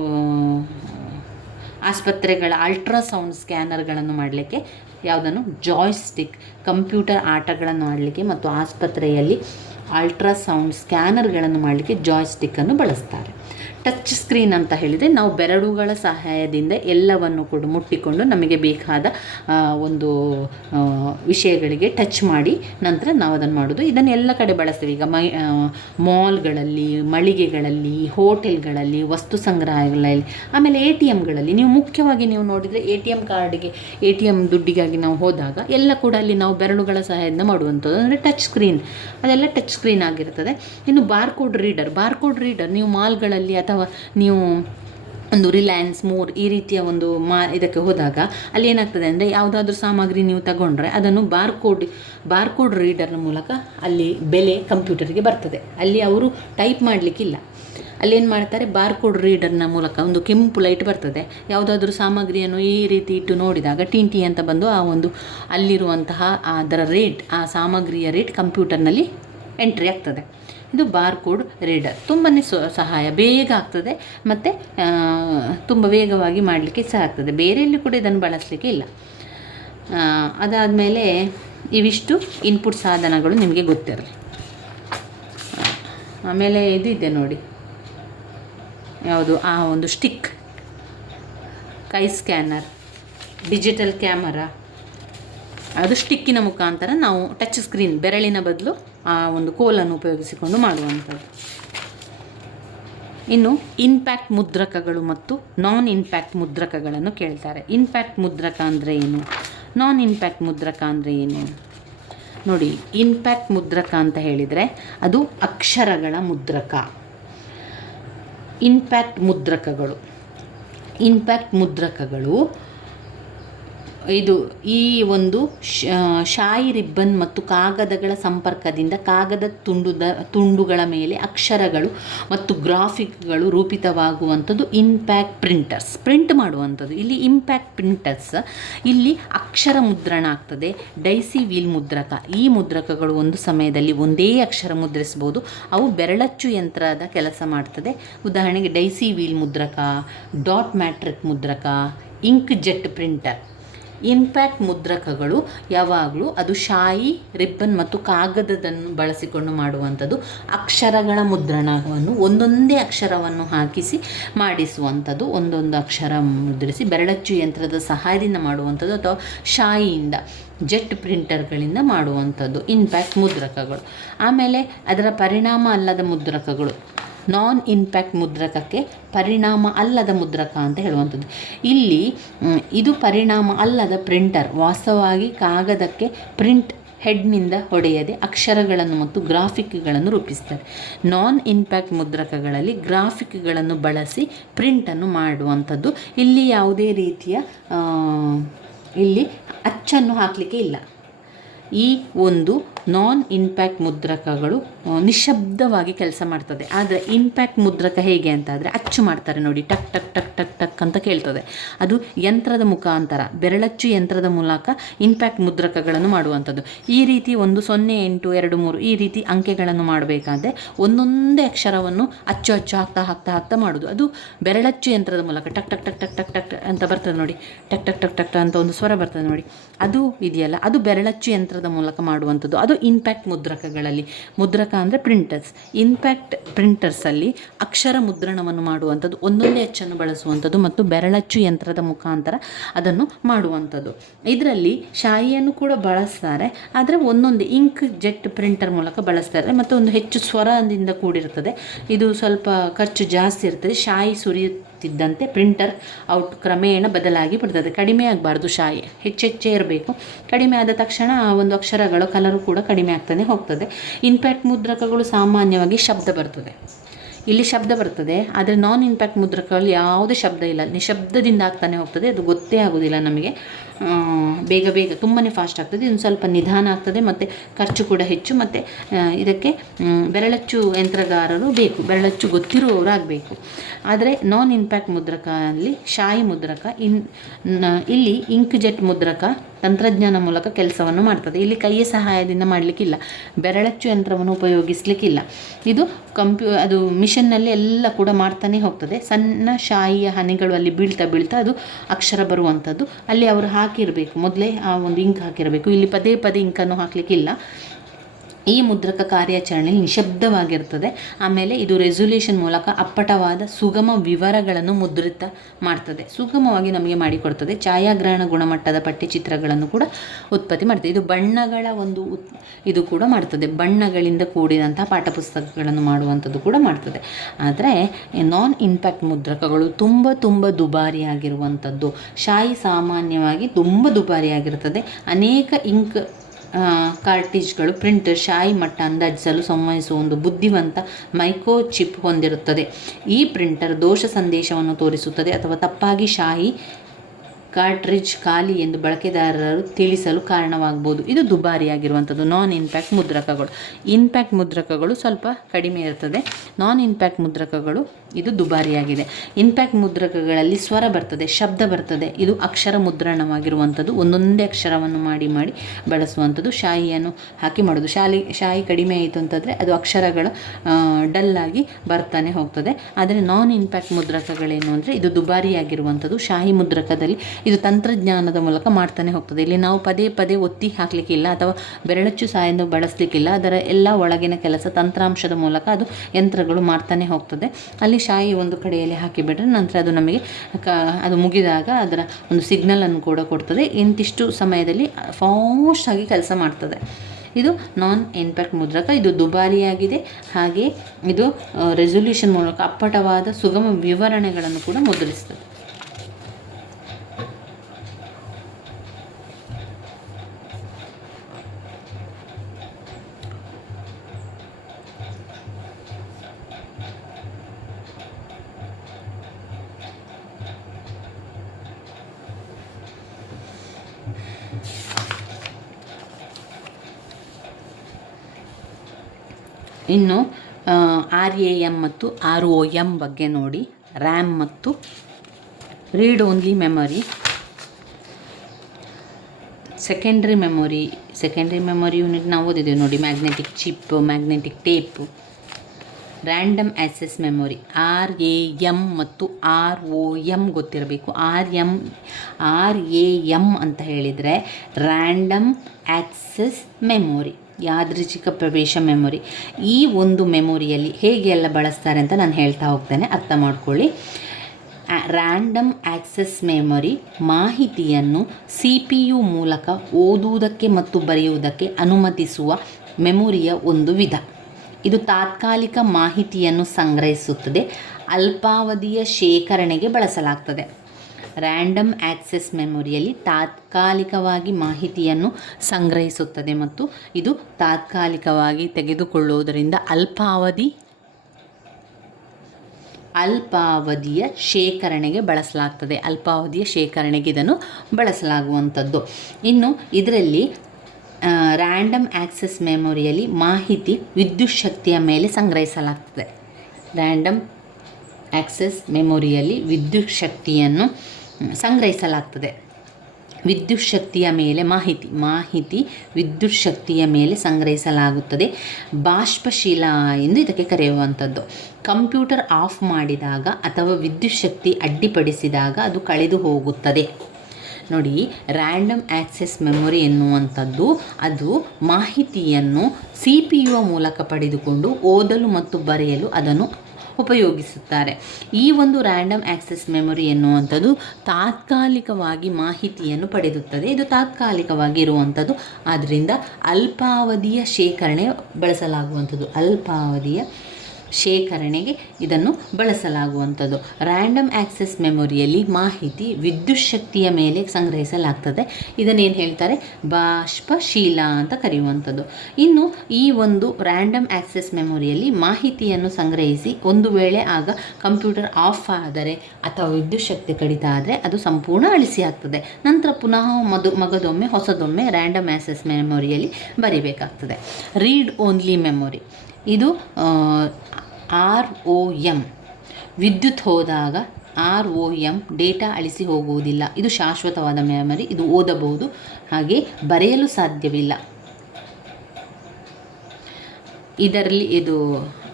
ಆಸ್ಪತ್ರೆಗಳ ಅಲ್ಟ್ರಾಸೌಂಡ್ ಸ್ಕ್ಯಾನರ್ಗಳನ್ನು ಮಾಡಲಿಕ್ಕೆ ಯಾವುದನ್ನು ಜಾಯ್ಸ್ಟಿಕ್, ಕಂಪ್ಯೂಟರ್ ಆಟಗಳನ್ನು ಆಡಲಿಕ್ಕೆ ಮತ್ತು ಆಸ್ಪತ್ರೆಯಲ್ಲಿ ಅಲ್ಟ್ರಾಸೌಂಡ್ ಸ್ಕ್ಯಾನರ್ಗಳನ್ನು ಮಾಡಲಿಕ್ಕೆ ಜಾಯ್ಸ್ಟಿಕ್ಕನ್ನು ಬಳಸ್ತಾರೆ. ಟಚ್ ಸ್ಕ್ರೀನ್ ಅಂತ ಹೇಳಿದರೆ ನಾವು ಬೆರಳುಗಳ ಸಹಾಯದಿಂದ ಎಲ್ಲವನ್ನು ಕೂಡ ಮುಟ್ಟಿಕೊಂಡು ನಮಗೆ ಬೇಕಾದ ಒಂದು ವಿಷಯಗಳಿಗೆ ಟಚ್ ಮಾಡಿ ನಂತರ ನಾವು ಅದನ್ನು ಮಾಡೋದು. ಇದನ್ನು ಎಲ್ಲ ಕಡೆ ಬಳಸ್ತೀವಿ. ಈಗ ಮಾಲ್ಗಳಲ್ಲಿ, ಮಳಿಗೆಗಳಲ್ಲಿ, ಹೋಟೆಲ್ಗಳಲ್ಲಿ, ವಸ್ತು ಸಂಗ್ರಹಾಲಯಗಳಲ್ಲಿ, ಆಮೇಲೆ ATMಗಳಲ್ಲಿ. ನೀವು ಮುಖ್ಯವಾಗಿ ನೀವು ನೋಡಿದರೆ ATM ದುಡ್ಡಿಗಾಗಿ ನಾವು ಹೋದಾಗ ಎಲ್ಲ ಕೂಡ ಅಲ್ಲಿ ನಾವು ಬೆರಳುಗಳ ಸಹಾಯದಿಂದ ಮಾಡುವಂಥದ್ದು, ಅಂದರೆ ಟಚ್ ಸ್ಕ್ರೀನ್, ಅದೆಲ್ಲ ಟಚ್ ಸ್ಕ್ರೀನ್ ಆಗಿರ್ತದೆ. ಇನ್ನು ಬಾರ್ಕೋಡ್ ರೀಡರ್ ನೀವು ಮಾಲ್ಗಳಲ್ಲಿ ಅಥವಾ ನೀವು ಒಂದು ರಿಲಯನ್ಸ್, ಮೋರ್ ಈ ರೀತಿಯ ಒಂದು ಇದಕ್ಕೆ ಹೋದಾಗ ಅಲ್ಲಿ ಏನಾಗ್ತದೆ ಅಂದರೆ ಯಾವುದಾದ್ರೂ ಸಾಮಗ್ರಿ ನೀವು ತಗೊಂಡ್ರೆ ಅದನ್ನು ಬಾರ್ಕೋಡ್ ರೀಡರ್ನ ಮೂಲಕ ಅಲ್ಲಿ ಬೆಲೆ ಕಂಪ್ಯೂಟರ್ಗೆ ಬರ್ತದೆ. ಅಲ್ಲಿ ಅವರು ಟೈಪ್ ಮಾಡಲಿಕ್ಕಿಲ್ಲ, ಅಲ್ಲೇನು ಮಾಡ್ತಾರೆ, ಬಾರ್ಕೋಡ್ ರೀಡರ್ನ ಮೂಲಕ ಒಂದು ಕೆಂಪು ಲೈಟ್ ಬರ್ತದೆ. ಯಾವುದಾದ್ರೂ ಸಾಮಗ್ರಿಯನ್ನು ಈ ರೀತಿ ಇಟ್ಟು ನೋಡಿದಾಗ ಟಿ ಅಂತ ಬಂದು ಆ ಒಂದು ಅಲ್ಲಿರುವಂತಹ ಅದರ ರೇಟ್, ಆ ಸಾಮಗ್ರಿಯ ರೇಟ್ ಕಂಪ್ಯೂಟರ್ನಲ್ಲಿ ಎಂಟ್ರಿ ಆಗ್ತದೆ. ಇದು ಬಾರ್ಕೋಡ್ ರೀಡರ್ ತುಂಬಾ ಸಹಾಯ, ಬೇಗ ಆಗ್ತದೆ ಮತ್ತು ತುಂಬ ವೇಗವಾಗಿ ಮಾಡಲಿಕ್ಕೆ ಸಹ ಆಗ್ತದೆ. ಬೇರೆಯಲ್ಲಿ ಕೂಡ ಇದನ್ನು ಬಳಸಲಿಕ್ಕೆ ಇಲ್ಲ. ಅದಾದಮೇಲೆ ಇವಿಷ್ಟು ಇನ್ಪುಟ್ ಸಾಧನಗಳು ನಿಮಗೆ ಗೊತ್ತಿರಲಿ. ಆಮೇಲೆ ಇದಿದೆ ನೋಡಿ, ಯಾವುದು ಆ ಒಂದು ಸ್ಟಿಕ್, ಕೈ ಸ್ಕ್ಯಾನರ್, ಡಿಜಿಟಲ್ ಕ್ಯಾಮರಾ. ಅದು ಸ್ಟಿಕ್ಕಿನ ಮುಖಾಂತರ ನಾವು ಟಚ್ ಸ್ಕ್ರೀನ್, ಬೆರಳಿನ ಬದಲು ಆ ಒಂದು ಕೋಲನ್ನು ಉಪಯೋಗಿಸಿಕೊಂಡು ಮಾಡುವಂಥದ್ದು. ಇನ್ನು ಇಂಪ್ಯಾಕ್ಟ್ ಮುದ್ರಕಗಳು ಮತ್ತು ನಾನ್ ಇಂಪ್ಯಾಕ್ಟ್ ಮುದ್ರಕಗಳನ್ನು ಕೇಳ್ತಾರೆ. ಇಂಪ್ಯಾಕ್ಟ್ ಮುದ್ರಕ ಅಂದರೆ ಏನು, ನಾನ್ ಇಂಪ್ಯಾಕ್ಟ್ ಮುದ್ರಕ ಅಂದರೆ ಏನು ನೋಡಿ. ಇಂಪ್ಯಾಕ್ಟ್ ಮುದ್ರಕ ಅಂತ ಹೇಳಿದರೆ ಅದು ಅಕ್ಷರಗಳ ಮುದ್ರಕ. ಇಂಪ್ಯಾಕ್ಟ್ ಮುದ್ರಕಗಳು ಇದು ಈ ಒಂದು ಶಾಯಿ ರಿಬ್ಬನ್ ಮತ್ತು ಕಾಗದಗಳ ಸಂಪರ್ಕದಿಂದ ಕಾಗದ ತುಂಡುಗಳ ಮೇಲೆ ಅಕ್ಷರಗಳು ಮತ್ತು ಗ್ರಾಫಿಕ್ಗಳು ರೂಪಿತವಾಗುವಂಥದ್ದು ಇಂಪ್ಯಾಕ್ಟ್ ಪ್ರಿಂಟರ್ಸ್, ಪ್ರಿಂಟ್ ಮಾಡುವಂಥದ್ದು. ಇಲ್ಲಿ ಇಂಪ್ಯಾಕ್ಟ್ ಪ್ರಿಂಟರ್ಸ್, ಇಲ್ಲಿ ಅಕ್ಷರ ಮುದ್ರಣ ಆಗ್ತದೆ. ಡೈಸಿ ವೀಲ್ ಮುದ್ರಕ, ಈ ಮುದ್ರಕಗಳು ಒಂದು ಸಮಯದಲ್ಲಿ ಒಂದೇ ಅಕ್ಷರ ಮುದ್ರಿಸ್ಬೋದು. ಅವು ಬೆರಳಚ್ಚು ಯಂತ್ರದ ಕೆಲಸ ಮಾಡ್ತದೆ. ಉದಾಹರಣೆಗೆ ಡೈಸಿ ವೀಲ್ ಮುದ್ರಕ, ಡಾಟ್ ಮ್ಯಾಟ್ರಿಕ್ ಮುದ್ರಕ, ಇಂಕ್ ಜೆಟ್ ಪ್ರಿಂಟರ್. ಇಂಪ್ಯಾಕ್ಟ್ ಮುದ್ರಕಗಳು ಯಾವಾಗಲೂ ಅದು ಶಾಯಿ ರಿಬ್ಬನ್ ಮತ್ತು ಕಾಗದವನ್ನು ಬಳಸಿಕೊಂಡು ಮಾಡುವಂಥದ್ದು. ಅಕ್ಷರಗಳ ಮುದ್ರಣವನ್ನು ಒಂದೊಂದೇ ಅಕ್ಷರವನ್ನು ಹಾಕಿಸಿ ಮಾಡಿಸುವಂಥದ್ದು, ಒಂದೊಂದು ಅಕ್ಷರ ಮುದ್ರಿಸಿ ಬೆರಳಚ್ಚು ಯಂತ್ರದ ಸಹಾಯದಿಂದ ಮಾಡುವಂಥದ್ದು, ಅಥವಾ ಶಾಯಿಯಿಂದ ಜೆಟ್ ಪ್ರಿಂಟರ್ಗಳಿಂದ ಮಾಡುವಂಥದ್ದು ಇಂಪ್ಯಾಕ್ಟ್ ಮುದ್ರಕಗಳು. ಆಮೇಲೆ ಅದರ ಪರಿಣಾಮ ಅಲ್ಲದ ಮುದ್ರಕಗಳು, ನಾನ್ ಇಂಪ್ಯಾಕ್ಟ್ ಮುದ್ರಕಕ್ಕೆ ಪರಿಣಾಮ ಅಲ್ಲದ ಮುದ್ರಕ ಅಂತ ಹೇಳುವಂಥದ್ದು. ಇಲ್ಲಿ ಇದು ಪರಿಣಾಮ ಅಲ್ಲದ ಪ್ರಿಂಟರ್ ವಾಸ್ತವವಾಗಿ ಕಾಗದಕ್ಕೆ ಪ್ರಿಂಟ್ ಹೆಡ್ನಿಂದ ಹೊಡೆಯದೆ ಅಕ್ಷರಗಳನ್ನು ಮತ್ತು ಗ್ರಾಫಿಕ್ಗಳನ್ನು ರೂಪಿಸ್ತಾರೆ. ನಾನ್ ಇಂಪ್ಯಾಕ್ಟ್ ಮುದ್ರಕಗಳಲ್ಲಿ ಗ್ರಾಫಿಕ್ಗಳನ್ನು ಬಳಸಿ ಪ್ರಿಂಟನ್ನು ಮಾಡುವಂಥದ್ದು. ಇಲ್ಲಿ ಯಾವುದೇ ರೀತಿಯ ಇಲ್ಲಿ ಅಚ್ಚನ್ನು ಹಾಕಲಿಕ್ಕೆ ಇಲ್ಲ. ಈ ಒಂದು ನಾನ್ ಇಂಪ್ಯಾಕ್ಟ್ ಮುದ್ರಕಗಳು ನಿಶಬ್ದವಾಗಿ ಕೆಲಸ ಮಾಡ್ತದೆ. ಆದರೆ ಇಂಪ್ಯಾಕ್ಟ್ ಮುದ್ರಕ ಹೇಗೆ ಅಂತ ಆದರೆ ಅಚ್ಚು ಮಾಡ್ತಾರೆ ನೋಡಿ, ಟಕ್ ಟಕ್ ಟಕ್ ಟಕ್ ಟಕ್ ಅಂತ ಕೇಳ್ತದೆ. ಅದು ಯಂತ್ರದ ಮುಖಾಂತರ, ಬೆರಳಚ್ಚು ಯಂತ್ರದ ಮೂಲಕ ಇಂಪ್ಯಾಕ್ಟ್ ಮುದ್ರಕಗಳನ್ನು ಮಾಡುವಂಥದ್ದು. ಈ ರೀತಿ 1 0 8 2 3 ಈ ರೀತಿ ಅಂಕೆಗಳನ್ನು ಮಾಡಬೇಕಾದ್ರೆ ಒಂದೊಂದೇ ಅಕ್ಷರವನ್ನು ಅಚ್ಚು ಹಾಕ್ತಾ ಹಾಕ್ತಾ ಹಾಕ್ತಾ ಮಾಡೋದು. ಅದು ಬೆರಳಚ್ಚು ಯಂತ್ರದ ಮೂಲಕ ಟಕ್ ಟಕ್ ಟಕ್ ಟಕ್ ಟಕ್ ಟಕ್ ಅಂತ ಬರ್ತದೆ ನೋಡಿ, ಟಕ್ ಟಕ್ ಟಕ್ ಟಕ್ ಅಂತ ಒಂದು ಸ್ವರ ಬರ್ತದೆ ನೋಡಿ, ಅದು ಇದೆಯಲ್ಲ, ಅದು ಬೆರಳಚ್ಚು ಯಂತ್ರದ ಮೂಲಕ ಮಾಡುವಂಥದ್ದು. ಅದು ಇಂಪ್ಯಾಕ್ಟ್ ಮುದ್ರಕಗಳಲ್ಲಿ. ಮುದ್ರಕ ಅಂದರೆ ಪ್ರಿಂಟರ್ಸ್. ಇಂಪ್ಯಾಕ್ಟ್ ಪ್ರಿಂಟರ್ಸಲ್ಲಿ ಅಕ್ಷರ ಮುದ್ರಣವನ್ನು ಮಾಡುವಂಥದ್ದು, ಒಂದೊಂದೇ ಅಚ್ಚನ್ನು ಬಳಸುವಂಥದ್ದು ಮತ್ತು ಬೆರಳಚ್ಚು ಯಂತ್ರದ ಮುಖಾಂತರ ಅದನ್ನು ಮಾಡುವಂಥದ್ದು. ಇದರಲ್ಲಿ ಶಾಯಿಯನ್ನು ಕೂಡ ಬಳಸ್ತಾರೆ, ಆದರೆ ಒಂದೊಂದು ಇಂಕ್ ಜೆಟ್ ಪ್ರಿಂಟರ್ ಮೂಲಕ ಬಳಸ್ತಾರೆ. ಮತ್ತು ಒಂದು ಹೆಚ್ಚು ಸ್ವರದಿಂದ ಕೂಡಿರ್ತದೆ. ಇದು ಸ್ವಲ್ಪ ಖರ್ಚು ಜಾಸ್ತಿ ಇರ್ತದೆ. ಶಾಯಿ ಸುರಿಯುತ್ತಿದ್ದಂತೆ ಪ್ರಿಂಟರ್ ಔಟ್ ಕ್ರಮೇಣ ಬದಲಾಗಿ ಬಿಡ್ತದೆ. ಕಡಿಮೆ ಆಗಬಾರ್ದು, ಶಾಯಿ ಹೆಚ್ಚೆಚ್ಚೇ ಇರಬೇಕು. ಕಡಿಮೆ ಆದ ತಕ್ಷಣ ಆ ಒಂದು ಅಕ್ಷರಗಳ ಕಲರು ಕೂಡ ಕಡಿಮೆ ಆಗ್ತಾನೆ ಹೋಗ್ತದೆ. ಇಂಪ್ಯಾಕ್ಟ್ ಮುದ್ರಕಗಳು ಸಾಮಾನ್ಯವಾಗಿ ಶಬ್ದ ಬರ್ತದೆ, ಇಲ್ಲಿ ಶಬ್ದ ಬರ್ತದೆ. ಆದರೆ ನಾನ್ ಇಂಪ್ಯಾಕ್ಟ್ ಮುದ್ರಕಗಳು ಯಾವುದೇ ಶಬ್ದ ಇಲ್ಲ, ನಿಶಬ್ದದಿಂದ ಆಗ್ತಾನೆ ಹೋಗ್ತದೆ. ಅದು ಗೊತ್ತೇ ಆಗೋದಿಲ್ಲ ನಮಗೆ. ಬೇಗ ಬೇಗ ತುಂಬಾ ಫಾಸ್ಟ್ ಆಗ್ತದೆ. ಇದು ಸ್ವಲ್ಪ ನಿಧಾನ ಆಗ್ತದೆ ಮತ್ತು ಖರ್ಚು ಕೂಡ ಹೆಚ್ಚು. ಮತ್ತು ಇದಕ್ಕೆ ಬೆರಳಚ್ಚು ಯಂತ್ರಗಾರರು ಬೇಕು, ಬೆರಳಚ್ಚು ಗೊತ್ತಿರುವವರು ಆಗಬೇಕು. ಆದರೆ ನಾನ್ ಇಂಪ್ಯಾಕ್ಟ್ ಮುದ್ರಕ ಅಲ್ಲಿ ಶಾಯಿ ಮುದ್ರಕ, ಇಲ್ಲಿ ಇಂಕ್ ಜೆಟ್ ಮುದ್ರಕ ತಂತ್ರಜ್ಞಾನ ಮೂಲಕ ಕೆಲಸವನ್ನು ಮಾಡ್ತದೆ. ಇಲ್ಲಿ ಕೈಯ ಸಹಾಯದಿಂದ ಮಾಡಲಿಕ್ಕಿಲ್ಲ, ಬೆರಳಚ್ಚು ಯಂತ್ರವನ್ನು ಉಪಯೋಗಿಸಲಿಕ್ಕಿಲ್ಲ. ಇದು ಅದು ಮಿಷನ್ನಲ್ಲಿ ಎಲ್ಲ ಕೂಡ ಮಾಡ್ತಾನೆ ಹೋಗ್ತದೆ. ಸಣ್ಣ ಶಾಯಿಯ ಹನಿಗಳು ಅಲ್ಲಿ ಬೀಳ್ತಾ ಬೀಳ್ತಾ ಅದು ಅಕ್ಷರ ಬರುವಂಥದ್ದು. ಅಲ್ಲಿ ಅವರು ಹಾಕಿರಬೇಕು, ಮೊದಲೇ ಆ ಒಂದು ಇಂಕ್ ಹಾಕಿರಬೇಕು. ಇಲ್ಲಿ ಪದೇ ಪದೇ ಇಂಕನ್ನು ಹಾಕಲಿಕ್ಕಿಲ್ಲ. ಈ ಮುದ್ರಕ ಕಾರ್ಯಾಚರಣೆಯಲ್ಲಿ ನಿಶಬ್ದವಾಗಿರ್ತದೆ. ಆಮೇಲೆ ಇದು ರೆಸೊಲ್ಯೂಷನ್ ಮೂಲಕ ಅಪ್ಪಟವಾದ ಸುಗಮ ವಿವರಗಳನ್ನು ಮುದ್ರಿತ ಮಾಡ್ತದೆ, ಸುಗಮವಾಗಿ ನಮಗೆ ಮಾಡಿಕೊಡ್ತದೆ. ಛಾಯಾಗ್ರಹಣ ಗುಣಮಟ್ಟದ ಪಠ್ಯಚಿತ್ರಗಳನ್ನು ಕೂಡ ಉತ್ಪತ್ತಿ ಮಾಡ್ತದೆ. ಇದು ಬಣ್ಣಗಳ ಒಂದು ಇದು ಕೂಡ ಮಾಡ್ತದೆ, ಬಣ್ಣಗಳಿಂದ ಕೂಡಿದಂಥ ಪಾಠಪುಸ್ತಕಗಳನ್ನು ಮಾಡುವಂಥದ್ದು ಕೂಡ ಮಾಡ್ತದೆ. ಆದರೆ ನಾನ್ ಇಂಪ್ಯಾಕ್ಟ್ ಮುದ್ರಕಗಳು ತುಂಬ ದುಬಾರಿಯಾಗಿರುವಂಥದ್ದು. ಶಾಯಿ ಸಾಮಾನ್ಯವಾಗಿ ತುಂಬ ದುಬಾರಿಯಾಗಿರ್ತದೆ. ಅನೇಕ ಇಂಕ್ ಕಾರ್ಟಿಜ್ಗಳು ಪ್ರಿಂಟರ್ ಶಾಯಿ ಮಟ್ಟ ಅಂದಾಜಿಸಲು ಸಂವಹಿಸುವ ಒಂದು ಬುದ್ಧಿವಂತ ಮೈಕ್ರೋ ಚಿಪ್ ಹೊಂದಿರುತ್ತದೆ. ಈ ಪ್ರಿಂಟರ್ ದೋಷ ಸಂದೇಶವನ್ನು ತೋರಿಸುತ್ತದೆ ಅಥವಾ ತಪ್ಪಾಗಿ ಶಾಯಿ ಕಾರ್ಟ್ರಿಜ್ ಖಾಲಿ ಎಂದು ಬಳಕೆದಾರರು ತಿಳಿಸಲು ಕಾರಣವಾಗಬಹುದು. ಇದು ದುಬಾರಿಯಾಗಿರುವಂಥದ್ದು ನಾನ್ ಇಂಪ್ಯಾಕ್ಟ್ ಮುದ್ರಕಗಳು. ಇಂಪ್ಯಾಕ್ಟ್ ಮುದ್ರಕಗಳು ಸ್ವಲ್ಪ ಕಡಿಮೆ ಇರ್ತದೆ. ನಾನ್ ಇಂಪ್ಯಾಕ್ಟ್ ಮುದ್ರಕಗಳು ಇದು ದುಬಾರಿಯಾಗಿದೆ. ಇಂಪ್ಯಾಕ್ಟ್ ಮುದ್ರಕಗಳಲ್ಲಿ ಸ್ವರ ಬರ್ತದೆ, ಶಬ್ದ ಬರ್ತದೆ. ಇದು ಅಕ್ಷರ ಮುದ್ರಣವಾಗಿರುವಂಥದ್ದು, ಒಂದೊಂದೇ ಅಕ್ಷರವನ್ನು ಮಾಡಿ ಬಳಸುವಂಥದ್ದು. ಶಾಯಿಯನ್ನು ಹಾಕಿ ಮಾಡೋದು. ಶಾಯಿ ಕಡಿಮೆ ಆಯಿತು ಅಂತಂದರೆ ಅದು ಅಕ್ಷರಗಳ ಡಲ್ಲಾಗಿ ಬರ್ತಾನೆ ಹೋಗ್ತದೆ. ಆದರೆ ನಾನ್ ಇಂಪ್ಯಾಕ್ಟ್ ಮುದ್ರಕಗಳೇನು ಅಂದರೆ ಇದು ದುಬಾರಿಯಾಗಿರುವಂಥದ್ದು. ಶಾಯಿ ಮುದ್ರಕದಲ್ಲಿ ಇದು ತಂತ್ರಜ್ಞಾನದ ಮೂಲಕ ಮಾಡ್ತಾನೆ ಹೋಗ್ತದೆ. ಇಲ್ಲಿ ನಾವು ಪದೇ ಪದೇ ಒತ್ತಿ ಹಾಕಲಿಕ್ಕಿಲ್ಲ ಅಥವಾ ಬೆರಳಚ್ಚು ಸಹಾಯದಿಂದ ಬಳಸಲಿಕ್ಕಿಲ್ಲ. ಅದರ ಎಲ್ಲ ಒಳಗಿನ ಕೆಲಸ ತಂತ್ರಾಂಶದ ಮೂಲಕ ಅದು ಯಂತ್ರಗಳು ಮಾಡ್ತಾನೆ ಹೋಗ್ತದೆ. ಅಲ್ಲಿ ಶಾಯಿ ಒಂದು ಕಡೆಯಲ್ಲಿ ಹಾಕಿಬಿಟ್ರೆ ನಂತರ ಅದು ನಮಗೆ ಅದು ಮುಗಿದಾಗ ಅದರ ಒಂದು ಸಿಗ್ನಲನ್ನು ಕೂಡ ಕೊಡ್ತದೆ. ಇಂತಿಷ್ಟು ಸಮಯದಲ್ಲಿ ಫಾಸ್ಟ್ ಆಗಿ ಕೆಲಸ ಮಾಡ್ತದೆ. ಇದು ನಾನ್ ಇಂಪ್ಯಾಕ್ಟ್ ಮುದ್ರಕ. ಇದು ದುಬಾರಿಯಾಗಿದೆ. ಹಾಗೆ ಇದು ರೆಸೊಲ್ಯೂಷನ್ ಮೂಲಕ ಅಪ್ಪಟವಾದ ಸುಗಮ ವಿವರಣೆಗಳನ್ನು ಕೂಡ ಮುದ್ರಿಸ್ತದೆ. ಇನ್ನು RAM ಮತ್ತು ROM ಬಗ್ಗೆ ನೋಡಿ. ರ್ಯಾಮ್ ಮತ್ತು read only memory, secondary memory unit ನಾವು ಓದಿದ್ದೇವೆ ನೋಡಿ. Magnetic chip, magnetic tape. Random access memory RAM ಮತ್ತು ROM ಗೊತ್ತಿರಬೇಕು. RAM ಅಂತ ಹೇಳಿದರೆ ರ್ಯಾಂಡಮ್ ಆ್ಯಕ್ಸೆಸ್ ಮೆಮೊರಿ, ಯಾದೃಚ್ಛಿಕ ಪ್ರವೇಶ ಮೆಮೊರಿ. ಈ ಒಂದು ಮೆಮೊರಿಯಲ್ಲಿ ಹೇಗೆ ಎಲ್ಲ ಬಳಸ್ತಾರೆ ಅಂತ ನಾನು ಹೇಳ್ತಾ ಹೋಗ್ತೇನೆ, ಅರ್ಥ ಮಾಡ್ಕೊಳ್ಳಿ. ರ್ಯಾಂಡಮ್ ಆ್ಯಕ್ಸೆಸ್ ಮೆಮೊರಿ ಮಾಹಿತಿಯನ್ನು CPU ಮೂಲಕ ಓದುವುದಕ್ಕೆ ಮತ್ತು ಬರೆಯುವುದಕ್ಕೆ ಅನುಮತಿಸುವ ಮೆಮೊರಿಯ ಒಂದು ವಿಧ. ಇದು ತಾತ್ಕಾಲಿಕ ಮಾಹಿತಿಯನ್ನು ಸಂಗ್ರಹಿಸುತ್ತದೆ, ಅಲ್ಪಾವಧಿಯ ಶೇಖರಣೆಗೆ ಬಳಸಲಾಗ್ತದೆ. ರ್ಯಾಂಡಮ್ ಆ್ಯಕ್ಸೆಸ್ ಮೆಮೊರಿಯಲ್ಲಿ ತಾತ್ಕಾಲಿಕವಾಗಿ ಮಾಹಿತಿಯನ್ನು ಸಂಗ್ರಹಿಸುತ್ತದೆ ಮತ್ತು ಇದು ತಾತ್ಕಾಲಿಕವಾಗಿ ತೆಗೆದುಕೊಳ್ಳುವುದರಿಂದ ಅಲ್ಪಾವಧಿಯ ಶೇಖರಣೆಗೆ ಬಳಸಲಾಗ್ತದೆ. ಅಲ್ಪಾವಧಿಯ ಶೇಖರಣೆಗೆ ಇದನ್ನು ಬಳಸಲಾಗುವಂಥದ್ದು. ಇನ್ನು ಇದರಲ್ಲಿ ರ್ಯಾಂಡಮ್ ಆ್ಯಕ್ಸೆಸ್ ಮೆಮೊರಿಯಲ್ಲಿ ಮಾಹಿತಿ ವಿದ್ಯುತ್ ಶಕ್ತಿಯ ಮೇಲೆ ಸಂಗ್ರಹಿಸಲಾಗ್ತದೆ. ರ್ಯಾಂಡಮ್ ಆ್ಯಕ್ಸೆಸ್ ಮೆಮೊರಿಯಲ್ಲಿ ವಿದ್ಯುತ್ ಶಕ್ತಿಯನ್ನು ಸಂಗ್ರಹಿಸಲಾಗ್ತದೆ. ವಿದ್ಯುತ್ ಶಕ್ತಿಯ ಮೇಲೆ ಮಾಹಿತಿ ವಿದ್ಯುತ್ ಶಕ್ತಿಯ ಮೇಲೆ ಸಂಗ್ರಹಿಸಲಾಗುತ್ತದೆ. ಬಾಷ್ಪಶೀಲ ಎಂದು ಇದಕ್ಕೆ ಕರೆಯುವಂಥದ್ದು. ಕಂಪ್ಯೂಟರ್ ಆಫ್ ಮಾಡಿದಾಗ ಅಥವಾ ವಿದ್ಯುತ್ ಶಕ್ತಿ ಅಡ್ಡಿಪಡಿಸಿದಾಗ ಅದು ಕಳೆದು ಹೋಗುತ್ತದೆ. ನೋಡಿ, ರ್ಯಾಂಡಮ್ ಆ್ಯಕ್ಸೆಸ್ ಮೆಮೊರಿ ಎನ್ನುವಂಥದ್ದು ಅದು ಮಾಹಿತಿಯನ್ನು CPU ಮೂಲಕ ಪಡೆದುಕೊಂಡು ಓದಲು ಮತ್ತು ಬರೆಯಲು ಅದನ್ನು ಉಪಯೋಗಿಸುತ್ತಾರೆ. ಈ ಒಂದು ರ್ಯಾಂಡಮ್ ಆ್ಯಕ್ಸೆಸ್ ಮೆಮೊರಿ ಎನ್ನುವಂಥದ್ದು ತಾತ್ಕಾಲಿಕವಾಗಿ ಮಾಹಿತಿಯನ್ನು ಪಡೆದುತ್ತದೆ. ಇದು ತಾತ್ಕಾಲಿಕವಾಗಿ ಇರುವಂಥದ್ದು, ಆದ್ದರಿಂದ ಅಲ್ಪಾವಧಿಯ ಶೇಖರಣೆ ಬಳಸಲಾಗುವಂಥದ್ದು. ಅಲ್ಪಾವಧಿಯ ಶೇಖರಣೆಗೆ ಇದನ್ನು ಬಳಸಲಾಗುವಂಥದ್ದು. ರ್ಯಾಂಡಮ್ ಆ್ಯಕ್ಸೆಸ್ ಮೆಮೊರಿಯಲ್ಲಿ ಮಾಹಿತಿ ವಿದ್ಯುತ್ ಶಕ್ತಿಯ ಮೇಲೆ ಸಂಗ್ರಹಿಸಲಾಗ್ತದೆ. ಇದನ್ನೇನು ಹೇಳ್ತಾರೆ, ಬಾಷ್ಪಶೀಲ ಅಂತ ಕರೆಯುವಂಥದ್ದು. ಇನ್ನು ಈ ಒಂದು ರ್ಯಾಂಡಮ್ ಆ್ಯಕ್ಸೆಸ್ ಮೆಮೊರಿಯಲ್ಲಿ ಮಾಹಿತಿಯನ್ನು ಸಂಗ್ರಹಿಸಿ ಒಂದು ವೇಳೆ ಆಗ ಕಂಪ್ಯೂಟರ್ ಆಫ್ ಆದರೆ ಅಥವಾ ವಿದ್ಯುತ್ ಶಕ್ತಿ ಕಡಿತ ಆದರೆ ಅದು ಸಂಪೂರ್ಣ ಅಳಿಸಿ ಆಗ್ತದೆ. ನಂತರ ಪುನಃ ಹೊಸದೊಮ್ಮೆ ರ್ಯಾಂಡಮ್ ಆ್ಯಕ್ಸೆಸ್ ಮೆಮೊರಿಯಲ್ಲಿ ಬರಿಬೇಕಾಗ್ತದೆ. ರೀಡ್ ಓನ್ಲಿ ಮೆಮೊರಿ, ಇದು ROM. ವಿದ್ಯುತ್ ಹೋದಾಗ ROM ಡೇಟಾ ಅಳಿಸಿ ಹೋಗುವುದಿಲ್ಲ. ಇದು ಶಾಶ್ವತವಾದ ಮೆಮೊರಿ. ಇದು ಓದಬಹುದು, ಹಾಗೆ ಬರೆಯಲು ಸಾಧ್ಯವಿಲ್ಲ. ಇದರಲ್ಲಿ ಇದು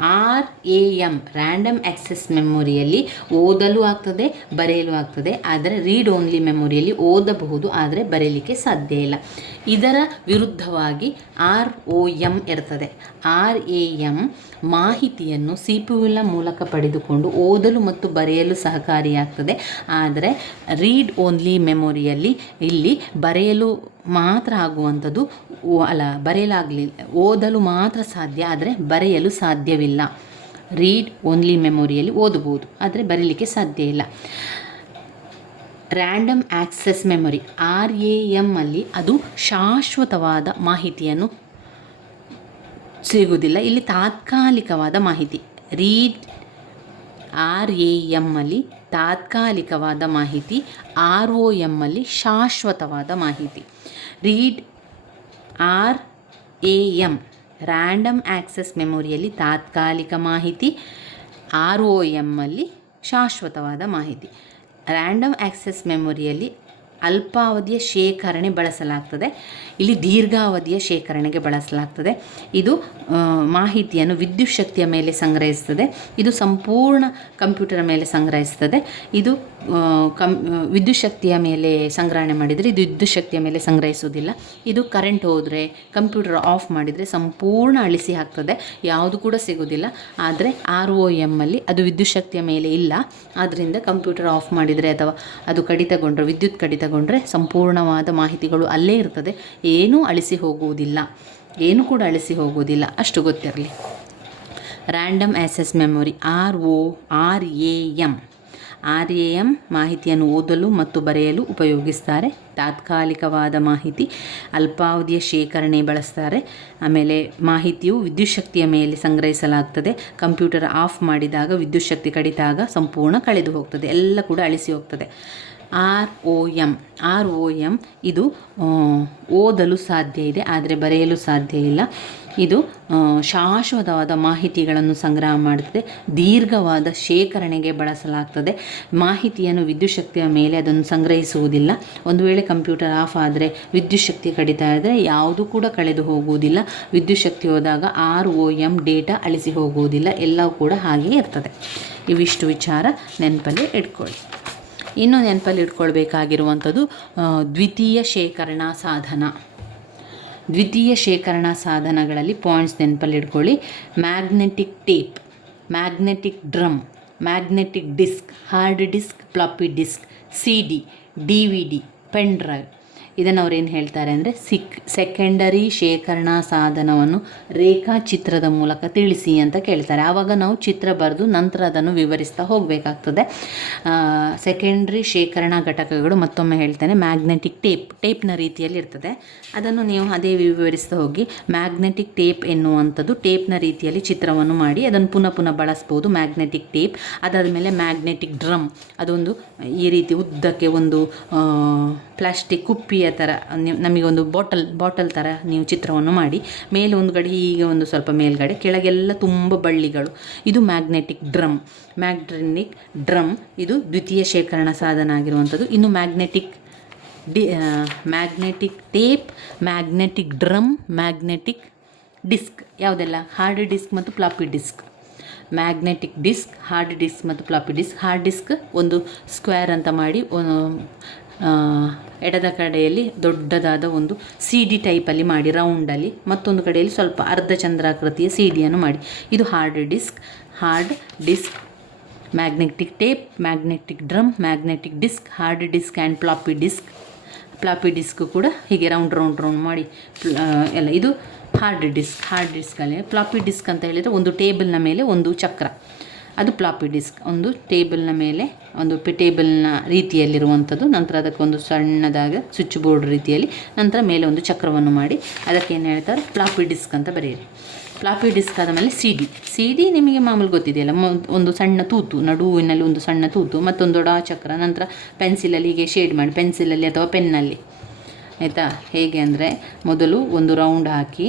RAM ರ್ಯಾಂಡಮ್ ಆ್ಯಕ್ಸೆಸ್ ಮೆಮೊರಿಯಲ್ಲಿ ಓದಲು ಆಗ್ತದೆ, ಬರೆಯಲು ಆಗ್ತದೆ. ಆದರೆ ರೀಡ್ ಓನ್ಲಿ ಮೆಮೊರಿಯಲ್ಲಿ ಓದಬಹುದು, ಆದರೆ ಬರೆಯಲಿಕ್ಕೆ ಸಾಧ್ಯ ಇಲ್ಲ. ಇದರ ವಿರುದ್ಧವಾಗಿ ROM ಇರ್ತದೆ. RAM ಮಾಹಿತಿಯನ್ನು CPU ಮೂಲಕ ಪಡೆದುಕೊಂಡು ಓದಲು ಮತ್ತು ಬರೆಯಲು ಸಹಕಾರಿಯಾಗ್ತದೆ. ಆದರೆ ರೀಡ್ ಓನ್ಲಿ ಮೆಮೊರಿಯಲ್ಲಿ ಇಲ್ಲಿ ಬರೆಯಲು ಮಾತ್ರ ಆಗುವಂಥದ್ದು ಓದಲು ಮಾತ್ರ ಸಾಧ್ಯ, ಆದರೆ ಬರೆಯಲು ಸಾಧ್ಯವಿಲ್ಲ. ರೀಡ್ ಓನ್ಲಿ ಮೆಮೊರಿಯಲ್ಲಿ ಓದಬಹುದು, ಆದರೆ ಬರೀಲಿಕ್ಕೆ ಸಾಧ್ಯ ಇಲ್ಲ. ರ್ಯಾಂಡಮ್ ಆ್ಯಕ್ಸೆಸ್ ಮೆಮೊರಿ RAM ಅಲ್ಲಿ ಅದು ಶಾಶ್ವತವಾದ ಮಾಹಿತಿಯನ್ನು ಸಿಗುವುದಿಲ್ಲ. ಇಲ್ಲಿ ತಾತ್ಕಾಲಿಕವಾದ ಮಾಹಿತಿ. RAM ಅಲ್ಲಿ ತಾತ್ಕಾಲಿಕವಾದ ಮಾಹಿತಿ, ROM ಅಲ್ಲಿ ಶಾಶ್ವತವಾದ ಮಾಹಿತಿ. RAM ರ್ಯಾಂಡಮ್ ಆ್ಯಕ್ಸೆಸ್ ಮೆಮೊರಿಯಲ್ಲಿ ತಾತ್ಕಾಲಿಕ ಮಾಹಿತಿ, ROM ಅಲ್ಲಿ ಶಾಶ್ವತವಾದ ಮಾಹಿತಿ. ರ್ಯಾಂಡಮ್ ಆ್ಯಕ್ಸೆಸ್ ಮೆಮೊರಿಯಲ್ಲಿ ಅಲ್ಪಾವಧಿಯ ಶೇಖರಣೆ ಬಳಸಲಾಗ್ತದೆ, ಇಲ್ಲಿ ದೀರ್ಘಾವಧಿಯ ಶೇಖರಣೆಗೆ ಬಳಸಲಾಗ್ತದೆ. ಇದು ಮಾಹಿತಿಯನ್ನು ವಿದ್ಯುತ್ ಶಕ್ತಿಯ ಮೇಲೆ ಸಂಗ್ರಹಿಸ್ತದೆ. ಇದು ಸಂಪೂರ್ಣ ಕಂಪ್ಯೂಟರ್ ಮೇಲೆ ಸಂಗ್ರಹಿಸ್ತದೆ. ಇದು ವಿದ್ಯುತ್ ಶಕ್ತಿಯ ಮೇಲೆ ಸಂಗ್ರಹಣೆ ಮಾಡಿದರೆ ಇದು ವಿದ್ಯುತ್ ಶಕ್ತಿಯ ಮೇಲೆ ಸಂಗ್ರಹಿಸುವುದಿಲ್ಲ. ಇದು ಕರೆಂಟ್ ಹೋದರೆ, ಕಂಪ್ಯೂಟರ್ ಆಫ್ ಮಾಡಿದರೆ ಸಂಪೂರ್ಣ ಅಳಿಸಿ ಹಾಕ್ತದೆ, ಯಾವುದು ಕೂಡ ಸಿಗೋದಿಲ್ಲ. ಆದರೆ ROM ಅಲ್ಲಿ ಅದು ವಿದ್ಯುತ್ ಶಕ್ತಿಯ ಮೇಲೆ ಇಲ್ಲ. ಆದ್ದರಿಂದ ಕಂಪ್ಯೂಟರ್ ಆಫ್ ಮಾಡಿದರೆ ಅಥವಾ ಅದು ಕಡಿತಗೊಂಡ್ರೆ, ವಿದ್ಯುತ್ ಕಡಿತಗೊಂಡ್ರೆ ಸಂಪೂರ್ಣವಾದ ಮಾಹಿತಿಗಳು ಅಲ್ಲೇ ಇರ್ತದೆ, ಏನೂ ಅಳಿಸಿ ಹೋಗುವುದಿಲ್ಲ, ಏನೂ ಕೂಡ ಅಳಿಸಿ ಹೋಗುವುದಿಲ್ಲ. ಅಷ್ಟು ಗೊತ್ತಿರಲಿ. ರ್ಯಾಂಡಮ್ ಆ್ಯಕ್ಸೆಸ್ ಮೆಮೊರಿ RAM ಮಾಹಿತಿಯನ್ನು ಓದಲು ಮತ್ತು ಬರೆಯಲು ಉಪಯೋಗಿಸ್ತಾರೆ. ತಾತ್ಕಾಲಿಕವಾದ ಮಾಹಿತಿ, ಅಲ್ಪಾವಧಿಯ ಶೇಖರಣೆ ಬಳಸ್ತಾರೆ. ಆಮೇಲೆ ಮಾಹಿತಿಯು ವಿದ್ಯುತ್ ಶಕ್ತಿಯ ಮೇಲೆ ಸಂಗ್ರಹಿಸಲಾಗ್ತದೆ. ಕಂಪ್ಯೂಟರ್ ಆಫ್ ಮಾಡಿದಾಗ ವಿದ್ಯುತ್ ಶಕ್ತಿ ಕಡಿತಾಗ ಸಂಪೂರ್ಣ ಕಳೆದು ಹೋಗ್ತದೆ, ಎಲ್ಲ ಕೂಡ ಅಳಿಸಿ ಹೋಗ್ತದೆ. ROM. ROM ಇದು ಓದಲು ಸಾಧ್ಯ ಇದೆ, ಆದರೆ ಬರೆಯಲು ಸಾಧ್ಯ ಇಲ್ಲ. ಇದು ಶಾಶ್ವತವಾದ ಮಾಹಿತಿಗಳನ್ನು ಸಂಗ್ರಹ ಮಾಡುತ್ತದೆ, ದೀರ್ಘವಾದ ಶೇಖರಣೆಗೆ ಬಳಸಲಾಗ್ತದೆ. ಮಾಹಿತಿಯನ್ನು ವಿದ್ಯುತ್ ಶಕ್ತಿಯ ಮೇಲೆ ಅದನ್ನು ಸಂಗ್ರಹಿಸುವುದಿಲ್ಲ. ಒಂದು ವೇಳೆ ಕಂಪ್ಯೂಟರ್ ಆಫ್ ಆದರೆ, ವಿದ್ಯುತ್ ಶಕ್ತಿ ಕಡಿತ ಆದರೆ ಯಾವುದು ಕೂಡ ಕಳೆದು ಹೋಗುವುದಿಲ್ಲ. ವಿದ್ಯುತ್ ಶಕ್ತಿ ಹೋದಾಗ ROM ಡೇಟಾ ಅಳಿಸಿ ಹೋಗುವುದಿಲ್ಲ, ಎಲ್ಲವೂ ಕೂಡ ಹಾಗೆಯೇ ಇರ್ತದೆ. ಇವಿಷ್ಟು ವಿಚಾರ ನೆನಪಲ್ಲಿ ಇಟ್ಕೊಳ್ಳಿ. ಇನ್ನು ನೆನಪಲ್ಲಿ ಇಟ್ಕೊಳ್ಬೇಕಾಗಿರುವಂಥದ್ದು ದ್ವಿತೀಯ ಶೇಖರಣಾ ಸಾಧನ. ದ್ವಿತೀಯ ಶೇಖರಣಾ ಸಾಧನಗಳಲ್ಲಿ ಪಾಯಿಂಟ್ಸ್ ನೆನಪಲ್ಲಿ ಇಟ್ಕೊಳ್ಳಿ. Magnetic tape, magnetic drum, magnetic disk, hard disk, floppy disk, CD, DVD, pen drive. ಇದನ್ನು ಅವ್ರೇನು ಹೇಳ್ತಾರೆ ಅಂದರೆ ಸೆಕೆಂಡರಿ ಶೇಖರಣಾ ಸಾಧನವನ್ನು ರೇಖಾಚಿತ್ರದ ಮೂಲಕ ತಿಳಿಸಿ ಅಂತ ಕೇಳ್ತಾರೆ. ಆವಾಗ ನಾವು ಚಿತ್ರ ಬರೆದು ನಂತರ ಅದನ್ನು ವಿವರಿಸ್ತಾ ಹೋಗಬೇಕಾಗ್ತದೆ. ಸೆಕೆಂಡ್ರಿ ಶೇಖರಣಾ ಘಟಕಗಳು ಮತ್ತೊಮ್ಮೆ ಹೇಳ್ತೇನೆ. ಮ್ಯಾಗ್ನೆಟಿಕ್ ಟೇಪ್ನ ರೀತಿಯಲ್ಲಿ ಇರ್ತದೆ, ಅದನ್ನು ನೀವು ಅದೇ ವಿವರಿಸ್ತಾ ಹೋಗಿ. ಮ್ಯಾಗ್ನೆಟಿಕ್ ಟೇಪ್ ಎನ್ನುವಂಥದ್ದು ಟೇಪ್ನ ರೀತಿಯಲ್ಲಿ ಚಿತ್ರವನ್ನು ಮಾಡಿ ಅದನ್ನು ಪುನಃ ಬಳಸ್ಬೋದು, ಮ್ಯಾಗ್ನೆಟಿಕ್ ಟೇಪ್. ಅದಾದ ಮೇಲೆ ಮ್ಯಾಗ್ನೆಟಿಕ್ ಡ್ರಮ್, ಅದೊಂದು ಈ ರೀತಿ ಉದ್ದಕ್ಕೆ ಒಂದು ಪ್ಲಾಸ್ಟಿಕ್ ಕುಪ್ಪಿಯ ಥರ ನಮಗೆ ಒಂದು ಬಾಟಲ್ ಥರ ನೀವು ಚಿತ್ರವನ್ನು ಮಾಡಿ, ಮೇಲೆ ಒಂದು ಕಡೆ ಹೀಗೆ ಒಂದು ಸ್ವಲ್ಪ ಮೇಲ್ಗಡೆ, ಕೆಳಗೆಲ್ಲ ತುಂಬ ಬಳ್ಳಿಗಳು, ಇದು ಮ್ಯಾಗ್ನೆಟಿಕ್ ಡ್ರಮ್. ಇದು ದ್ವಿತೀಯ ಶೇಖರಣಾ ಸಾಧನ ಆಗಿರುವಂಥದ್ದು. ಇನ್ನು magnetic tape, magnetic drum, magnetic disk ಯಾವುದೆಲ್ಲ? ಹಾರ್ಡ್ ಡಿಸ್ಕ್ ಮತ್ತು floppy disk. Magnetic disk, hard disk ಮತ್ತು ಫ್ಲಾಪಿ ಡಿಸ್ಕ್. ಹಾರ್ಡ್ ಡಿಸ್ಕ್ ಒಂದು ಸ್ಕ್ವೇರ್ ಅಂತ ಮಾಡಿ, ಎಡದ ಕಡೆಯಲ್ಲಿ ದೊಡ್ಡದಾದ ಒಂದು CD ಟೈಪಲ್ಲಿ ಮಾಡಿ ರೌಂಡಲ್ಲಿ, ಮತ್ತೊಂದು ಕಡೆಯಲ್ಲಿ ಸ್ವಲ್ಪ ಅರ್ಧ ಚಂದ್ರಾಕೃತಿಯ CD ಮಾಡಿ. ಇದು hard disk. Magnetic tape, magnetic drum, magnetic disk, hard disk and floppy disk. Floppy disk ಕೂಡ ಹೀಗೆ ರೌಂಡ್ ಮಾಡಿ ಎಲ್ಲ. ಇದು ಹಾರ್ಡ್ ಡಿಸ್ಕಲ್ಲಿ. ಫ್ಲಾಪಿ ಡಿಸ್ಕ್ ಅಂತ ಹೇಳಿದರೆ ಒಂದು ಟೇಬಲ್ನ ಮೇಲೆ ಒಂದು ಚಕ್ರ, ಅದು ಫ್ಲಾಪಿ ಡಿಸ್ಕ್. ಒಂದು ಟೇಬಲ್ನ ಮೇಲೆ ಒಂದು ಟೇಬಲ್ನ ರೀತಿಯಲ್ಲಿರುವಂಥದ್ದು, ನಂತರ ಅದಕ್ಕೊಂದು ಸಣ್ಣದಾದ ಸ್ವಿಚ್ ಬೋರ್ಡ್ ರೀತಿಯಲ್ಲಿ, ನಂತರ ಮೇಲೆ ಒಂದು ಚಕ್ರವನ್ನು ಮಾಡಿ ಅದಕ್ಕೇನು ಹೇಳ್ತಾರೆ? ಫ್ಲಾಪಿ ಡಿಸ್ಕ್ ಅಂತ ಬರೆಯಿರಿ. ಫ್ಲಾಪಿ ಡಿಸ್ಕ್ ಆದ ಮೇಲೆ CD ನಿಮಗೆ ಮಾಮೂಲು ಗೊತ್ತಿದೆಯಲ್ಲ, ಒಂದು ಸಣ್ಣ ತೂತು, ನಡುವಿನಲ್ಲಿ ಒಂದು ಸಣ್ಣ ತೂತು, ಮತ್ತೊಂದು ದೊಡ್ಡ ಚಕ್ರ, ನಂತರ ಪೆನ್ಸಿಲಲ್ಲಿ ಹೀಗೆ ಶೇಡ್ ಮಾಡಿ, ಪೆನ್ಸಿಲಲ್ಲಿ ಅಥವಾ ಪೆನ್ನಲ್ಲಿ, ಆಯಿತಾ? ಹೇಗೆ ಅಂದರೆ ಮೊದಲು ಒಂದು ರೌಂಡ್ ಹಾಕಿ,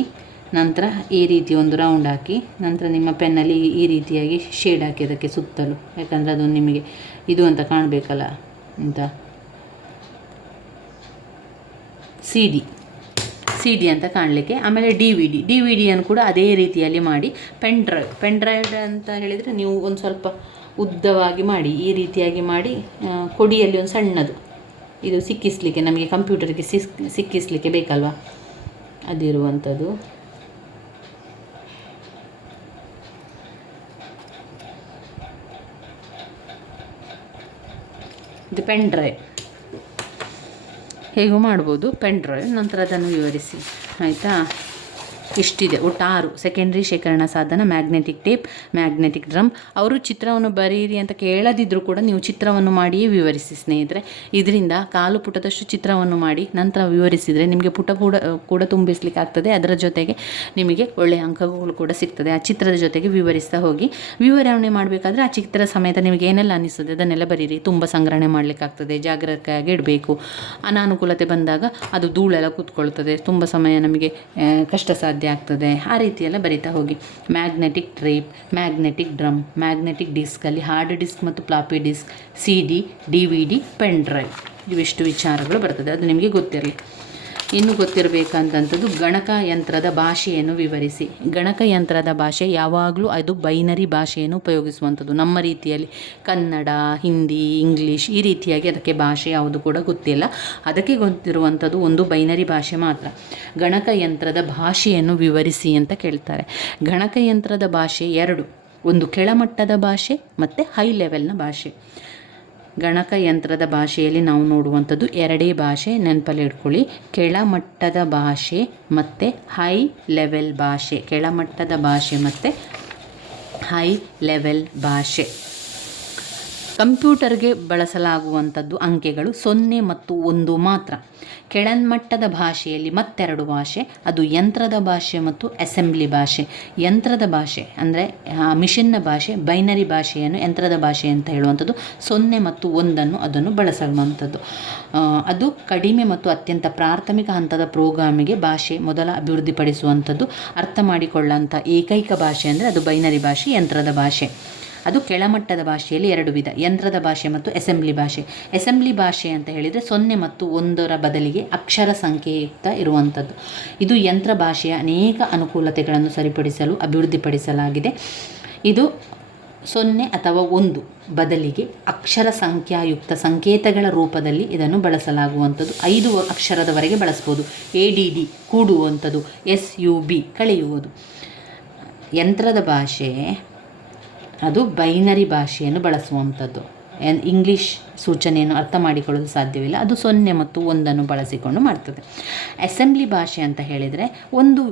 ನಂತರ ಈ ರೀತಿ ಒಂದು ರೌಂಡ್ ಹಾಕಿ, ನಂತರ ನಿಮ್ಮ ಪೆನ್ನಲ್ಲಿ ಈ ರೀತಿಯಾಗಿ ಶೇಡ್ ಹಾಕಿ ಅದಕ್ಕೆ ಸುತ್ತಲೂ, ಯಾಕಂದರೆ ಅದು ನಿಮಗೆ ಇದು ಅಂತ ಕಾಣಬೇಕಲ್ಲ ಅಂತ. CD ಅಂತ ಕಾಣಲಿಕ್ಕೆ. ಆಮೇಲೆ DVD ಕೂಡ ಅದೇ ರೀತಿಯಲ್ಲಿ ಮಾಡಿ. ಪೆನ್ ಡ್ರೈವ್ ಅಂತ ಹೇಳಿದರೆ ನೀವು ಒಂದು ಸ್ವಲ್ಪ ಉದ್ದವಾಗಿ ಮಾಡಿ, ಈ ರೀತಿಯಾಗಿ ಮಾಡಿ, ಕೊಡಿಯಲ್ಲಿ ಒಂದು ಸಣ್ಣದು, ಇದು ಸಿಕ್ಕಿಸಲಿಕ್ಕೆ, ನಮಗೆ ಕಂಪ್ಯೂಟರ್ಗೆ ಸಿಕ್ಕಿಸಲಿಕ್ಕೆ ಬೇಕಲ್ವಾ, ಅದಿರುವಂಥದ್ದು. ಇದು ಪೆನ್ ಡ್ರೈವ್, ಹೇಗೂ ಮಾಡ್ಬೋದು ಪೆನ್ ಡ್ರೈವ್. ನಂತರ ಅದನ್ನು ವಿವರಿಸಿ, ಆಯಿತಾ? ಇಷ್ಟಿದೆ, ಒಟ್ಟು 6 ಸೆಕೆಂಡ್ರಿ ಶೇಖರಣಾ ಸಾಧನ. Magnetic tape, magnetic drum. ಅವರು ಚಿತ್ರವನ್ನು ಬರೀರಿ ಅಂತ ಕೇಳದಿದ್ದರೂ ಕೂಡ ನೀವು ಚಿತ್ರವನ್ನು ಮಾಡಿಯೇ ವಿವರಿಸಿ ಸ್ನೇಹಿತರೆ. ಇದರಿಂದ 1/4 ಪುಟದಷ್ಟು ಚಿತ್ರವನ್ನು ಮಾಡಿ ನಂತರ ವಿವರಿಸಿದರೆ ನಿಮಗೆ ಪುಟ ಕೂಡ ತುಂಬಿಸ್ಲಿಕ್ಕೆ ಆಗ್ತದೆ. ಅದರ ಜೊತೆಗೆ ನಿಮಗೆ ಒಳ್ಳೆಯ ಅಂಕಗಳು ಕೂಡ ಸಿಗ್ತದೆ. ಆ ಚಿತ್ರದ ಜೊತೆಗೆ ವಿವರಿಸ್ತಾ ಹೋಗಿ. ವಿವರಣೆ ಮಾಡಬೇಕಾದ್ರೆ ಆ ಚಿತ್ರ ಸಮೇತ ನಿಮಗೆ ಏನೆಲ್ಲ ಅನ್ನಿಸ್ತದೆ ಅದನ್ನೆಲ್ಲ ಬರೀರಿ. ತುಂಬ ಸಂಗ್ರಹಣೆ ಮಾಡಲಿಕ್ಕಾಗ್ತದೆ, ಜಾಗೃತೆಯಾಗಿ ಇಡಬೇಕು. ಅನಾನುಕೂಲತೆ ಬಂದಾಗ ಅದು ಧೂಳೆಲ್ಲ ಕೂತ್ಕೊಳ್ತದೆ, ತುಂಬ ಸಮಯ ನಮಗೆ ಕಷ್ಟ ಸಾಧ್ಯ ಆಗ್ತದೆ. ಆ ರೀತಿಯೆಲ್ಲ ಬರಿತಾ ಹೋಗಿ. Magnetic tape, magnetic drum, magnetic ಡಿಸ್ಕಲ್ಲಿ ಹಾರ್ಡ್ ಡಿಸ್ಕ್ ಮತ್ತು floppy disk, CD, DVD, pen drive, ಇವಿಷ್ಟು ವಿಚಾರಗಳು ಬರ್ತದೆ. ಅದು ನಿಮಗೆ ಗೊತ್ತಿರಲಿ. ಇನ್ನು ಗೊತ್ತಿರಬೇಕಂತಂಥದ್ದು ಗಣಕಯಂತ್ರದ ಭಾಷೆಯನ್ನು ವಿವರಿಸಿ. ಗಣಕಯಂತ್ರದ ಭಾಷೆ ಯಾವಾಗಲೂ ಅದು ಬೈನರಿ ಭಾಷೆಯನ್ನು ಉಪಯೋಗಿಸುವಂಥದ್ದು. ನಮ್ಮ ರೀತಿಯಲ್ಲಿ ಕನ್ನಡ, ಹಿಂದಿ, ಇಂಗ್ಲೀಷ್ ಈ ರೀತಿಯಾಗಿ ಅದಕ್ಕೆ ಭಾಷೆ ಯಾವುದು ಕೂಡ ಗೊತ್ತಿಲ್ಲ. ಅದಕ್ಕೆ ಗೊತ್ತಿರುವಂಥದ್ದು ಒಂದು ಬೈನರಿ ಭಾಷೆ ಮಾತ್ರ. ಗಣಕಯಂತ್ರದ ಭಾಷೆಯನ್ನು ವಿವರಿಸಿ ಅಂತ ಕೇಳ್ತಾರೆ. ಗಣಕಯಂತ್ರದ ಭಾಷೆ 2, ಒಂದು ಕೆಳಮಟ್ಟದ ಭಾಷೆ ಮತ್ತು ಹೈ ಲೆವೆಲ್ನ ಭಾಷೆ. ಗಣಕಯಂತ್ರದ ಭಾಷೆಯಲ್ಲಿ ನಾವು ನೋಡುವಂಥದ್ದು 2 ಭಾಷೆ, ನೆನಪಲ್ಲಿ ಇಟ್ಕೊಳ್ಳಿ. ಕೆಳಮಟ್ಟದ ಭಾಷೆ ಮತ್ತು ಹೈ ಲೆವೆಲ್ ಭಾಷೆ. ಕೆಳಮಟ್ಟದ ಭಾಷೆ ಮತ್ತು ಹೈ ಲೆವೆಲ್ ಭಾಷೆ. ಕಂಪ್ಯೂಟರ್ಗೆ ಬಳಸಲಾಗುವಂಥದ್ದು ಅಂಕೆಗಳು 0 ಮತ್ತು 1 ಮಾತ್ರ. ಕೆಳಮಟ್ಟದ ಭಾಷೆಯಲ್ಲಿ ಮತ್ತೆರಡು ಭಾಷೆ, ಅದು ಯಂತ್ರದ ಭಾಷೆ ಮತ್ತು ಅಸೆಂಬ್ಲಿ ಭಾಷೆ. ಯಂತ್ರದ ಭಾಷೆ ಅಂದರೆ ಮಿಷಿನ್ನ ಭಾಷೆ, ಬೈನರಿ ಭಾಷೆಯನ್ನು ಯಂತ್ರದ ಭಾಷೆ ಅಂತ ಹೇಳುವಂಥದ್ದು. 0 ಮತ್ತು 1 ಅದನ್ನು ಬಳಸುವಂಥದ್ದು. ಅದು ಕಡಿಮೆ ಮತ್ತು ಅತ್ಯಂತ ಪ್ರಾಥಮಿಕ ಹಂತದ ಪ್ರೋಗ್ರಾಮಿಗೆ ಭಾಷೆ ಮೊದಲ ಅಭಿವೃದ್ಧಿಪಡಿಸುವಂಥದ್ದು. ಅರ್ಥ ಮಾಡಿಕೊಳ್ಳುವಂಥ ಏಕೈಕ ಭಾಷೆ ಅಂದರೆ ಅದು ಬೈನರಿ ಭಾಷೆ, ಯಂತ್ರದ ಭಾಷೆ. ಅದು ಕೆಳಮಟ್ಟದ ಭಾಷೆಯಲ್ಲಿ 2 ವಿಧ, ಯಂತ್ರದ ಭಾಷೆ ಮತ್ತು ಅಸೆಂಬ್ಲಿ ಭಾಷೆ. ಅಸೆಂಬ್ಲಿ ಭಾಷೆ ಅಂತ ಹೇಳಿದರೆ 0 ಮತ್ತು 1 ಬದಲಿಗೆ ಅಕ್ಷರ ಸಂಖ್ಯೆಯುಕ್ತ ಇರುವಂಥದ್ದು. ಇದು ಯಂತ್ರ ಭಾಷೆಯ ಅನೇಕ ಅನುಕೂಲತೆಗಳನ್ನು ಸರಿಪಡಿಸಲು ಅಭಿವೃದ್ಧಿಪಡಿಸಲಾಗಿದೆ. ಇದು 0 ಅಥವಾ 1 ಬದಲಿಗೆ ಅಕ್ಷರ ಸಂಖ್ಯಾಯುಕ್ತ ಸಂಕೇತಗಳ ರೂಪದಲ್ಲಿ ಇದನ್ನು ಬಳಸಲಾಗುವಂಥದ್ದು. 5 ಅಕ್ಷರದವರೆಗೆ ಬಳಸ್ಬೋದು. ADD ಕೂಡುವಂಥದ್ದು, SUB ಕಳೆಯುವುದು. ಯಂತ್ರದ ಭಾಷೆ ಅದು ಬೈನರಿ ಭಾಷೆಯನ್ನು ಬಳಸುವಂಥದ್ದು. ಇಂಗ್ಲೀಷ್ ಸೂಚನೆಯನ್ನು ಅರ್ಥ ಮಾಡಿಕೊಳ್ಳಲು ಸಾಧ್ಯವಿಲ್ಲ. ಅದು 0 ಮತ್ತು 1 ಬಳಸಿಕೊಂಡು ಮಾಡ್ತದೆ. ಅಸೆಂಬ್ಲಿ ಭಾಷೆ ಅಂತ ಹೇಳಿದರೆ ಒಂದು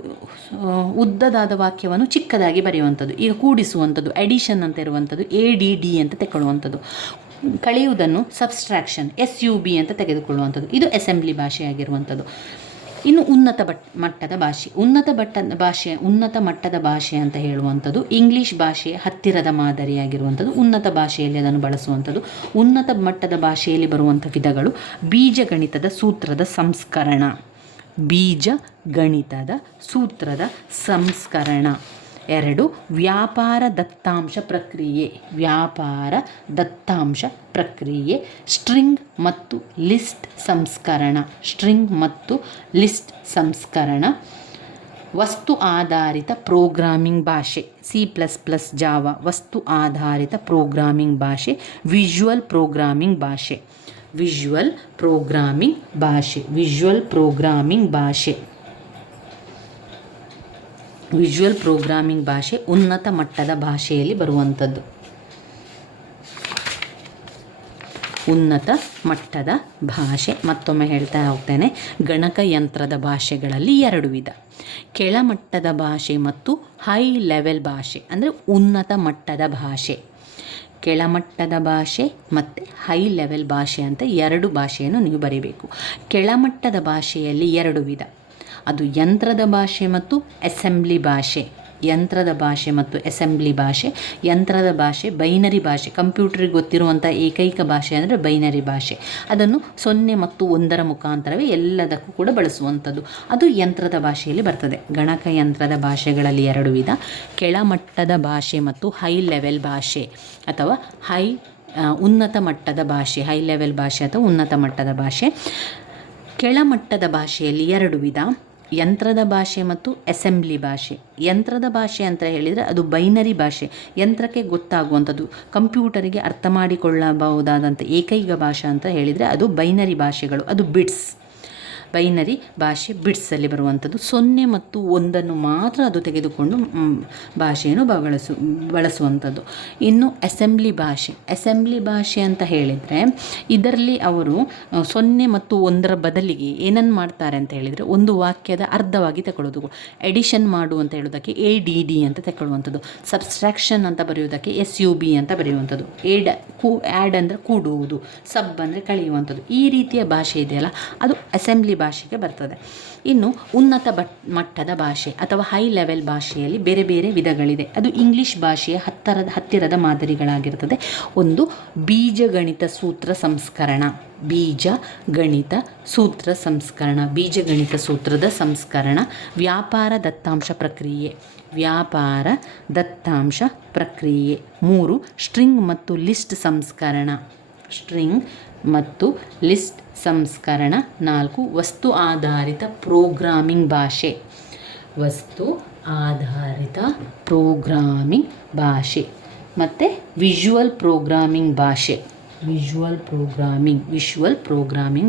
ಉದ್ದದಾದ ವಾಕ್ಯವನ್ನು ಚಿಕ್ಕದಾಗಿ ಬರೆಯುವಂಥದ್ದು, ಈಗ ಕೂಡಿಸುವಂಥದ್ದು, ಎಡಿಷನ್ ಅಂತ ಇರುವಂಥದ್ದು ADD ಅಂತ ತೆಗೊಳ್ಳುವಂಥದ್ದು. ಕಳೆಯುವುದನ್ನು ಸಬ್ಸ್ಟ್ರಾಕ್ಷನ್ SUB ಅಂತ ತೆಗೆದುಕೊಳ್ಳುವಂಥದ್ದು. ಇದು ಅಸೆಂಬ್ಲಿ ಭಾಷೆಯಾಗಿರುವಂಥದ್ದು. ಇನ್ನು ಉನ್ನತ ಮಟ್ಟದ ಭಾಷೆ ಅಂತ ಹೇಳುವಂಥದ್ದು ಇಂಗ್ಲೀಷ್ ಭಾಷೆಯ ಹತ್ತಿರದ ಮಾದರಿಯಾಗಿರುವಂಥದ್ದು. ಉನ್ನತ ಭಾಷೆಯಲ್ಲಿ ಅದನ್ನು ಬಳಸುವಂಥದ್ದು. ಉನ್ನತ ಮಟ್ಟದ ಭಾಷೆಯಲ್ಲಿ ಬರುವಂಥ ವಿಧಗಳು: ಬೀಜಗಣಿತದ ಸೂತ್ರದ ಸಂಸ್ಕರಣ, ಬೀಜಗಣಿತದ ಸೂತ್ರದ ಸಂಸ್ಕರಣ. 2, ವ್ಯಾಪಾರ ದತ್ತಾಂಶ ಪ್ರಕ್ರಿಯೆ, ಸ್ಟ್ರಿಂಗ್ ಮತ್ತು ಲಿಸ್ಟ್ ಸಂಸ್ಕರಣ. ವಸ್ತು ಆಧಾರಿತ ಪ್ರೋಗ್ರಾಮಿಂಗ್ ಭಾಷೆ, C++, ಜಾವಾ ವಸ್ತು ಆಧಾರಿತ ಪ್ರೋಗ್ರಾಮಿಂಗ್ ಭಾಷೆ. ವಿಜುವಲ್ ಪ್ರೋಗ್ರಾಮಿಂಗ್ ಭಾಷೆ ಉನ್ನತ ಮಟ್ಟದ ಭಾಷೆಯಲ್ಲಿ ಬರುವಂಥದ್ದು. ಉನ್ನತ ಮಟ್ಟದ ಭಾಷೆ, ಮತ್ತೊಮ್ಮೆ ಹೇಳ್ತಾ ಹೋಗ್ತೇನೆ, ಗಣಕಯಂತ್ರದ ಭಾಷೆಗಳಲ್ಲಿ 2 ವಿಧ: ಕೆಳಮಟ್ಟದ ಭಾಷೆ ಮತ್ತು ಹೈ ಲೆವೆಲ್ ಭಾಷೆ. ಅಂದರೆ ಉನ್ನತ ಮಟ್ಟದ ಭಾಷೆ, ಕೆಳಮಟ್ಟದ ಭಾಷೆ ಮತ್ತು ಹೈ ಲೆವೆಲ್ ಭಾಷೆ ಅಂತ 2 ಭಾಷೆಯನ್ನು ನೀವು ಬರೀಬೇಕು. ಕೆಳಮಟ್ಟದ ಭಾಷೆಯಲ್ಲಿ 2 ವಿಧ, ಅದು ಯಂತ್ರದ ಭಾಷೆ ಮತ್ತು ಅಸೆಂಬ್ಲಿ ಭಾಷೆ. ಯಂತ್ರದ ಭಾಷೆ ಬೈನರಿ ಭಾಷೆ, ಕಂಪ್ಯೂಟರಿಗೆ ಗೊತ್ತಿರುವಂಥ ಏಕೈಕ ಭಾಷೆ ಅಂದರೆ ಬೈನರಿ ಭಾಷೆ. ಅದನ್ನು 0 ಮತ್ತು 1 ಮುಖಾಂತರವೇ ಎಲ್ಲದಕ್ಕೂ ಕೂಡ ಬಳಸುವಂಥದ್ದು. ಅದು ಯಂತ್ರದ ಭಾಷೆಯಲ್ಲಿ ಬರ್ತದೆ. ಗಣಕಯಂತ್ರದ ಭಾಷೆಗಳಲ್ಲಿ 2 ವಿಧ: ಕೆಳಮಟ್ಟದ ಭಾಷೆ ಮತ್ತು ಹೈ ಲೆವೆಲ್ ಭಾಷೆ ಅಥವಾ ಉನ್ನತ ಮಟ್ಟದ ಭಾಷೆ, ಹೈ ಲೆವೆಲ್ ಭಾಷೆ ಅಥವಾ ಉನ್ನತ ಮಟ್ಟದ ಭಾಷೆ. ಕೆಳಮಟ್ಟದ ಭಾಷೆಯಲ್ಲಿ 2 ವಿಧ: ಯಂತ್ರದ ಭಾಷೆ ಮತ್ತು ಅಸೆಂಬ್ಲಿ ಭಾಷೆ. ಯಂತ್ರದ ಭಾಷೆ ಅಂತ ಹೇಳಿದರೆ ಅದು ಬೈನರಿ ಭಾಷೆ, ಯಂತ್ರಕ್ಕೆ ಗೊತ್ತಾಗುವಂಥದ್ದು, ಕಂಪ್ಯೂಟರಿಗೆ ಅರ್ಥ ಮಾಡಿಕೊಳ್ಳಬಹುದಾದಂಥ ಏಕೈಕ ಭಾಷೆ ಅಂತ ಹೇಳಿದರೆ ಅದು ಬೈನರಿ ಭಾಷೆಗಳು, ಅದು ಬಿಟ್ಸ್. ಬೈನರಿ ಭಾಷೆ ಬಿಟ್ಸಲ್ಲಿ ಬರುವಂಥದ್ದು. 0 ಮತ್ತು 1 ಮಾತ್ರ ಅದು ತೆಗೆದುಕೊಂಡು ಭಾಷೆಯನ್ನು ಬಳಸುವಂಥದ್ದು. ಇನ್ನು ಅಸೆಂಬ್ಲಿ ಭಾಷೆ ಅಂತ ಹೇಳಿದರೆ ಇದರಲ್ಲಿ ಅವರು 0 ಮತ್ತು 1 ಬದಲಿಗೆ ಏನನ್ನು ಮಾಡ್ತಾರೆ ಅಂತ ಹೇಳಿದರೆ ಒಂದು ವಾಕ್ಯದ ಅರ್ಧವಾಗಿ ತಗೊಳ್ಳೋದು. ಎಡಿಷನ್ ಮಾಡು ಅಂತ ಹೇಳೋದಕ್ಕೆ ADD ಅಂತ ತಗೊಳ್ಳುವಂಥದ್ದು. ಸಬ್ಸ್ಟ್ರಾಕ್ಷನ್ ಅಂತ ಬರೆಯೋದಕ್ಕೆ SUB ಅಂತ ಬರೆಯುವಂಥದ್ದು. ಆ್ಯಡ್ ಅಂದರೆ ಕೂಡುವುದು, ಸಬ್ ಅಂದರೆ ಕಳೆಯುವಂಥದ್ದು. ಈ ರೀತಿಯ ಭಾಷೆ ಇದೆಯಲ್ಲ ಅದು ಅಸೆಂಬ್ಲಿ ಭಾಷೆಗೆ ಬರ್ತದೆ. ಇನ್ನು ಉನ್ನತ ಮಟ್ಟದ ಭಾಷೆ ಅಥವಾ ಹೈ ಲೆವೆಲ್ ಭಾಷೆಯಲ್ಲಿ ಬೇರೆ ಬೇರೆ ವಿಧಗಳಿದೆ. ಅದು ಇಂಗ್ಲೀಷ್ ಭಾಷೆಯ ಹತ್ತಿರದ ಮಾದರಿಗಳಾಗಿರ್ತದೆ. ಒಂದು ಬೀಜಗಣಿತ ಸೂತ್ರದ ಸಂಸ್ಕರಣ. ವ್ಯಾಪಾರ ದತ್ತಾಂಶ ಪ್ರಕ್ರಿಯೆ. 3, ಸ್ಟ್ರಿಂಗ್ ಮತ್ತು ಲಿಸ್ಟ್ ಸಂಸ್ಕರಣ. 4, ವಸ್ತು ಆಧಾರಿತ ಪ್ರೋಗ್ರಾಮಿಂಗ್ ಭಾಷೆ ಮತ್ತು ವಿಜುವಲ್ ಪ್ರೋಗ್ರಾಮಿಂಗ್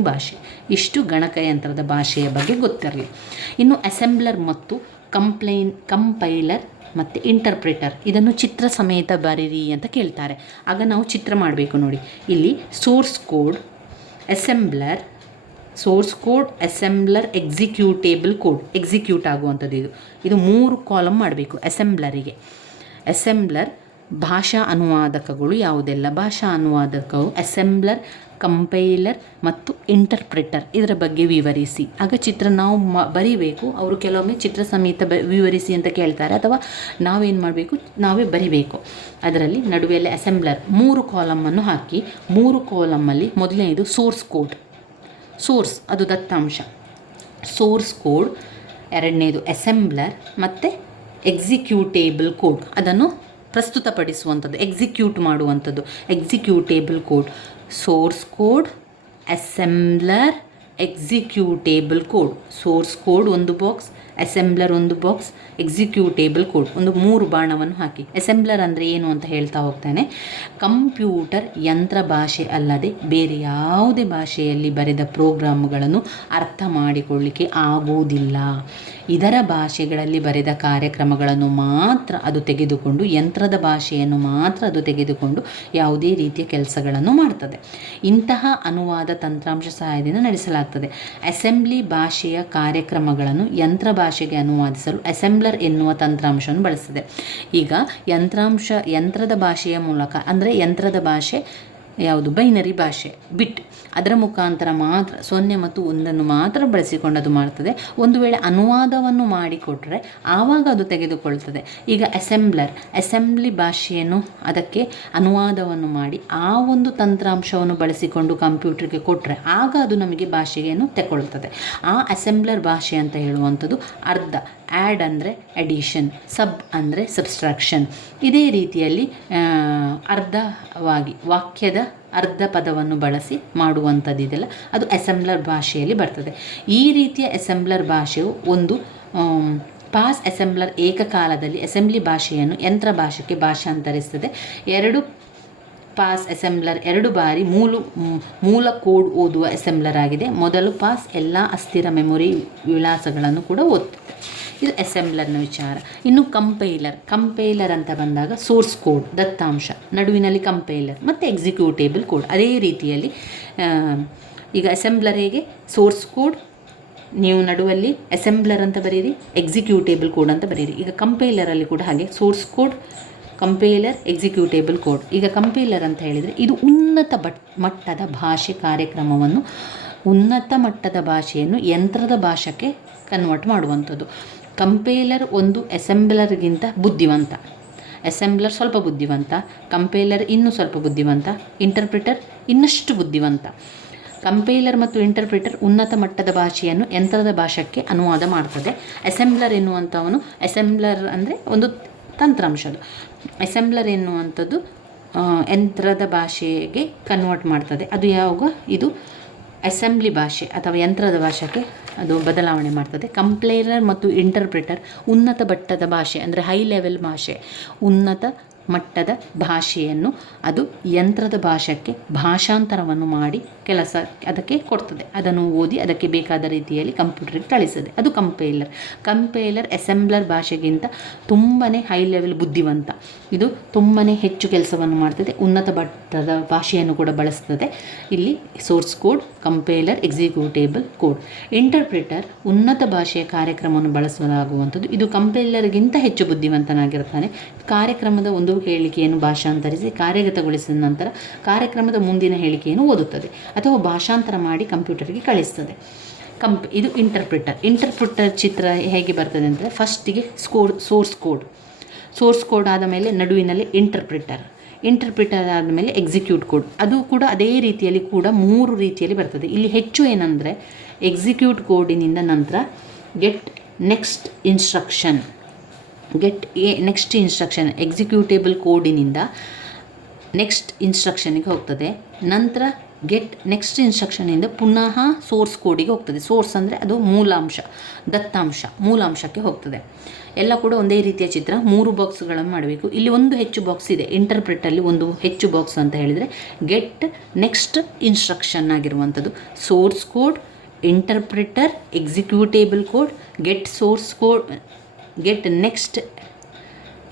ಭಾಷೆ. ಇಷ್ಟು ಗಣಕಯಂತ್ರದ ಭಾಷೆಯ ಬಗ್ಗೆ ಗೊತ್ತಿರಲಿ. ಇನ್ನು ಅಸೆಂಬ್ಲರ್ ಮತ್ತು ಕಂಪೈಲರ್ ಮತ್ತು ಇಂಟರ್ಪ್ರಿಟರ್, ಇದನ್ನು ಚಿತ್ರ ಸಮೇತ ಬರೀರಿ ಅಂತ ಕೇಳ್ತಾರೆ. ಆಗ ನಾವು ಚಿತ್ರ ಮಾಡಬೇಕು. ನೋಡಿ, ಇಲ್ಲಿ source code, assembler, executable code, execute ಆಗುವಂಥದ್ದು. ಇದು 3 ಕಾಲಮ್ ಮಾಡಬೇಕು ಅಸೆಂಬ್ಲರಿಗೆ. ಅಸೆಂಬ್ಲರ್ ಭಾಷಾ ಅನುವಾದಕಗಳು ಯಾವುದೆಲ್ಲ? ಭಾಷಾ ಅನುವಾದಕವು ಅಸೆಂಬ್ಲರ್, ಕಂಪೈಲರ್ ಮತ್ತು ಇಂಟರ್ಪ್ರಿಟರ್. ಇದರ ಬಗ್ಗೆ ವಿವರಿಸಿ. ಆಗ ಚಿತ್ರ ನಾವು ಬರಿಬೇಕು. ಅವರು ಕೆಲವೊಮ್ಮೆ ಚಿತ್ರ ಸಮೇತ ವಿವರಿಸಿ ಅಂತ ಕೇಳ್ತಾರೆ, ಅಥವಾ ನಾವೇನು ಮಾಡಬೇಕು, ನಾವೇ ಬರಿಬೇಕು. ಅದರಲ್ಲಿ ನಡುವೆಯಲ್ಲಿ ಅಸೆಂಬ್ಲರ್ 3 ಕಾಲಮನ್ನು ಹಾಕಿ, 3 ಕಾಲಮಲ್ಲಿ ಮೊದಲನೇದು ಸೋರ್ಸ್ ಕೋಡ್. ಸೋರ್ಸ್ ಅದು ದತ್ತಾಂಶ, ಸೋರ್ಸ್ ಕೋಡ್. ಎರಡನೇದು ಅಸೆಂಬ್ಲರ್ ಮತ್ತು ಎಕ್ಸಿಕ್ಯೂಟೇಬಲ್ ಕೋಡ್, ಅದನ್ನು ಪ್ರಸ್ತುತಪಡಿಸುವಂಥದ್ದು, ಎಕ್ಸಿಕ್ಯೂಟ್ ಮಾಡುವಂಥದ್ದು, executable code. Source code, assembler, executable code. Source code ಒಂದು ಬಾಕ್ಸ್, ಅಸೆಂಬ್ಲರ್ ಒಂದು ಬಾಕ್ಸ್, ಎಕ್ಸಿಕ್ಯೂಟೇಬಲ್ ಕೋಡ್ ಒಂದು 3 ಬಾಣವನ್ನು ಹಾಕಿ. ಅಸೆಂಬ್ಲರ್ ಅಂದರೆ ಏನು ಅಂತ ಹೇಳ್ತಾ ಹೋಗ್ತಾನೆ. ಕಂಪ್ಯೂಟರ್ ಯಂತ್ರ ಭಾಷೆ ಅಲ್ಲದೆ ಬೇರೆ ಯಾವುದೇ ಭಾಷೆಯಲ್ಲಿ ಬರೆದ ಪ್ರೋಗ್ರಾಮ್ಗಳನ್ನು ಅರ್ಥ ಮಾಡಿಕೊಳ್ಳಿಕ್ಕೆ ಆಗುವುದಿಲ್ಲ. ಇದರ ಭಾಷೆಗಳಲ್ಲಿ ಬರೆದ ಕಾರ್ಯಕ್ರಮಗಳನ್ನು ಮಾತ್ರ ಅದು ತೆಗೆದುಕೊಂಡು, ಯಂತ್ರದ ಭಾಷೆಯನ್ನು ಮಾತ್ರ ಅದು ತೆಗೆದುಕೊಂಡು ಯಾವುದೇ ರೀತಿಯ ಕೆಲಸಗಳನ್ನು ಮಾಡ್ತದೆ. ಇಂತಹ ಅನುವಾದ ತಂತ್ರಾಂಶ ಸಹಾಯದಿಂದ ನಡೆಸಲಾಗ್ತದೆ. ಅಸೆಂಬ್ಲಿ ಭಾಷೆಯ ಕಾರ್ಯಕ್ರಮಗಳನ್ನು ಯಂತ್ರ ಭಾಷೆಗೆ ಅನುವಾದಿಸಲು ಅಸೆಂಬ್ಲರ್ ಎನ್ನುವ ತಂತ್ರಾಂಶವನ್ನು ಬಳಸ್ತದೆ. ಈಗ ಯಂತ್ರದ ಭಾಷೆಯ ಮೂಲಕ, ಅಂದರೆ ಯಂತ್ರದ ಭಾಷೆ ಯಾವುದು? ಬೈನರಿ ಭಾಷೆ, ಬಿಟ್. ಅದರ ಮುಖಾಂತರ ಮಾತ್ರ 0 ಮತ್ತು 1 ಮಾತ್ರ ಬಳಸಿಕೊಂಡು ಅದು ಮಾಡ್ತದೆ. ಒಂದು ವೇಳೆ ಅನುವಾದವನ್ನು ಮಾಡಿಕೊಟ್ರೆ ಆವಾಗ ಅದು ತೆಗೆದುಕೊಳ್ತದೆ. ಈಗ ಅಸೆಂಬ್ಲಿ ಭಾಷೆಯನ್ನು ಅದಕ್ಕೆ ಅನುವಾದವನ್ನು ಮಾಡಿ ಆ ಒಂದು ತಂತ್ರಾಂಶವನ್ನು ಬಳಸಿಕೊಂಡು ಕಂಪ್ಯೂಟರ್ಗೆ ಕೊಟ್ಟರೆ ಆಗ ಅದು ನಮಗೆ ಭಾಷೆಯನ್ನು ತಗೊಳ್ತದೆ. ಆ ಅಸೆಂಬ್ಲರ್ ಭಾಷೆ ಅಂತ ಹೇಳುವಂಥದ್ದು ಅರ್ಧ. ಆ್ಯಡ್ ಅಂದರೆ ಅಡಿಷನ್, ಸಬ್ ಅಂದರೆ ಸಬ್ಸ್ಟ್ರಾಕ್ಷನ್. ಇದೇ ರೀತಿಯಲ್ಲಿ ಅರ್ಧವಾಗಿ ವಾಕ್ಯದ ಅರ್ಧ ಪದವನ್ನು ಬಳಸಿ ಮಾಡುವಂಥದ್ದಿದೆಲ್ಲ ಅದು ಅಸೆಂಬ್ಲರ್ ಭಾಷೆಯಲ್ಲಿ ಬರ್ತದೆ. ಈ ರೀತಿಯ ಅಸೆಂಬ್ಲರ್ ಭಾಷೆಯು ಒಂದು ಪಾಸ್ ಅಸೆಂಬ್ಲರ್ ಏಕಕಾಲದಲ್ಲಿ ಅಸೆಂಬ್ಲಿ ಭಾಷೆಯನ್ನು ಯಂತ್ರ ಭಾಷೆಗೆ ಭಾಷಾಂತರಿಸ್ತದೆ. 2 ಪಾಸ್ ಅಸೆಂಬ್ಲರ್ 2 ಬಾರಿ ಮೂಲ ಕೋಡ್ ಓದುವ ಅಸೆಂಬ್ಲರ್ ಆಗಿದೆ. ಮೊದಲು ಪಾಸ್ ಎಲ್ಲ ಅಸ್ಥಿರ ಮೆಮೊರಿ ವಿಳಾಸಗಳನ್ನು ಕೂಡ ಓದ್ತದೆ. ಇದು ಅಸೆಂಬ್ಲರ್ನ ವಿಚಾರ. ಇನ್ನು ಕಂಪೈಲರ್ ಅಂತ ಬಂದಾಗ ಸೋರ್ಸ್ ಕೋಡ್ ದತ್ತಾಂಶ, ನಡುವಿನಲ್ಲಿ ಕಂಪೈಲರ್ ಮತ್ತು ಎಕ್ಸಿಕ್ಯೂಟೇಬಲ್ ಕೋಡ್. ಅದೇ ರೀತಿಯಲ್ಲಿ ಈಗ ಅಸೆಂಬ್ಲರ್ ಹೇಗೆ ಸೋರ್ಸ್ ಕೋಡ್, ನೀವು ನಡುವಲ್ಲಿ ಅಸೆಂಬ್ಲರ್ ಅಂತ ಬರೀರಿ, ಎಕ್ಸಿಕ್ಯೂಟೇಬಲ್ ಕೋಡ್ ಅಂತ ಬರೀರಿ. ಈಗ ಕಂಪೈಲರಲ್ಲಿ ಕೂಡ ಹಾಗೆ source code, compiler, executable code. ಈಗ ಕಂಪೈಲರ್ ಅಂತ ಹೇಳಿದರೆ ಇದು ಉನ್ನತ ಮಟ್ಟದ ಭಾಷೆ ಕಾರ್ಯಕ್ರಮವನ್ನು, ಉನ್ನತ ಮಟ್ಟದ ಭಾಷೆಯನ್ನು ಯಂತ್ರದ ಭಾಷೆಗೆ ಕನ್ವರ್ಟ್ ಮಾಡುವಂಥದ್ದು. ಕಂಪೈಲರ್ ಒಂದು ಅಸೆಂಬ್ಲರ್ಗಿಂತ ಬುದ್ಧಿವಂತ, ಅಸೆಂಬ್ಲರ್ ಸ್ವಲ್ಪ ಬುದ್ಧಿವಂತ, ಕಂಪೈಲರ್ ಇನ್ನೂ ಸ್ವಲ್ಪ ಬುದ್ಧಿವಂತ, ಇಂಟರ್ಪ್ರಿಟರ್ ಇನ್ನಷ್ಟು ಬುದ್ಧಿವಂತ. ಕಂಪೈಲರ್ ಮತ್ತು ಇಂಟರ್ಪ್ರಿಟರ್ ಉನ್ನತ ಮಟ್ಟದ ಭಾಷೆಯನ್ನು ಯಂತ್ರದ ಭಾಷೆಗೆ ಅನುವಾದ ಮಾಡ್ತದೆ. ಅಸೆಂಬ್ಲರ್ ಎನ್ನುವಂಥವನು, ಅಸೆಂಬ್ಲರ್ ಅಂದರೆ ಒಂದು ತಂತ್ರಾಂಶದು, ಅಸೆಂಬ್ಲರ್ ಎನ್ನುವಂಥದ್ದು ಯಂತ್ರದ ಭಾಷೆಗೆ ಕನ್ವರ್ಟ್ ಮಾಡ್ತದೆ. ಅದು ಯಾವಾಗ? ಇದು ಅಸೆಂಬ್ಲಿ ಭಾಷೆ ಅಥವಾ ಯಂತ್ರದ ಭಾಷೆಗೆ ಅದು ಬದಲಾವಣೆ ಮಾಡ್ತದೆ. ಕಂಪೈಲರ್ ಮತ್ತು ಇಂಟರ್ಪ್ರಿಟರ್ ಉನ್ನತ ಮಟ್ಟದ ಭಾಷೆ ಅಂದರೆ ಹೈ ಲೆವೆಲ್ ಭಾಷೆ, ಉನ್ನತ ಮಟ್ಟದ ಭಾಷೆಯನ್ನು ಅದು ಯಂತ್ರದ ಭಾಷೆಗೆ ಭಾಷಾಂತರವನ್ನು ಮಾಡಿ ಕೆಲಸ ಅದಕ್ಕೆ ಕೊಡ್ತದೆ. ಅದನ್ನು ಓದಿ ಅದಕ್ಕೆ ಬೇಕಾದ ರೀತಿಯಲ್ಲಿ ಕಂಪ್ಯೂಟರ್ಗೆ ಕಳಿಸ್ತದೆ. ಅದು ಕಂಪೈಲರ್ ಅಸೆಂಬ್ಲರ್ ಭಾಷೆಗಿಂತ ತುಂಬಾ ಹೈ ಲೆವೆಲ್ ಬುದ್ಧಿವಂತ. ಇದು ತುಂಬಾ ಹೆಚ್ಚು ಕೆಲಸವನ್ನು ಮಾಡ್ತದೆ, ಉನ್ನತ ಮಟ್ಟದ ಭಾಷೆಯನ್ನು ಕೂಡ ಬಳಸ್ತದೆ. ಇಲ್ಲಿ source code, compiler, executable code. Interpreter ಉನ್ನತ ಭಾಷೆಯ ಕಾರ್ಯಕ್ರಮವನ್ನು ಬಳಸಲಾಗುವಂಥದ್ದು. ಇದು ಕಂಪೈಲರ್ಗಿಂತ ಹೆಚ್ಚು ಬುದ್ಧಿವಂತನಾಗಿರ್ತಾನೆ. ಕಾರ್ಯಕ್ರಮದ ಒಂದು ಹೇಳಿಕೆಯನ್ನು ಭಾಷಾಂತರಿಸಿ ಕಾರ್ಯಗತಗೊಳಿಸಿದ ನಂತರ ಕಾರ್ಯಕ್ರಮದ ಮುಂದಿನ ಹೇಳಿಕೆಯನ್ನು ಓದುತ್ತದೆ ಅಥವಾ ಭಾಷಾಂತರ ಮಾಡಿ ಕಂಪ್ಯೂಟರ್ಗೆ ಕಳಿಸ್ತದೆ. ಇದು ಇಂಟರ್ಪ್ರಿಟರ್ ಚಿತ್ರ ಹೇಗೆ ಬರ್ತದೆ ಅಂದರೆ ಫಸ್ಟಿಗೆ ಸೋರ್ಸ್ ಕೋಡ್ ಆದ ಮೇಲೆ ನಡುವಿನಲ್ಲಿ ಇಂಟರ್ಪ್ರಿಟರ್ ಆದಮೇಲೆ ಎಕ್ಸಿಕ್ಯೂಟ್ ಕೋಡ್. ಅದು ಕೂಡ ಅದೇ ರೀತಿಯಲ್ಲಿ ಕೂಡ 3 ರೀತಿಯಲ್ಲಿ ಬರ್ತದೆ. ಇಲ್ಲಿ ಹೆಚ್ಚು ಏನಂದರೆ ಎಕ್ಸಿಕ್ಯೂಟ್ ಕೋಡಿನಿಂದ ನಂತರ ಗೆಟ್ ನೆಕ್ಸ್ಟ್ ಇನ್ಸ್ಟ್ರಕ್ಷನ್ ಎಕ್ಸಿಕ್ಯೂಟೇಬಲ್ ಕೋಡಿನಿಂದ ನೆಕ್ಸ್ಟ್ ಇನ್ಸ್ಟ್ರಕ್ಷನಿಗೆ ಹೋಗ್ತದೆ. ನಂತರ ಗೆಟ್ ನೆಕ್ಸ್ಟ್ ಇನ್ಸ್ಟ್ರಕ್ಷನಿಂದ ಪುನಃ ಸೋರ್ಸ್ ಕೋಡಿಗೆ ಹೋಗ್ತದೆ. ಸೋರ್ಸ್ ಅಂದರೆ ಅದು ಮೂಲಾಂಶಕ್ಕೆ ಹೋಗ್ತದೆ. ಎಲ್ಲ ಕೂಡ ಒಂದೇ ರೀತಿಯ ಚಿತ್ರ. 3 ಬಾಕ್ಸ್ಗಳನ್ನು ಮಾಡಬೇಕು. ಇಲ್ಲಿ ಒಂದು ಹೆಚ್ಚು ಬಾಕ್ಸ್ ಇದೆ. ಇಂಟರ್ಪ್ರಿಟಲ್ಲಿ ಒಂದು ಹೆಚ್ಚು ಬಾಕ್ಸ್ ಅಂತ ಹೇಳಿದರೆ ಗೆಟ್ ನೆಕ್ಸ್ಟ್ ಇನ್ಸ್ಟ್ರಕ್ಷನ್ ಆಗಿರುವಂಥದ್ದು. Source code, interpreter, executable code, get next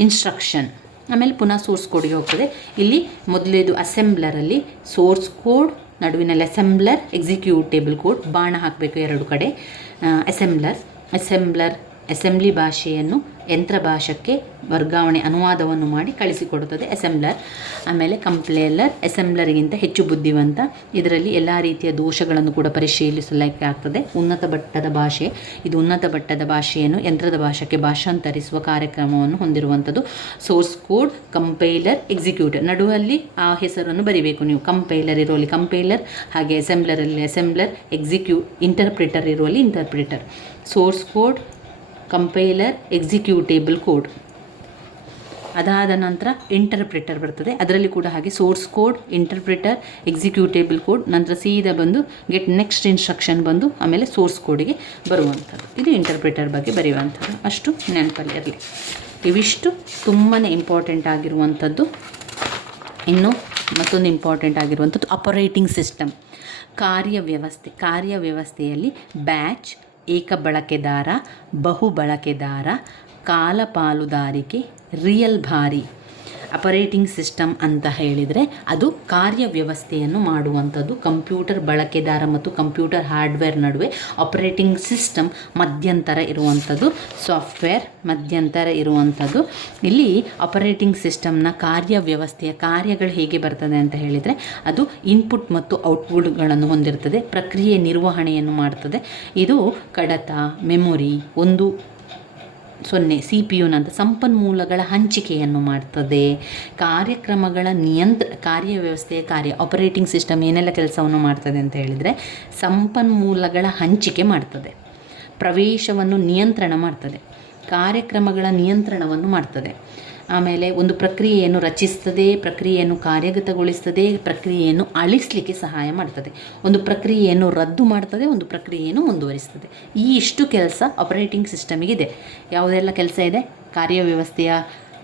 instruction, ಆಮೇಲೆ ಪುನಃ ಸೋರ್ಸ್ ಕೋಡ್ಗೆ ಹೋಗ್ತದೆ. ಇಲ್ಲಿ ಮೊದಲೇದು ಅಸೆಂಬ್ಲರಲ್ಲಿ ಸೋರ್ಸ್ ಕೋಡ್, ನಡುವಿನಲ್ಲಿ ಅಸೆಂಬ್ಲರ್, ಎಕ್ಸಿಕ್ಯೂಟೇಬಲ್ ಕೋಡ್, ಬಾಣ ಹಾಕಬೇಕು 2 ಕಡೆ. ಅಸೆಂಬ್ಲಿ ಭಾಷೆಯನ್ನು ಯಂತ್ರ ಭಾಷೆಗೆ ವರ್ಗಾವಣೆ ಅನುವಾದವನ್ನು ಮಾಡಿ ಕಳಿಸಿಕೊಡುತ್ತದೆ ಅಸೆಂಬ್ಲರ್. ಆಮೇಲೆ ಕಂಪ್ಲೇಲರ್ ಅಸೆಂಬ್ಲರ್ಗಿಂತ ಹೆಚ್ಚು ಬುದ್ಧಿವಂತ. ಇದರಲ್ಲಿ ಎಲ್ಲ ರೀತಿಯ ದೋಷಗಳನ್ನು ಕೂಡ ಪರಿಶೀಲಿಸಲಿಕ್ಕೆ ಆಗ್ತದೆ. ಉನ್ನತ ಮಟ್ಟದ ಭಾಷೆ, ಇದು ಉನ್ನತ ಮಟ್ಟದ ಭಾಷೆಯನ್ನು ಯಂತ್ರದ ಭಾಷೆಗೆ ಭಾಷಾಂತರಿಸುವ ಕಾರ್ಯಕ್ರಮವನ್ನು ಹೊಂದಿರುವಂಥದ್ದು. ಸೋರ್ಸ್ ಕೋಡ್, ಕಂಪೈಲರ್, ಎಕ್ಸಿಕ್ಯೂಟರ್, ನಡುವಲ್ಲಿ ಆ ಹೆಸರನ್ನು ಬರಿಬೇಕು ನೀವು. ಕಂಪೈಲರ್ ಇರುವಲ್ಲಿ ಕಂಪೈಲರ್, ಹಾಗೆ ಅಸೆಂಬ್ಲರಲ್ಲಿ ಅಸೆಂಬ್ಲರ್, ಇಂಟರ್ಪ್ರಿಟರ್ ಇರುವಲ್ಲಿ interpreter. Source code, compiler, executable code. ಅದಾದ ನಂತರ ಇಂಟರ್ಪ್ರಿಟರ್ ಬರ್ತದೆ. ಅದರಲ್ಲಿ ಕೂಡ ಹಾಗೆ source code, interpreter, executable code, ನಂತರ ಸೀದಾ ಬಂದು ಗೆಟ್ ನೆಕ್ಸ್ಟ್ ಇನ್ಸ್ಟ್ರಕ್ಷನ್ ಬಂದು ಆಮೇಲೆ ಸೋರ್ಸ್ ಕೋಡಿಗೆ ಬರುವಂಥದ್ದು. ಇದು ಇಂಟರ್ಪ್ರಿಟರ್ ಬಗ್ಗೆ ಬರೆಯುವಂಥದ್ದು. ಅಷ್ಟು ನೆನಪಲ್ಲಿ ಇರಲಿ. ಇವಿಷ್ಟು ತುಂಬಾ ಇಂಪಾರ್ಟೆಂಟ್ ಆಗಿರುವಂಥದ್ದು. ಇನ್ನು ಮತ್ತೊಂದು ಇಂಪಾರ್ಟೆಂಟ್ ಆಗಿರುವಂಥದ್ದು ಆಪರೇಟಿಂಗ್ ಸಿಸ್ಟಮ್, ಕಾರ್ಯವ್ಯವಸ್ಥೆಯಲ್ಲಿ ಬ್ಯಾಚ್, ಏಕ ಬಳಕೆದಾರ, ಬಹು ಬಳಕೆದಾರ, ಕಾಲ ಪಾಲುದಾರಿಕೆ, ರಿಯಲ್ ಭಾರಿ. ಆಪರೇಟಿಂಗ್ ಸಿಸ್ಟಮ್ ಅಂತ ಹೇಳಿದರೆ ಅದು ಕಾರ್ಯವ್ಯವಸ್ಥೆಯನ್ನು ಮಾಡುವಂಥದ್ದು. ಕಂಪ್ಯೂಟರ್ ಬಳಕೆದಾರ ಮತ್ತು ಕಂಪ್ಯೂಟರ್ ಹಾರ್ಡ್ವೇರ್ ನಡುವೆ ಆಪರೇಟಿಂಗ್ ಸಿಸ್ಟಮ್ ಮಧ್ಯಂತರ ಇರುವಂಥದ್ದು, ಸಾಫ್ಟ್ವೇರ್ ಮಧ್ಯಂತರ ಇರುವಂಥದ್ದು. ಇಲ್ಲಿ ಆಪರೇಟಿಂಗ್ ಸಿಸ್ಟಮ್ನ ಕಾರ್ಯವ್ಯವಸ್ಥೆಯ ಕಾರ್ಯಗಳು ಹೇಗೆ ಬರ್ತದೆ ಅಂತ ಹೇಳಿದರೆ ಅದು ಇನ್ಪುಟ್ ಮತ್ತು ಔಟ್ಪುಟ್ಗಳನ್ನು ಹೊಂದಿರ್ತದೆ, ಪ್ರಕ್ರಿಯೆ ನಿರ್ವಹಣೆಯನ್ನು ಮಾಡ್ತದೆ. ಇದು ಕಡತ, ಮೆಮೊರಿ, 0 CPU ನಂತ ಸಂಪನ್ಮೂಲಗಳ ಹಂಚಿಕೆಯನ್ನು ಮಾಡ್ತದೆ. ಕಾರ್ಯವ್ಯವಸ್ಥೆಯ ಆಪರೇಟಿಂಗ್ ಸಿಸ್ಟಮ್ ಏನೆಲ್ಲ ಕೆಲಸವನ್ನು ಮಾಡ್ತದೆ ಅಂತ ಹೇಳಿದರೆ ಸಂಪನ್ಮೂಲಗಳ ಹಂಚಿಕೆ ಮಾಡ್ತದೆ, ಪ್ರವೇಶವನ್ನು ನಿಯಂತ್ರಣ ಮಾಡ್ತದೆ, ಕಾರ್ಯಕ್ರಮಗಳ ನಿಯಂತ್ರಣವನ್ನು ಮಾಡ್ತದೆ. ಆಮೇಲೆ ಒಂದು ಪ್ರಕ್ರಿಯೆಯನ್ನು ರಚಿಸ್ತದೆ, ಪ್ರಕ್ರಿಯೆಯನ್ನು ಕಾರ್ಯಗತಗೊಳಿಸ್ತದೆ, ಪ್ರಕ್ರಿಯೆಯನ್ನು ಅಳಿಸಲಿಕ್ಕೆ ಸಹಾಯ ಮಾಡ್ತದೆ, ಒಂದು ಪ್ರಕ್ರಿಯೆಯನ್ನು ರದ್ದು ಮಾಡ್ತದೆ, ಒಂದು ಪ್ರಕ್ರಿಯೆಯನ್ನು ಮುಂದುವರಿಸ್ತದೆ. ಈ ಇಷ್ಟು ಕೆಲಸ ಆಪರೇಟಿಂಗ್ ಸಿಸ್ಟಮಿಗಿದೆ. ಯಾವುದೆಲ್ಲ ಕೆಲಸ ಇದೆ ಕಾರ್ಯವ್ಯವಸ್ಥೆಯ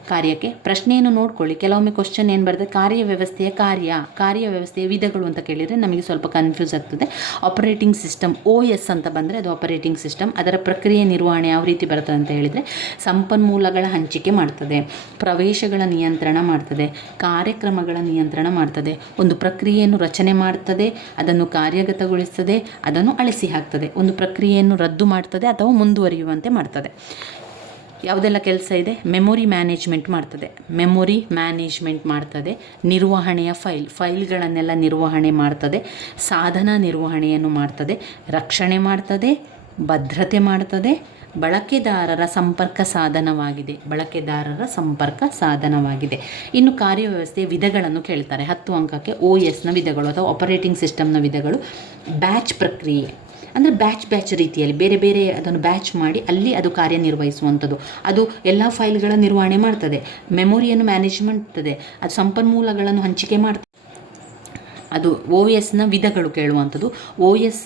ಕಾರ್ಯಕ್ಕೆ? ಪ್ರಶ್ನೆಯನ್ನು ನೋಡ್ಕೊಳ್ಳಿ. ಕೆಲವೊಮ್ಮೆ ಕ್ವಶನ್ ಏನು ಬರ್ತದೆ, ಕಾರ್ಯವ್ಯವಸ್ಥೆಯ ವಿಧಗಳು ಅಂತ ಕೇಳಿದರೆ ನಮಗೆ ಸ್ವಲ್ಪ ಕನ್ಫ್ಯೂಸ್ ಆಗ್ತದೆ. ಆಪರೇಟಿಂಗ್ ಸಿಸ್ಟಮ್ OS ಅಂತ ಬಂದರೆ ಅದು ಆಪರೇಟಿಂಗ್ ಸಿಸ್ಟಮ್. ಅದರ ಪ್ರಕ್ರಿಯೆ ನಿರ್ವಹಣೆ ಯಾವ ರೀತಿ ಬರ್ತದೆ ಅಂತ ಹೇಳಿದರೆ ಸಂಪನ್ಮೂಲಗಳ ಹಂಚಿಕೆ ಮಾಡ್ತದೆ, ಪ್ರವೇಶಗಳ ನಿಯಂತ್ರಣ ಮಾಡ್ತದೆ, ಕಾರ್ಯಕ್ರಮಗಳ ನಿಯಂತ್ರಣ ಮಾಡ್ತದೆ, ಒಂದು ಪ್ರಕ್ರಿಯೆಯನ್ನು ರಚನೆ ಮಾಡ್ತದೆ, ಅದನ್ನು ಕಾರ್ಯಗತಗೊಳಿಸ್ತದೆ, ಅದನ್ನು ಅಳಿಸಿ ಹಾಕ್ತದೆ, ಒಂದು ಪ್ರಕ್ರಿಯೆಯನ್ನು ರದ್ದು ಮಾಡ್ತದೆ ಅಥವಾ ಮುಂದುವರಿಯುವಂತೆ ಮಾಡ್ತದೆ. ಯಾವುದೆಲ್ಲ ಕೆಲಸ ಇದೆ? ಮೆಮೊರಿ ಮ್ಯಾನೇಜ್ಮೆಂಟ್ ಮಾಡ್ತದೆ, ನಿರ್ವಹಣೆಯ ಫೈಲ್ಗಳನ್ನೆಲ್ಲ ನಿರ್ವಹಣೆ ಮಾಡ್ತದೆ, ಸಾಧನ ನಿರ್ವಹಣೆಯನ್ನು ಮಾಡ್ತದೆ, ರಕ್ಷಣೆ ಮಾಡ್ತದೆ, ಭದ್ರತೆ ಮಾಡ್ತದೆ, ಬಳಕೆದಾರರ ಸಂಪರ್ಕ ಸಾಧನವಾಗಿದೆ. ಇನ್ನು ಕಾರ್ಯವ್ಯವಸ್ಥೆಯ ವಿಧಗಳನ್ನು ಕೇಳ್ತಾರೆ. 10 ಅಂಕಕ್ಕೆ OSನ ವಿಧಗಳು ಅಥವಾ ಆಪರೇಟಿಂಗ್ ಸಿಸ್ಟಮ್ನ ವಿಧಗಳು. ಬ್ಯಾಚ್ ಪ್ರಕ್ರಿಯೆ ಅಂದರೆ ಬ್ಯಾಚ್ ರೀತಿಯಲ್ಲಿ ಬೇರೆ ಬೇರೆ ಅದನ್ನು ಬ್ಯಾಚ್ ಮಾಡಿ ಅಲ್ಲಿ ಅದು ಕಾರ್ಯನಿರ್ವಹಿಸುವಂಥದ್ದು. ಅದು ಎಲ್ಲ ಫೈಲ್ಗಳ ನಿರ್ವಹಣೆ ಮಾಡ್ತದೆ, ಮೆಮೊರಿಯನ್ನು ಮ್ಯಾನೇಜ್ ಮಾಡ್ತದೆ, ಅದು ಸಂಪನ್ಮೂಲಗಳನ್ನು ಹಂಚಿಕೆ ಮಾಡ್ತದೆ. ಅದು OSನ ವಿಧಗಳು ಕೇಳುವಂಥದ್ದು. OS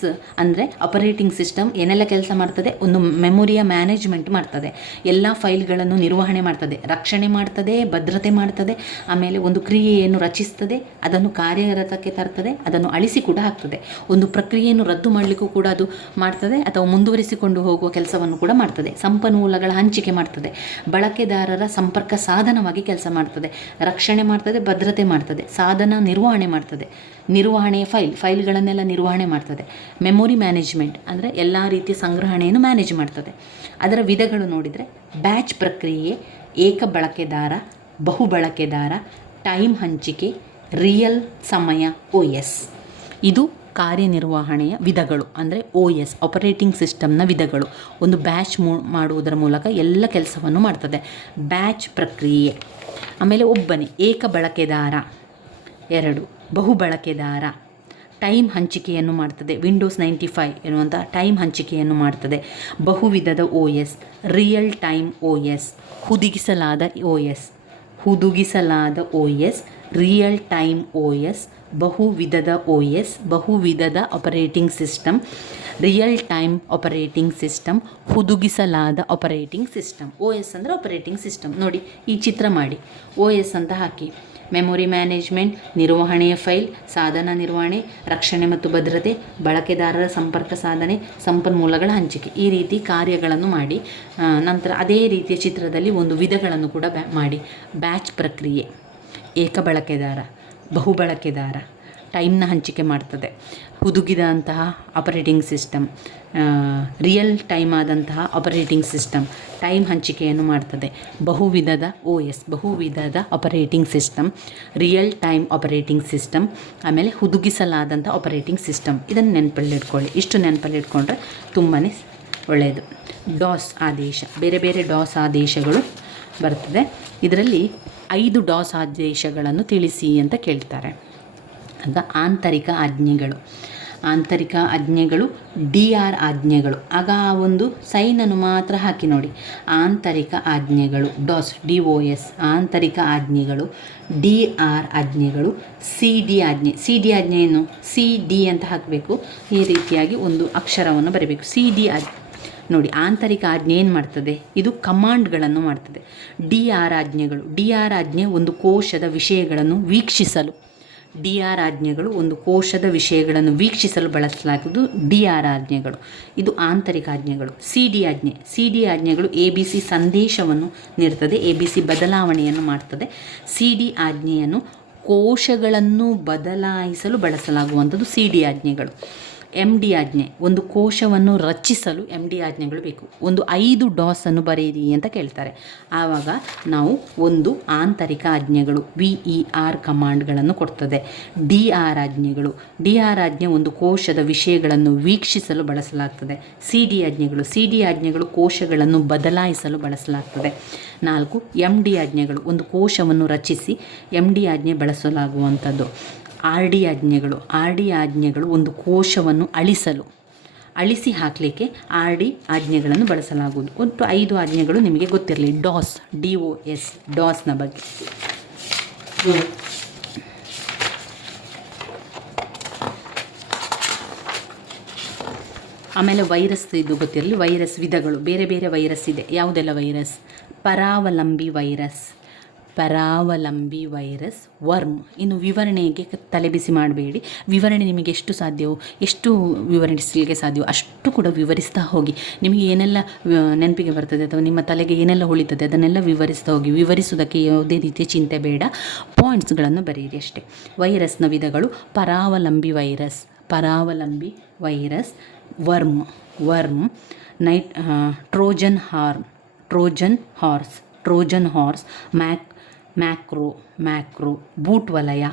ಅಂದರೆ ಆಪರೇಟಿಂಗ್ ಸಿಸ್ಟಮ್ ಏನೆಲ್ಲ ಕೆಲಸ ಮಾಡ್ತದೆ? ಒಂದು ಮೆಮೊರಿಯ ಮ್ಯಾನೇಜ್ಮೆಂಟ್ ಮಾಡ್ತದೆ, ಎಲ್ಲ ಫೈಲ್ಗಳನ್ನು ನಿರ್ವಹಣೆ ಮಾಡ್ತದೆ, ರಕ್ಷಣೆ ಮಾಡ್ತದೆ, ಭದ್ರತೆ ಮಾಡ್ತದೆ, ಆಮೇಲೆ ಒಂದು ಕ್ರಿಯೆಯನ್ನು ರಚಿಸ್ತದೆ, ಅದನ್ನು ಕಾರ್ಯರತಕ್ಕೆ ತರ್ತದೆ, ಅದನ್ನು ಅಳಿಸಿ ಕೂಡ ಹಾಕ್ತದೆ, ಒಂದು ಪ್ರಕ್ರಿಯೆಯನ್ನು ರದ್ದು ಮಾಡಲಿಕ್ಕೂ ಕೂಡ ಅದು ಮಾಡ್ತದೆ ಅಥವಾ ಮುಂದುವರಿಸಿಕೊಂಡು ಹೋಗುವ ಕೆಲಸವನ್ನು ಕೂಡ ಮಾಡ್ತದೆ, ಸಂಪನ್ಮೂಲಗಳ ಹಂಚಿಕೆ ಮಾಡ್ತದೆ, ಬಳಕೆದಾರರ ಸಂಪರ್ಕ ಸಾಧನವಾಗಿ ಕೆಲಸ ಮಾಡ್ತದೆ, ರಕ್ಷಣೆ ಮಾಡ್ತದೆ, ಭದ್ರತೆ ಮಾಡ್ತದೆ, ಸಾಧನ ನಿರ್ವಹಣೆ ಮಾಡ್ತದೆ, ನಿರ್ವಹಣೆಯ ಫೈಲ್ಗಳನ್ನೆಲ್ಲ ನಿರ್ವಹಣೆ ಮಾಡ್ತದೆ. ಮೆಮೊರಿ ಮ್ಯಾನೇಜ್ಮೆಂಟ್ ಅಂದರೆ ಎಲ್ಲ ರೀತಿಯ ಸಂಗ್ರಹಣೆಯನ್ನು ಮ್ಯಾನೇಜ್ ಮಾಡ್ತದೆ. ಅದರ ವಿಧಗಳು ನೋಡಿದರೆ ಬ್ಯಾಚ್ ಪ್ರಕ್ರಿಯೆ, ಏಕ ಬಳಕೆದಾರ, ಬಹು ಬಳಕೆದಾರ, ಟೈಮ್ ಹಂಚಿಕೆ, ರಿಯಲ್ ಸಮಯ OS. ಇದು ಕಾರ್ಯನಿರ್ವಹಣೆಯ ವಿಧಗಳು ಅಂದರೆ OS ಆಪರೇಟಿಂಗ್ ಸಿಸ್ಟಮ್ನ ವಿಧಗಳು. ಒಂದು ಬ್ಯಾಚ್ ಮಾಡುವುದರ ಮೂಲಕ ಎಲ್ಲ ಕೆಲಸವನ್ನು ಮಾಡ್ತದೆ, ಬ್ಯಾಚ್ ಪ್ರಕ್ರಿಯೆ. ಆಮೇಲೆ ಒಬ್ಬನೇ ಏಕ ಬಳಕೆದಾರ, 2 ಬಹು ಬಳಕೆದಾರ, ಟೈಮ್ ಹಂಚಿಕೆಯನ್ನು ಮಾಡ್ತದೆ, ವಿಂಡೋಸ್ 95 ಎನ್ನುವಂಥ ಟೈಮ್ ಹಂಚಿಕೆಯನ್ನು ಮಾಡ್ತದೆ, ಬಹುವಿಧದ OS, ರಿಯಲ್ ಟೈಮ್ OS, ಹುದುಗಿಸಲಾದ OS, ರಿಯಲ್ ಟೈಮ್ OS, ಬಹುವಿಧದ OS, ಬಹುವಿಧದ operating system, real time operating system, ಹುದುಗಿಸಲಾದ ಆಪರೇಟಿಂಗ್ ಸಿಸ್ಟಮ್. OS ಅಂದರೆ ಆಪರೇಟಿಂಗ್ ಸಿಸ್ಟಮ್. ನೋಡಿ, ಈ ಚಿತ್ರ ಮಾಡಿ OS ಅಂತ ಹಾಕಿ. ಮೆಮೊರಿ ಮ್ಯಾನೇಜ್ಮೆಂಟ್, ನಿರ್ವಹಣೆಯ ಫೈಲ್, ಸಾಧನ ನಿರ್ವಹಣೆ, ರಕ್ಷಣೆ ಮತ್ತು ಭದ್ರತೆ, ಬಳಕೆದಾರರ ಸಂಪರ್ಕ ಸಾಧನೆ, ಸಂಪನ್ಮೂಲಗಳ ಹಂಚಿಕೆ, ಈ ರೀತಿ ಕಾರ್ಯಗಳನ್ನು ಮಾಡಿ ನಂತರ ಅದೇ ರೀತಿಯ ಚಿತ್ರದಲ್ಲಿ ಒಂದು ವಿಧಗಳನ್ನು ಕೂಡ ಮಾಡಿ. ಬ್ಯಾಚ್ ಪ್ರಕ್ರಿಯೆ, ಏಕ ಬಳಕೆದಾರ, ಬಹು ಬಳಕೆದಾರ, ಟೈಮ್ನ ಹಂಚಿಕೆ ಮಾಡ್ತದೆ, ಹುದುಗಿದಂತಹ ಆಪರೇಟಿಂಗ್ ಸಿಸ್ಟಮ್, ರಿಯಲ್ ಟೈಮ್ ಆದಂತಹ ಆಪರೇಟಿಂಗ್ ಸಿಸ್ಟಮ್, ಟೈಮ್ ಹಂಚಿಕೆಯನ್ನು ಮಾಡ್ತದೆ. ಬಹುವಿಧದ ಬಹುವಿಧದ operating system, real time operating system, ಆಮೇಲೆ ಹುದುಗಿಸಲಾದಂಥ ಆಪರೇಟಿಂಗ್ ಸಿಸ್ಟಮ್. ಇದನ್ನು ನೆನಪಲ್ಲಿಟ್ಕೊಳ್ಳಿ. ಇಷ್ಟು ನೆನಪಲ್ಲಿಟ್ಕೊಂಡ್ರೆ ತುಂಬಾ ಒಳ್ಳೆಯದು. ಡಾಸ್ ಆದೇಶ, ಬೇರೆ ಬೇರೆ ಡಾಸ್ ಆದೇಶಗಳು ಬರ್ತದೆ. ಇದರಲ್ಲಿ 5 ಡಾಸ್ ಆದೇಶಗಳನ್ನು ತಿಳಿಸಿ ಅಂತ ಕೇಳ್ತಾರೆ. ಆಗ ಆಂತರಿಕ ಆಜ್ಞೆಗಳು DR ಆಜ್ಞೆಗಳು. ಆಗ ಆ ಒಂದು ಸೈನನ್ನು ಮಾತ್ರ ಹಾಕಿ ನೋಡಿ. ಆಂತರಿಕ ಆಜ್ಞೆಗಳು DOS, ಆಂತರಿಕ ಆಜ್ಞೆಗಳು. DR ಆಜ್ಞೆಗಳು. CD ಆಜ್ಞೆ. CD ಆಜ್ಞೆ ಏನು? CD ಅಂತ ಹಾಕಬೇಕು. ಈ ರೀತಿಯಾಗಿ ಒಂದು ಅಕ್ಷರವನ್ನು ಬರೀಬೇಕು. CD ಆಜ್ಞೆ ನೋಡಿ. ಆಂತರಿಕ ಆಜ್ಞೆ ಏನು ಮಾಡ್ತದೆ? ಇದು ಕಮಾಂಡ್ಗಳನ್ನು ಮಾಡ್ತದೆ. DR ಆಜ್ಞೆಗಳು. DR ಆಜ್ಞೆ ಒಂದು ಕೋಶದ ವಿಷಯಗಳನ್ನು ವೀಕ್ಷಿಸಲು. DR ಆಜ್ಞೆಗಳು ಒಂದು ಕೋಶದ ವಿಷಯಗಳನ್ನು ವೀಕ್ಷಿಸಲು ಬಳಸಲಾಗುವುದು DR ಆಜ್ಞೆಗಳು. ಇದು ಆಂತರಿಕ ಆಜ್ಞೆಗಳು. CD ಆಜ್ಞೆಗಳು ABC ಸಂದೇಶವನ್ನು ನೀಡುತ್ತದೆ, ABC ಬದಲಾವಣೆಯನ್ನು ಮಾಡ್ತದೆ. CD ಆಜ್ಞೆಯನ್ನು ಕೋಶಗಳನ್ನು ಬದಲಾಯಿಸಲು ಬಳಸಲಾಗುವಂಥದ್ದು CD ಆಜ್ಞೆಗಳು. MD ಆಜ್ಞೆ ಒಂದು ಕೋಶವನ್ನು ರಚಿಸಲು MD ಆಜ್ಞೆಗಳು ಬೇಕು. ಒಂದು 5 ಡಾಸನ್ನು ಬರೆಯಿರಿ ಅಂತ ಕೇಳ್ತಾರೆ. ಆವಾಗ ನಾವು ಒಂದು ಆಂತರಿಕ ಆಜ್ಞೆಗಳು VER ಕಮಾಂಡ್ಗಳನ್ನು ಕೊಡ್ತದೆ. DR ಆಜ್ಞೆಗಳು. DR ಆಜ್ಞೆ ಒಂದು ಕೋಶದ ವಿಷಯಗಳನ್ನು ವೀಕ್ಷಿಸಲು ಬಳಸಲಾಗ್ತದೆ. CD ಆಜ್ಞೆಗಳು ಕೋಶಗಳನ್ನು ಬದಲಾಯಿಸಲು ಬಳಸಲಾಗ್ತದೆ. 4 MD ಆಜ್ಞೆಗಳು ಒಂದು ಕೋಶವನ್ನು ರಚಿಸಿ MD ಆಜ್ಞೆ ಬಳಸಲಾಗುವಂಥದ್ದು. RD ಆಜ್ಞೆಗಳು ಒಂದು ಕೋಶವನ್ನು ಅಳಿಸಿ ಹಾಕಲಿಕ್ಕೆ RD ಆಜ್ಞೆಗಳನ್ನು ಬಳಸಲಾಗುವುದು. ಒಟ್ಟು 5 ಆಜ್ಞೆಗಳು ನಿಮಗೆ ಗೊತ್ತಿರಲಿ. DOS ಡಾಸ್ನ ಬಗ್ಗೆ. ಆಮೇಲೆ ವೈರಸ್ ಇದು ಗೊತ್ತಿರಲಿ. ವೈರಸ್ ವಿಧಗಳು, ಬೇರೆ ಬೇರೆ ವೈರಸ್ ಇದೆ. ಯಾವುದೆಲ್ಲ ವೈರಸ್? ಪರಾವಲಂಬಿ ವೈರಸ್, ವರ್ಮ್. ಇನ್ನು ವಿವರಣೆಗೆ ತಲೆಬಿಸಿ ಮಾಡಬೇಡಿ. ವಿವರಣೆ ನಿಮಗೆ ಎಷ್ಟು ವಿವರಿಸಲಿಕ್ಕೆ ಸಾಧ್ಯವೋ ಅಷ್ಟು ಕೂಡ ವಿವರಿಸ್ತಾ ಹೋಗಿ. ನಿಮಗೆ ಏನೆಲ್ಲ ನೆನಪಿಗೆ ಬರ್ತದೆ ಅಥವಾ ನಿಮ್ಮ ತಲೆಗೆ ಏನೆಲ್ಲ ಉಳಿತದೆ ಅದನ್ನೆಲ್ಲ ವಿವರಿಸ್ತಾ ಹೋಗಿ. ವಿವರಿಸುವುದಕ್ಕೆ ಯಾವುದೇ ರೀತಿಯ ಚಿಂತೆ ಬೇಡ, ಪಾಯಿಂಟ್ಸ್ಗಳನ್ನು ಬರೆಯಿರಿ ಅಷ್ಟೇ. ವೈರಸ್ನ ವಿಧಗಳು: ಪರಾವಲಂಬಿ virus, worm, Trojan horse, macro, boot ವಲಯ,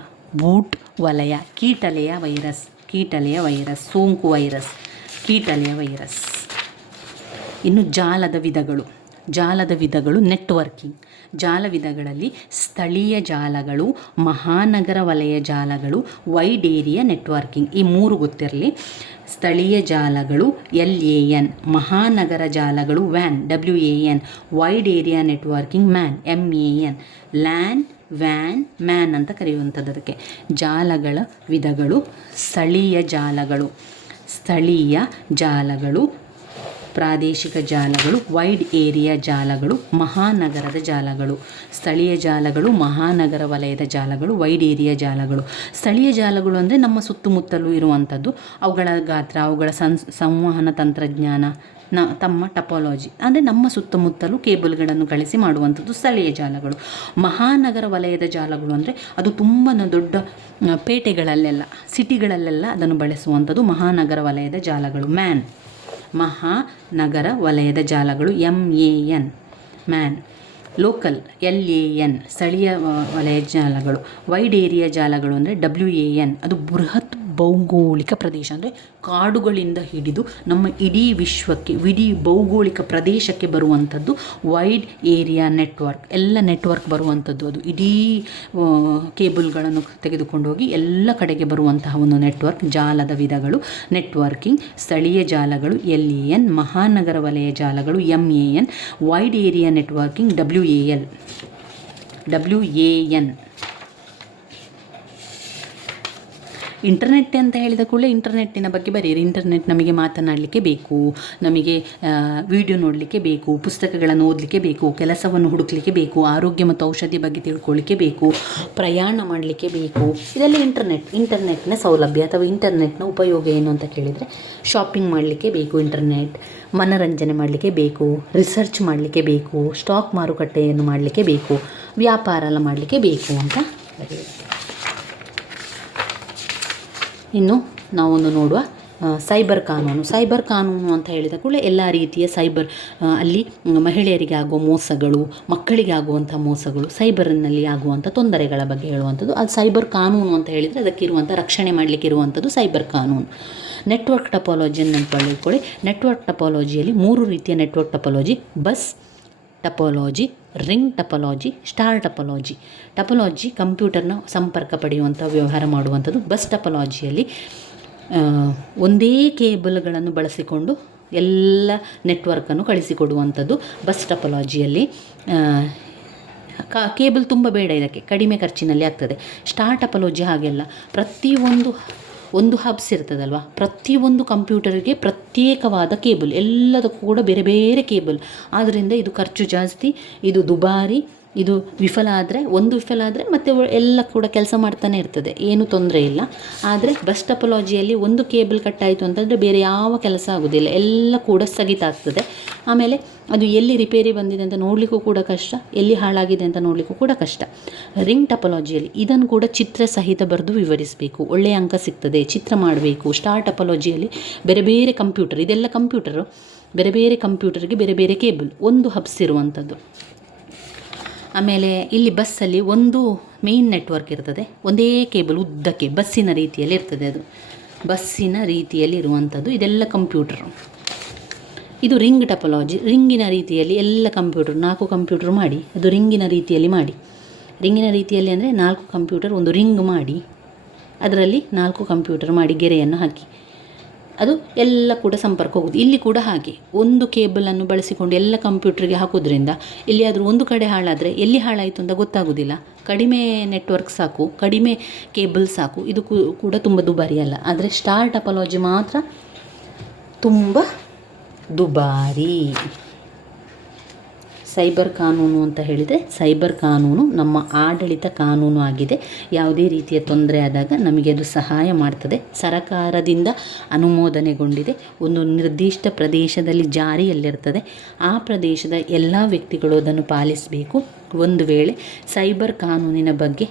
ಕೀಟಲೆಯ ವೈರಸ್, ಸೋಂಕು ವೈರಸ್, ಕೀಟಲೆಯ ವೈರಸ್. ಇನ್ನು ಜಾಲದ ವಿಧಗಳು ನೆಟ್ವರ್ಕಿಂಗ್. ಜಾಲ ವಿಧಗಳಲ್ಲಿ ಸ್ಥಳೀಯ ಜಾಲಗಳು, ಮಹಾನಗರ ವಲಯ ಜಾಲಗಳು, ವೈಡ್ ಏರಿಯಾ ನೆಟ್ವರ್ಕಿಂಗ್. ಈ 3 ಗೊತ್ತಿರಲಿ. ಸ್ಥಳೀಯ ಜಾಲಗಳು LAN, ಮಹಾನಗರ ಜಾಲಗಳು WAN, wide area networking MAN, LAN, WAN, MAN ಅಂತ ಕರೆಯುವಂಥದ್ದು. ಅದಕ್ಕೆ ಜಾಲಗಳ ವಿಧಗಳು: ಸ್ಥಳೀಯ ಜಾಲಗಳು, ಪ್ರಾದೇಶಿಕ ಜಾಲಗಳು, ವೈಡ್ ಏರಿಯಾ ಜಾಲಗಳು, ಮಹಾನಗರದ ಜಾಲಗಳು. ಸ್ಥಳೀಯ ಜಾಲಗಳು, ಮಹಾನಗರ ವಲಯದ ಜಾಲಗಳು, ವೈಡ್ ಏರಿಯಾ ಜಾಲಗಳು. ಸ್ಥಳೀಯ ಜಾಲಗಳು ಅಂದರೆ ನಮ್ಮ ಸುತ್ತಮುತ್ತಲೂ ಇರುವಂಥದ್ದು. ಅವುಗಳ ಗಾತ್ರ, ಅವುಗಳ ಸಂವಹನ ತಂತ್ರಜ್ಞಾನ, ತಮ್ಮ ಟಪಾಲಜಿ ಅಂದರೆ ನಮ್ಮ ಸುತ್ತಮುತ್ತಲೂ ಕೇಬಲ್ಗಳನ್ನು ಕಳಿಸಿ ಮಾಡುವಂಥದ್ದು ಸ್ಥಳೀಯ ಜಾಲಗಳು. ಮಹಾನಗರ ವಲಯದ ಜಾಲಗಳು ಅಂದರೆ ಅದು ತುಂಬ ದೊಡ್ಡ ಪೇಟೆಗಳಲ್ಲೆಲ್ಲ, ಸಿಟಿಗಳಲ್ಲೆಲ್ಲ ಅದನ್ನು ಬಳಸುವಂಥದ್ದು ಮಹಾನಗರ ವಲಯದ ಜಾಲಗಳು. ಮಹಾನಗರ ವಲಯದ ಜಾಲಗಳು MAN. ಲೋಕಲ್ LAN, ಸ್ಥಳೀಯ ವಲಯ ಜಾಲಗಳು. ವೈಡ್ ಏರಿಯಾ ಜಾಲಗಳು ಅಂದರೆ WAN, ಅದು ಬೃಹತ್ ಭೌಗೋಳಿಕ ಪ್ರದೇಶ ಅಂದರೆ ಕಾಡುಗಳಿಂದ ಹಿಡಿದು ನಮ್ಮ ಇಡೀ ವಿಶ್ವಕ್ಕೆ, ಇಡೀ ಭೌಗೋಳಿಕ ಪ್ರದೇಶಕ್ಕೆ ಬರುವಂಥದ್ದು ವೈಡ್ ಏರಿಯಾ ನೆಟ್ವರ್ಕ್. ಎಲ್ಲ ನೆಟ್ವರ್ಕ್ ಬರುವಂಥದ್ದು, ಅದು ಇಡೀ ಕೇಬಲ್ಗಳನ್ನು ತೆಗೆದುಕೊಂಡು ಹೋಗಿ ಎಲ್ಲ ಕಡೆಗೆ ಬರುವಂತಹ ಒಂದು ನೆಟ್ವರ್ಕ್. ಜಾಲದ ವಿಧಗಳು: ನೆಟ್ವರ್ಕಿಂಗ್, ಸ್ಥಳೀಯ ಜಾಲಗಳು LAN, ಮಹಾನಗರ ವಲಯ ಜಾಲಗಳು MAN, wide area networking WAN. Internet ಅಂತ ಹೇಳಿದ ಕೂಡಲೇ ಇಂಟರ್ನೆಟ್ಟಿನ ಬಗ್ಗೆ ಬರೆಯಿರಿ. ಇಂಟರ್ನೆಟ್ ನಮಗೆ ಮಾತನಾಡಲಿಕ್ಕೆ ಬೇಕು, ನಮಗೆ ವಿಡಿಯೋ ನೋಡಲಿಕ್ಕೆ ಬೇಕು, ಪುಸ್ತಕಗಳನ್ನು ಓದಲಿಕ್ಕೆ ಬೇಕು, ಕೆಲಸವನ್ನು ಹುಡುಕಲಿಕ್ಕೆ ಬೇಕು, ಆರೋಗ್ಯ ಮತ್ತು ಔಷಧಿ ಬಗ್ಗೆ ತಿಳ್ಕೊಳ್ಳಿಕ್ಕೆ ಬೇಕು, ಪ್ರಯಾಣ ಮಾಡಲಿಕ್ಕೆ ಬೇಕು. ಇದೆಲ್ಲ ಇಂಟರ್ನೆಟ್ನ ಸೌಲಭ್ಯ ಅಥವಾ ಇಂಟರ್ನೆಟ್ನ ಉಪಯೋಗ ಏನು ಅಂತ ಕೇಳಿದರೆ, ಶಾಪಿಂಗ್ ಮಾಡಲಿಕ್ಕೆ ಬೇಕು ಇಂಟರ್ನೆಟ್, ಮನರಂಜನೆ ಮಾಡಲಿಕ್ಕೆ ಬೇಕು, ರಿಸರ್ಚ್ ಮಾಡಲಿಕ್ಕೆ ಬೇಕು, ಸ್ಟಾಕ್ ಮಾರುಕಟ್ಟೆಯನ್ನು ಮಾಡಲಿಕ್ಕೆ ಬೇಕು, ವ್ಯಾಪಾರ ಎಲ್ಲ ಮಾಡಲಿಕ್ಕೆ ಬೇಕು ಅಂತ ಬರೆಯಿರಿ. ಇನ್ನು ನಾವೊಂದು ನೋಡುವ ಸೈಬರ್ ಕಾನೂನು. ಸೈಬರ್ ಕಾನೂನು ಅಂತ ಹೇಳಿದ ಕೂಡಲೇ ಎಲ್ಲ ರೀತಿಯ ಸೈಬರ್ ಅಲ್ಲಿ ಮಹಿಳೆಯರಿಗೆ ಆಗುವ ಮೋಸಗಳು, ಮಕ್ಕಳಿಗೆ ಆಗುವಂಥ ಮೋಸಗಳು, ಸೈಬರ್ನಲ್ಲಿ ಆಗುವಂಥ ತೊಂದರೆಗಳ ಬಗ್ಗೆ ಹೇಳುವಂಥದ್ದು. ಅದು ಸೈಬರ್ ಕಾನೂನು ಅಂತ ಹೇಳಿದರೆ ಅದಕ್ಕಿರುವಂಥ ರಕ್ಷಣೆ ಮಾಡಲಿಕ್ಕೆ ಇರುವಂಥದ್ದು ಸೈಬರ್ ಕಾನೂನು. ನೆಟ್ವರ್ಕ್ ಟಪಾಲಜಿಯನ್ನು ನೆನಪಿಟ್ಕೊಳ್ಳಿ. ನೆಟ್ವರ್ಕ್ ಟಪಾಲಜಿಯಲ್ಲಿ 3 ರೀತಿಯ network topology: bus topology, ring topology, star topology. Topology ಕಂಪ್ಯೂಟರ್ನ ಸಂಪರ್ಕ ಪಡೆಯುವಂಥ ವ್ಯವಹಾರ ಮಾಡುವಂಥದ್ದು. ಬಸ್ ಟಪಾಲಜಿಯಲ್ಲಿ ಒಂದೇ ಕೇಬಲ್ಗಳನ್ನು ಬಳಸಿಕೊಂಡು ಎಲ್ಲ ನೆಟ್ವರ್ಕನ್ನು ಕಳಿಸಿಕೊಡುವಂಥದ್ದು ಬಸ್ ಟಪಾಲಜಿಯಲ್ಲಿ. ಕೇಬಲ್ ತುಂಬ ಬೇಡ, ಇದಕ್ಕೆ ಕಡಿಮೆ ಖರ್ಚಿನಲ್ಲಿ ಆಗ್ತದೆ. ಸ್ಟಾರ್ ಟಪಾಲಜಿ ಹಾಗೆಲ್ಲ ಒಂದು ಹಬ್ಸ್ ಇರ್ತದಲ್ವ, ಪ್ರತಿಯೊಂದು ಕಂಪ್ಯೂಟರ್ಗೆ ಪ್ರತ್ಯೇಕವಾದ ಕೇಬಲ್, ಎಲ್ಲದಕ್ಕೂ ಕೂಡ ಬೇರೆ ಬೇರೆ ಕೇಬಲ್. ಆದ್ದರಿಂದ ಇದು ಖರ್ಚು ಜಾಸ್ತಿ, ಇದು ದುಬಾರಿ. ಇದು ವಿಫಲ ಆದರೆ ಮತ್ತೆ ಎಲ್ಲ ಕೂಡ ಕೆಲಸ ಮಾಡ್ತಾನೆ ಇರ್ತದೆ, ಏನು ತೊಂದರೆ ಇಲ್ಲ. ಆದರೆ ಬಸ್ ಟಪಾಲಜಿಯಲ್ಲಿ ಒಂದು ಕೇಬಲ್ ಕಟ್ಟಾಯಿತು ಅಂತಂದರೆ ಬೇರೆ ಯಾವ ಕೆಲಸ ಆಗೋದಿಲ್ಲ, ಎಲ್ಲ ಕೂಡ ಸ್ಥಗಿತ ಆಗ್ತದೆ. ಆಮೇಲೆ ಅದು ಎಲ್ಲಿ ರಿಪೇರಿ ಬಂದಿದೆ ಅಂತ ನೋಡಲಿಕ್ಕೂ ಕೂಡ ಕಷ್ಟ, ಎಲ್ಲಿ ಹಾಳಾಗಿದೆ ಅಂತ ನೋಡಲಿಕ್ಕೂ ಕೂಡ ಕಷ್ಟ. ರಿಂಗ್ ಟಪಾಲಜಿಯಲ್ಲಿ ಇದನ್ನು ಕೂಡ ಚಿತ್ರ ಸಹಿತ ಬರೆದು ವಿವರಿಸಬೇಕು, ಒಳ್ಳೆಯ ಅಂಕ ಸಿಗ್ತದೆ, ಚಿತ್ರ ಮಾಡಬೇಕು. ಸ್ಟಾರ್ ಟಪಾಲಜಿಯಲ್ಲಿ ಬೇರೆ ಬೇರೆ ಕಂಪ್ಯೂಟರ್, ಇದೆಲ್ಲ ಕಂಪ್ಯೂಟರು, ಬೇರೆ ಬೇರೆ ಕಂಪ್ಯೂಟರ್ಗೆ ಬೇರೆ ಬೇರೆ ಕೇಬಲ್, ಒಂದು ಹಬ್ಸ್ ಇರುವಂಥದ್ದು. ಆಮೇಲೆ ಇಲ್ಲಿ ಬಸ್ಸಲ್ಲಿ ಒಂದು ಮೇನ್ ನೆಟ್ವರ್ಕ್ ಇರ್ತದೆ, ಒಂದೇ ಕೇಬಲ್ ಉದ್ದಕ್ಕೆ ಬಸ್ಸಿನ ರೀತಿಯಲ್ಲಿ ಇರ್ತದೆ. ಅದು ಬಸ್ಸಿನ ರೀತಿಯಲ್ಲಿ ಇರುವಂಥದ್ದು, ಇದೆಲ್ಲ ಕಂಪ್ಯೂಟರು. ಇದು ರಿಂಗ್ ಟಪಾಲಜಿ, ರಿಂಗಿನ ರೀತಿಯಲ್ಲಿ ಎಲ್ಲ ಕಂಪ್ಯೂಟರ್, 4 ಕಂಪ್ಯೂಟರ್ ಮಾಡಿ ಅದು ರಿಂಗಿನ ರೀತಿಯಲ್ಲಿ ಮಾಡಿ. ರಿಂಗಿನ ರೀತಿಯಲ್ಲಿ ಅಂದರೆ 4 ಕಂಪ್ಯೂಟರ್ ಒಂದು ರಿಂಗ್ ಮಾಡಿ ಅದರಲ್ಲಿ 4 ಕಂಪ್ಯೂಟರ್ ಮಾಡಿ ಗೆರೆಯನ್ನು ಹಾಕಿ ಅದು ಎಲ್ಲ ಕೂಡ ಸಂಪರ್ಕ ಹೋಗುವುದು. ಇಲ್ಲಿ ಕೂಡ ಹಾಗೆ ಒಂದು ಕೇಬಲನ್ನು ಬಳಸಿಕೊಂಡು ಎಲ್ಲ ಕಂಪ್ಯೂಟರ್ಗೆ ಹಾಕೋದ್ರಿಂದ ಎಲ್ಲಿಯಾದರೂ ಒಂದು ಕಡೆ ಹಾಳಾದರೆ ಎಲ್ಲಿ ಹಾಳಾಯಿತು ಅಂತ ಗೊತ್ತಾಗೋದಿಲ್ಲ. ಕಡಿಮೆ ನೆಟ್ವರ್ಕ್ ಸಾಕು, ಕಡಿಮೆ ಕೇಬಲ್ ಸಾಕು, ಇದು ಕೂಡ ತುಂಬ ದುಬಾರಿ ಅಲ್ಲ. ಆದರೆ ಸ್ಟಾರ್ ಟಪಾಲಜಿ ಮಾತ್ರ ತುಂಬ ದುಬಾರಿ. ಸೈಬರ್ ಕಾನೂನು ಅಂತ ಹೇಳಿದರೆ, ಸೈಬರ್ ಕಾನೂನು ನಮ್ಮ ಆಡಳಿತ ಕಾನೂನು ಆಗಿದೆ. ಯಾವುದೇ ರೀತಿಯ ತೊಂದರೆ ಆದಾಗ ನಮಗೆ ಅದು ಸಹಾಯ ಮಾಡ್ತದೆ. ಸರಕಾರದಿಂದ ಅನುಮೋದನೆಗೊಂಡಿದೆ, ಒಂದು ನಿರ್ದಿಷ್ಟ ಪ್ರದೇಶದಲ್ಲಿ ಜಾರಿಯಲ್ಲಿರ್ತದೆ. ಆ ಪ್ರದೇಶದ ಎಲ್ಲ ವ್ಯಕ್ತಿಗಳು ಅದನ್ನು ಪಾಲಿಸಬೇಕು. ಒಂದು ವೇಳೆ ಸೈಬರ್ ಕಾನೂನಿನ ಬಗ್ಗೆ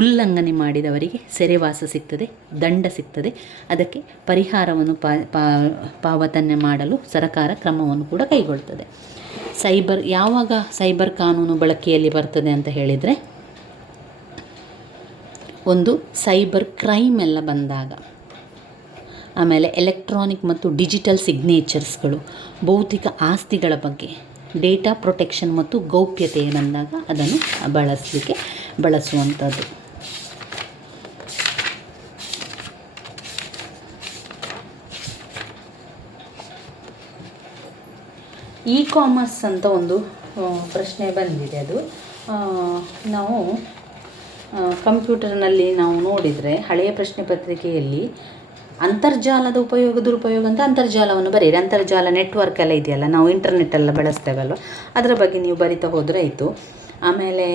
ಉಲ್ಲಂಘನೆ ಮಾಡಿದವರಿಗೆ ಸೆರೆವಾಸ ಸಿಗ್ತದೆ, ದಂಡ ಸಿಗ್ತದೆ. ಅದಕ್ಕೆ ಪರಿಹಾರವನ್ನು ಪಾವತನೆ ಮಾಡಲು ಸರ್ಕಾರ ಕ್ರಮವನ್ನು ಕೂಡ ಕೈಗೊಳ್ಳುತ್ತದೆ. ಯಾವಾಗ ಸೈಬರ್ ಕಾನೂನು ಬಳಕೆಯಲ್ಲಿ ಬರ್ತದೆ ಅಂತ ಹೇಳಿದರೆ, ಒಂದು ಸೈಬರ್ ಕ್ರೈಮ್ ಎಲ್ಲ ಬಂದಾಗ, ಆಮೇಲೆ ಎಲೆಕ್ಟ್ರಾನಿಕ್ ಮತ್ತು ಡಿಜಿಟಲ್ ಸಿಗ್ನೇಚರ್ಸ್ಗಳು, ಭೌತಿಕ ಆಸ್ತಿಗಳ ಬಗ್ಗೆ, ಡೇಟಾ ಪ್ರೊಟೆಕ್ಷನ್ ಮತ್ತು ಗೌಪ್ಯತೆ ಬಂದಾಗ ಅದನ್ನು ಬಳಸುವಂಥದ್ದು. ಇ ಕಾಮರ್ಸ್ ಅಂತ ಒಂದು ಪ್ರಶ್ನೆ ಬಂದಿದೆ. ಅದು ನಾವು ಕಂಪ್ಯೂಟರ್ನಲ್ಲಿ ನಾವು ನೋಡಿದರೆ ಹಳೆಯ ಪ್ರಶ್ನೆ ಪತ್ರಿಕೆಯಲ್ಲಿ ಅಂತರ್ಜಾಲದ ಉಪಯೋಗ ದುರುಪಯೋಗ ಅಂತ ಅಂತರ್ಜಾಲವನ್ನು ಬರೆಯಿರಿ. ಅಂತರ್ಜಾಲ ನೆಟ್ವರ್ಕ್ ಎಲ್ಲ ಇದೆಯಲ್ಲ, ನಾವು ಇಂಟರ್ನೆಟ್ ಎಲ್ಲ ಬಳಸ್ತೇವಲ್ವ, ಅದರ ಬಗ್ಗೆ ನೀವು ಬರಿತಾ ಹೋದರೆ ಆಯಿತು. ಆಮೇಲೆ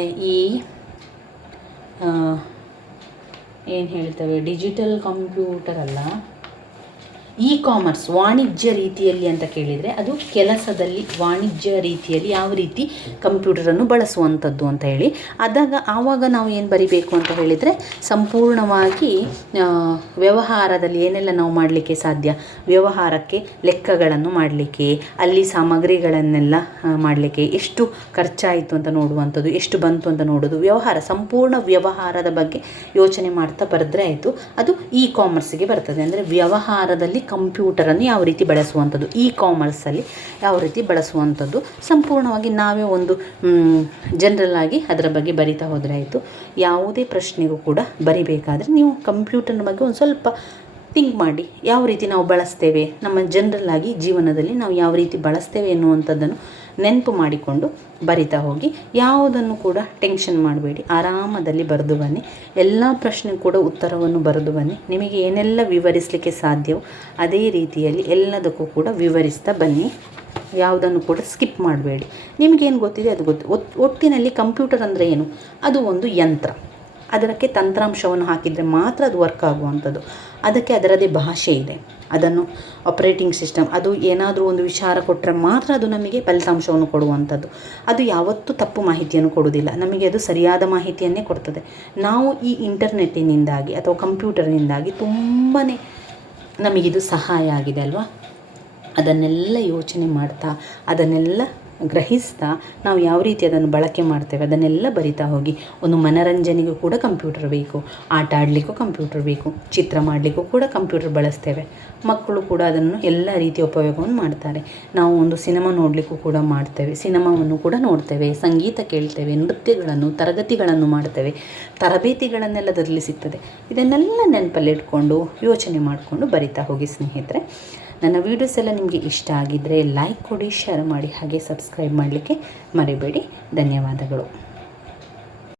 ಏನು ಹೇಳ್ತೇವೆ, ಡಿಜಿಟಲ್ ಕಂಪ್ಯೂಟರ್ ಅಲ್ಲ, ಇ ಕಾಮರ್ಸ್ ವಾಣಿಜ್ಯ ರೀತಿಯಲ್ಲಿ ಅಂತ ಕೇಳಿದರೆ ಅದು ಕೆಲಸದಲ್ಲಿ ವಾಣಿಜ್ಯ ರೀತಿಯಲ್ಲಿ ಯಾವ ರೀತಿ ಕಂಪ್ಯೂಟರನ್ನು ಬಳಸುವಂಥದ್ದು ಅಂತ ಹೇಳಿ. ಆವಾಗ ನಾವು ಏನು ಬರಿಬೇಕು ಅಂತ ಹೇಳಿದರೆ, ಸಂಪೂರ್ಣವಾಗಿ ವ್ಯವಹಾರದಲ್ಲಿ ಏನೆಲ್ಲ ನಾವು ಮಾಡಲಿಕ್ಕೆ ಸಾಧ್ಯ, ವ್ಯವಹಾರಕ್ಕೆ ಲೆಕ್ಕಗಳನ್ನು ಮಾಡಲಿಕ್ಕೆ, ಅಲ್ಲಿ ಸಾಮಗ್ರಿಗಳನ್ನೆಲ್ಲ ಮಾಡಲಿಕ್ಕೆ ಎಷ್ಟು ಖರ್ಚಾಯಿತು ಅಂತ ನೋಡುವಂಥದ್ದು, ಎಷ್ಟು ಬಂತು ಅಂತ ನೋಡೋದು, ಸಂಪೂರ್ಣ ವ್ಯವಹಾರದ ಬಗ್ಗೆ ಯೋಚನೆ ಮಾಡ್ತಾ ಬರೆದ್ರೆ ಆಯಿತು. ಅದು ಇ ಕಾಮರ್ಸ್ಗೆ ಬರ್ತದೆ. ಅಂದರೆ ವ್ಯವಹಾರದಲ್ಲಿ ಕಂಪ್ಯೂಟರನ್ನು ಯಾವ ರೀತಿ ಬಳಸುವಂಥದ್ದು, ಇ ಕಾಮರ್ಸಲ್ಲಿ ಯಾವ ರೀತಿ ಬಳಸುವಂಥದ್ದು, ಸಂಪೂರ್ಣವಾಗಿ ನಾವೇ ಒಂದು ಜನರಲ್ ಆಗಿ ಅದರ ಬಗ್ಗೆ ಬರಿತಾ ಹೋದರೆ ಆಯಿತು. ಯಾವುದೇ ಪ್ರಶ್ನೆಗೂ ಕೂಡ ಬರಿಬೇಕಾದ್ರೆ ನೀವು ಕಂಪ್ಯೂಟರ್ನ ಬಗ್ಗೆ ಒಂದು ಸ್ವಲ್ಪ ಥಿಂಕ್ ಮಾಡಿ, ಯಾವ ರೀತಿ ನಾವು ಬಳಸ್ತೇವೆ, ನಮ್ಮ ಜನರಲ್ ಆಗಿ ಜೀವನದಲ್ಲಿ ನಾವು ಯಾವ ರೀತಿ ಬಳಸ್ತೇವೆ ಎನ್ನುವಂಥದ್ದನ್ನು ನೆನಪು ಮಾಡಿಕೊಂಡು ಬರಿತಾ ಹೋಗಿ. ಯಾವುದನ್ನು ಕೂಡ ಟೆನ್ಷನ್ ಮಾಡಬೇಡಿ, ಆರಾಮದಲ್ಲಿ ಬರೆದು ಬನ್ನಿ. ಎಲ್ಲ ಪ್ರಶ್ನೆಗೂ ಕೂಡ ಉತ್ತರವನ್ನು ಬರೆದು ಬನ್ನಿ. ನಿಮಗೆ ಏನೆಲ್ಲ ವಿವರಿಸಲಿಕ್ಕೆ ಸಾಧ್ಯವೋ ಅದೇ ರೀತಿಯಲ್ಲಿ ಎಲ್ಲದಕ್ಕೂ ಕೂಡ ವಿವರಿಸ್ತಾ ಬನ್ನಿ. ಯಾವುದನ್ನು ಕೂಡ ಸ್ಕಿಪ್ ಮಾಡಬೇಡಿ. ನಿಮಗೇನು ಗೊತ್ತಿದೆ ಅದು ಒಟ್ಟಿನಲ್ಲಿ ಕಂಪ್ಯೂಟರ್ ಅಂದರೆ ಏನು, ಅದು ಒಂದು ಯಂತ್ರ. ಅದಕ್ಕೆ ತಂತ್ರಾಂಶವನ್ನು ಹಾಕಿದರೆ ಮಾತ್ರ ಅದು ವರ್ಕ್ ಆಗುವಂಥದ್ದು. ಅದಕ್ಕೆ ಅದರದೇ ಭಾಷೆ ಇದೆ, ಅದನ್ನು ಆಪರೇಟಿಂಗ್ ಸಿಸ್ಟಮ್, ಅದು ಏನಾದರೂ ಒಂದು ವಿಚಾರ ಕೊಟ್ಟರೆ ಮಾತ್ರ ಅದು ನಮಗೆ ಫಲಿತಾಂಶವನ್ನು ಕೊಡುವಂಥದ್ದು. ಅದು ಯಾವತ್ತೂ ತಪ್ಪು ಮಾಹಿತಿಯನ್ನು ಕೊಡುವುದಿಲ್ಲ, ನಮಗೆ ಅದು ಸರಿಯಾದ ಮಾಹಿತಿಯನ್ನೇ ಕೊಡ್ತದೆ. ನಾವು ಈ ಇಂಟರ್ನೆಟ್ಟಿನಿಂದಾಗಿ ಅಥವಾ ಕಂಪ್ಯೂಟರ್ನಿಂದಾಗಿ ತುಂಬಾ ನಮಗಿದು ಸಹಾಯ ಆಗಿದೆ ಅಲ್ವಾ. ಅದನ್ನೆಲ್ಲ ಯೋಚನೆ ಮಾಡ್ತಾ, ಅದನ್ನೆಲ್ಲ ಗ್ರಹಿಸ್ತಾ ನಾವು ಯಾವ ರೀತಿ ಅದನ್ನು ಬಳಕೆ ಮಾಡ್ತೇವೆ ಅದನ್ನೆಲ್ಲ ಬರಿತಾ ಹೋಗಿ. ಒಂದು ಮನರಂಜನೆಗೂ ಕೂಡ ಕಂಪ್ಯೂಟರ್ ಬೇಕು, ಆಟ ಆಡಲಿಕ್ಕೂ ಕಂಪ್ಯೂಟರ್ ಬೇಕು, ಚಿತ್ರ ಮಾಡಲಿಕ್ಕೂ ಕೂಡ ಕಂಪ್ಯೂಟರ್ ಬಳಸ್ತೇವೆ. ಮಕ್ಕಳು ಕೂಡ ಅದನ್ನು ಎಲ್ಲ ರೀತಿಯ ಉಪಯೋಗವನ್ನು ಮಾಡ್ತಾರೆ. ನಾವು ಒಂದು ಸಿನಿಮಾ ನೋಡಲಿಕ್ಕೂ ಕೂಡ ಮಾಡ್ತೇವೆ, ಸಿನಿಮಾವನ್ನು ಕೂಡ ನೋಡ್ತೇವೆ, ಸಂಗೀತ ಕೇಳ್ತೇವೆ, ನೃತ್ಯಗಳನ್ನು ತರಗತಿಗಳನ್ನು ಮಾಡ್ತೇವೆ, ತರಬೇತಿಗಳನ್ನೆಲ್ಲ ಅದರಲ್ಲಿ ಸಿಗ್ತದೆ. ಇದನ್ನೆಲ್ಲ ನೆನಪಲ್ಲಿಟ್ಕೊಂಡು ಯೋಚನೆ ಮಾಡಿಕೊಂಡು ಬರಿತಾ ಹೋಗಿ ಸ್ನೇಹಿತರೆ. ನನ್ನ ವೀಡಿಯೋಸ್ ಎಲ್ಲ ನಿಮಗೆ ಇಷ್ಟ ಆಗಿದ್ದರೆ ಲೈಕ್ ಕೊಡಿ, ಶೇರ್ ಮಾಡಿ, ಹಾಗೆ ಸಬ್ಸ್ಕ್ರೈಬ್ ಮಾಡಲಿಕ್ಕೆ ಮರಿಬೇಡಿ. ಧನ್ಯವಾದಗಳು.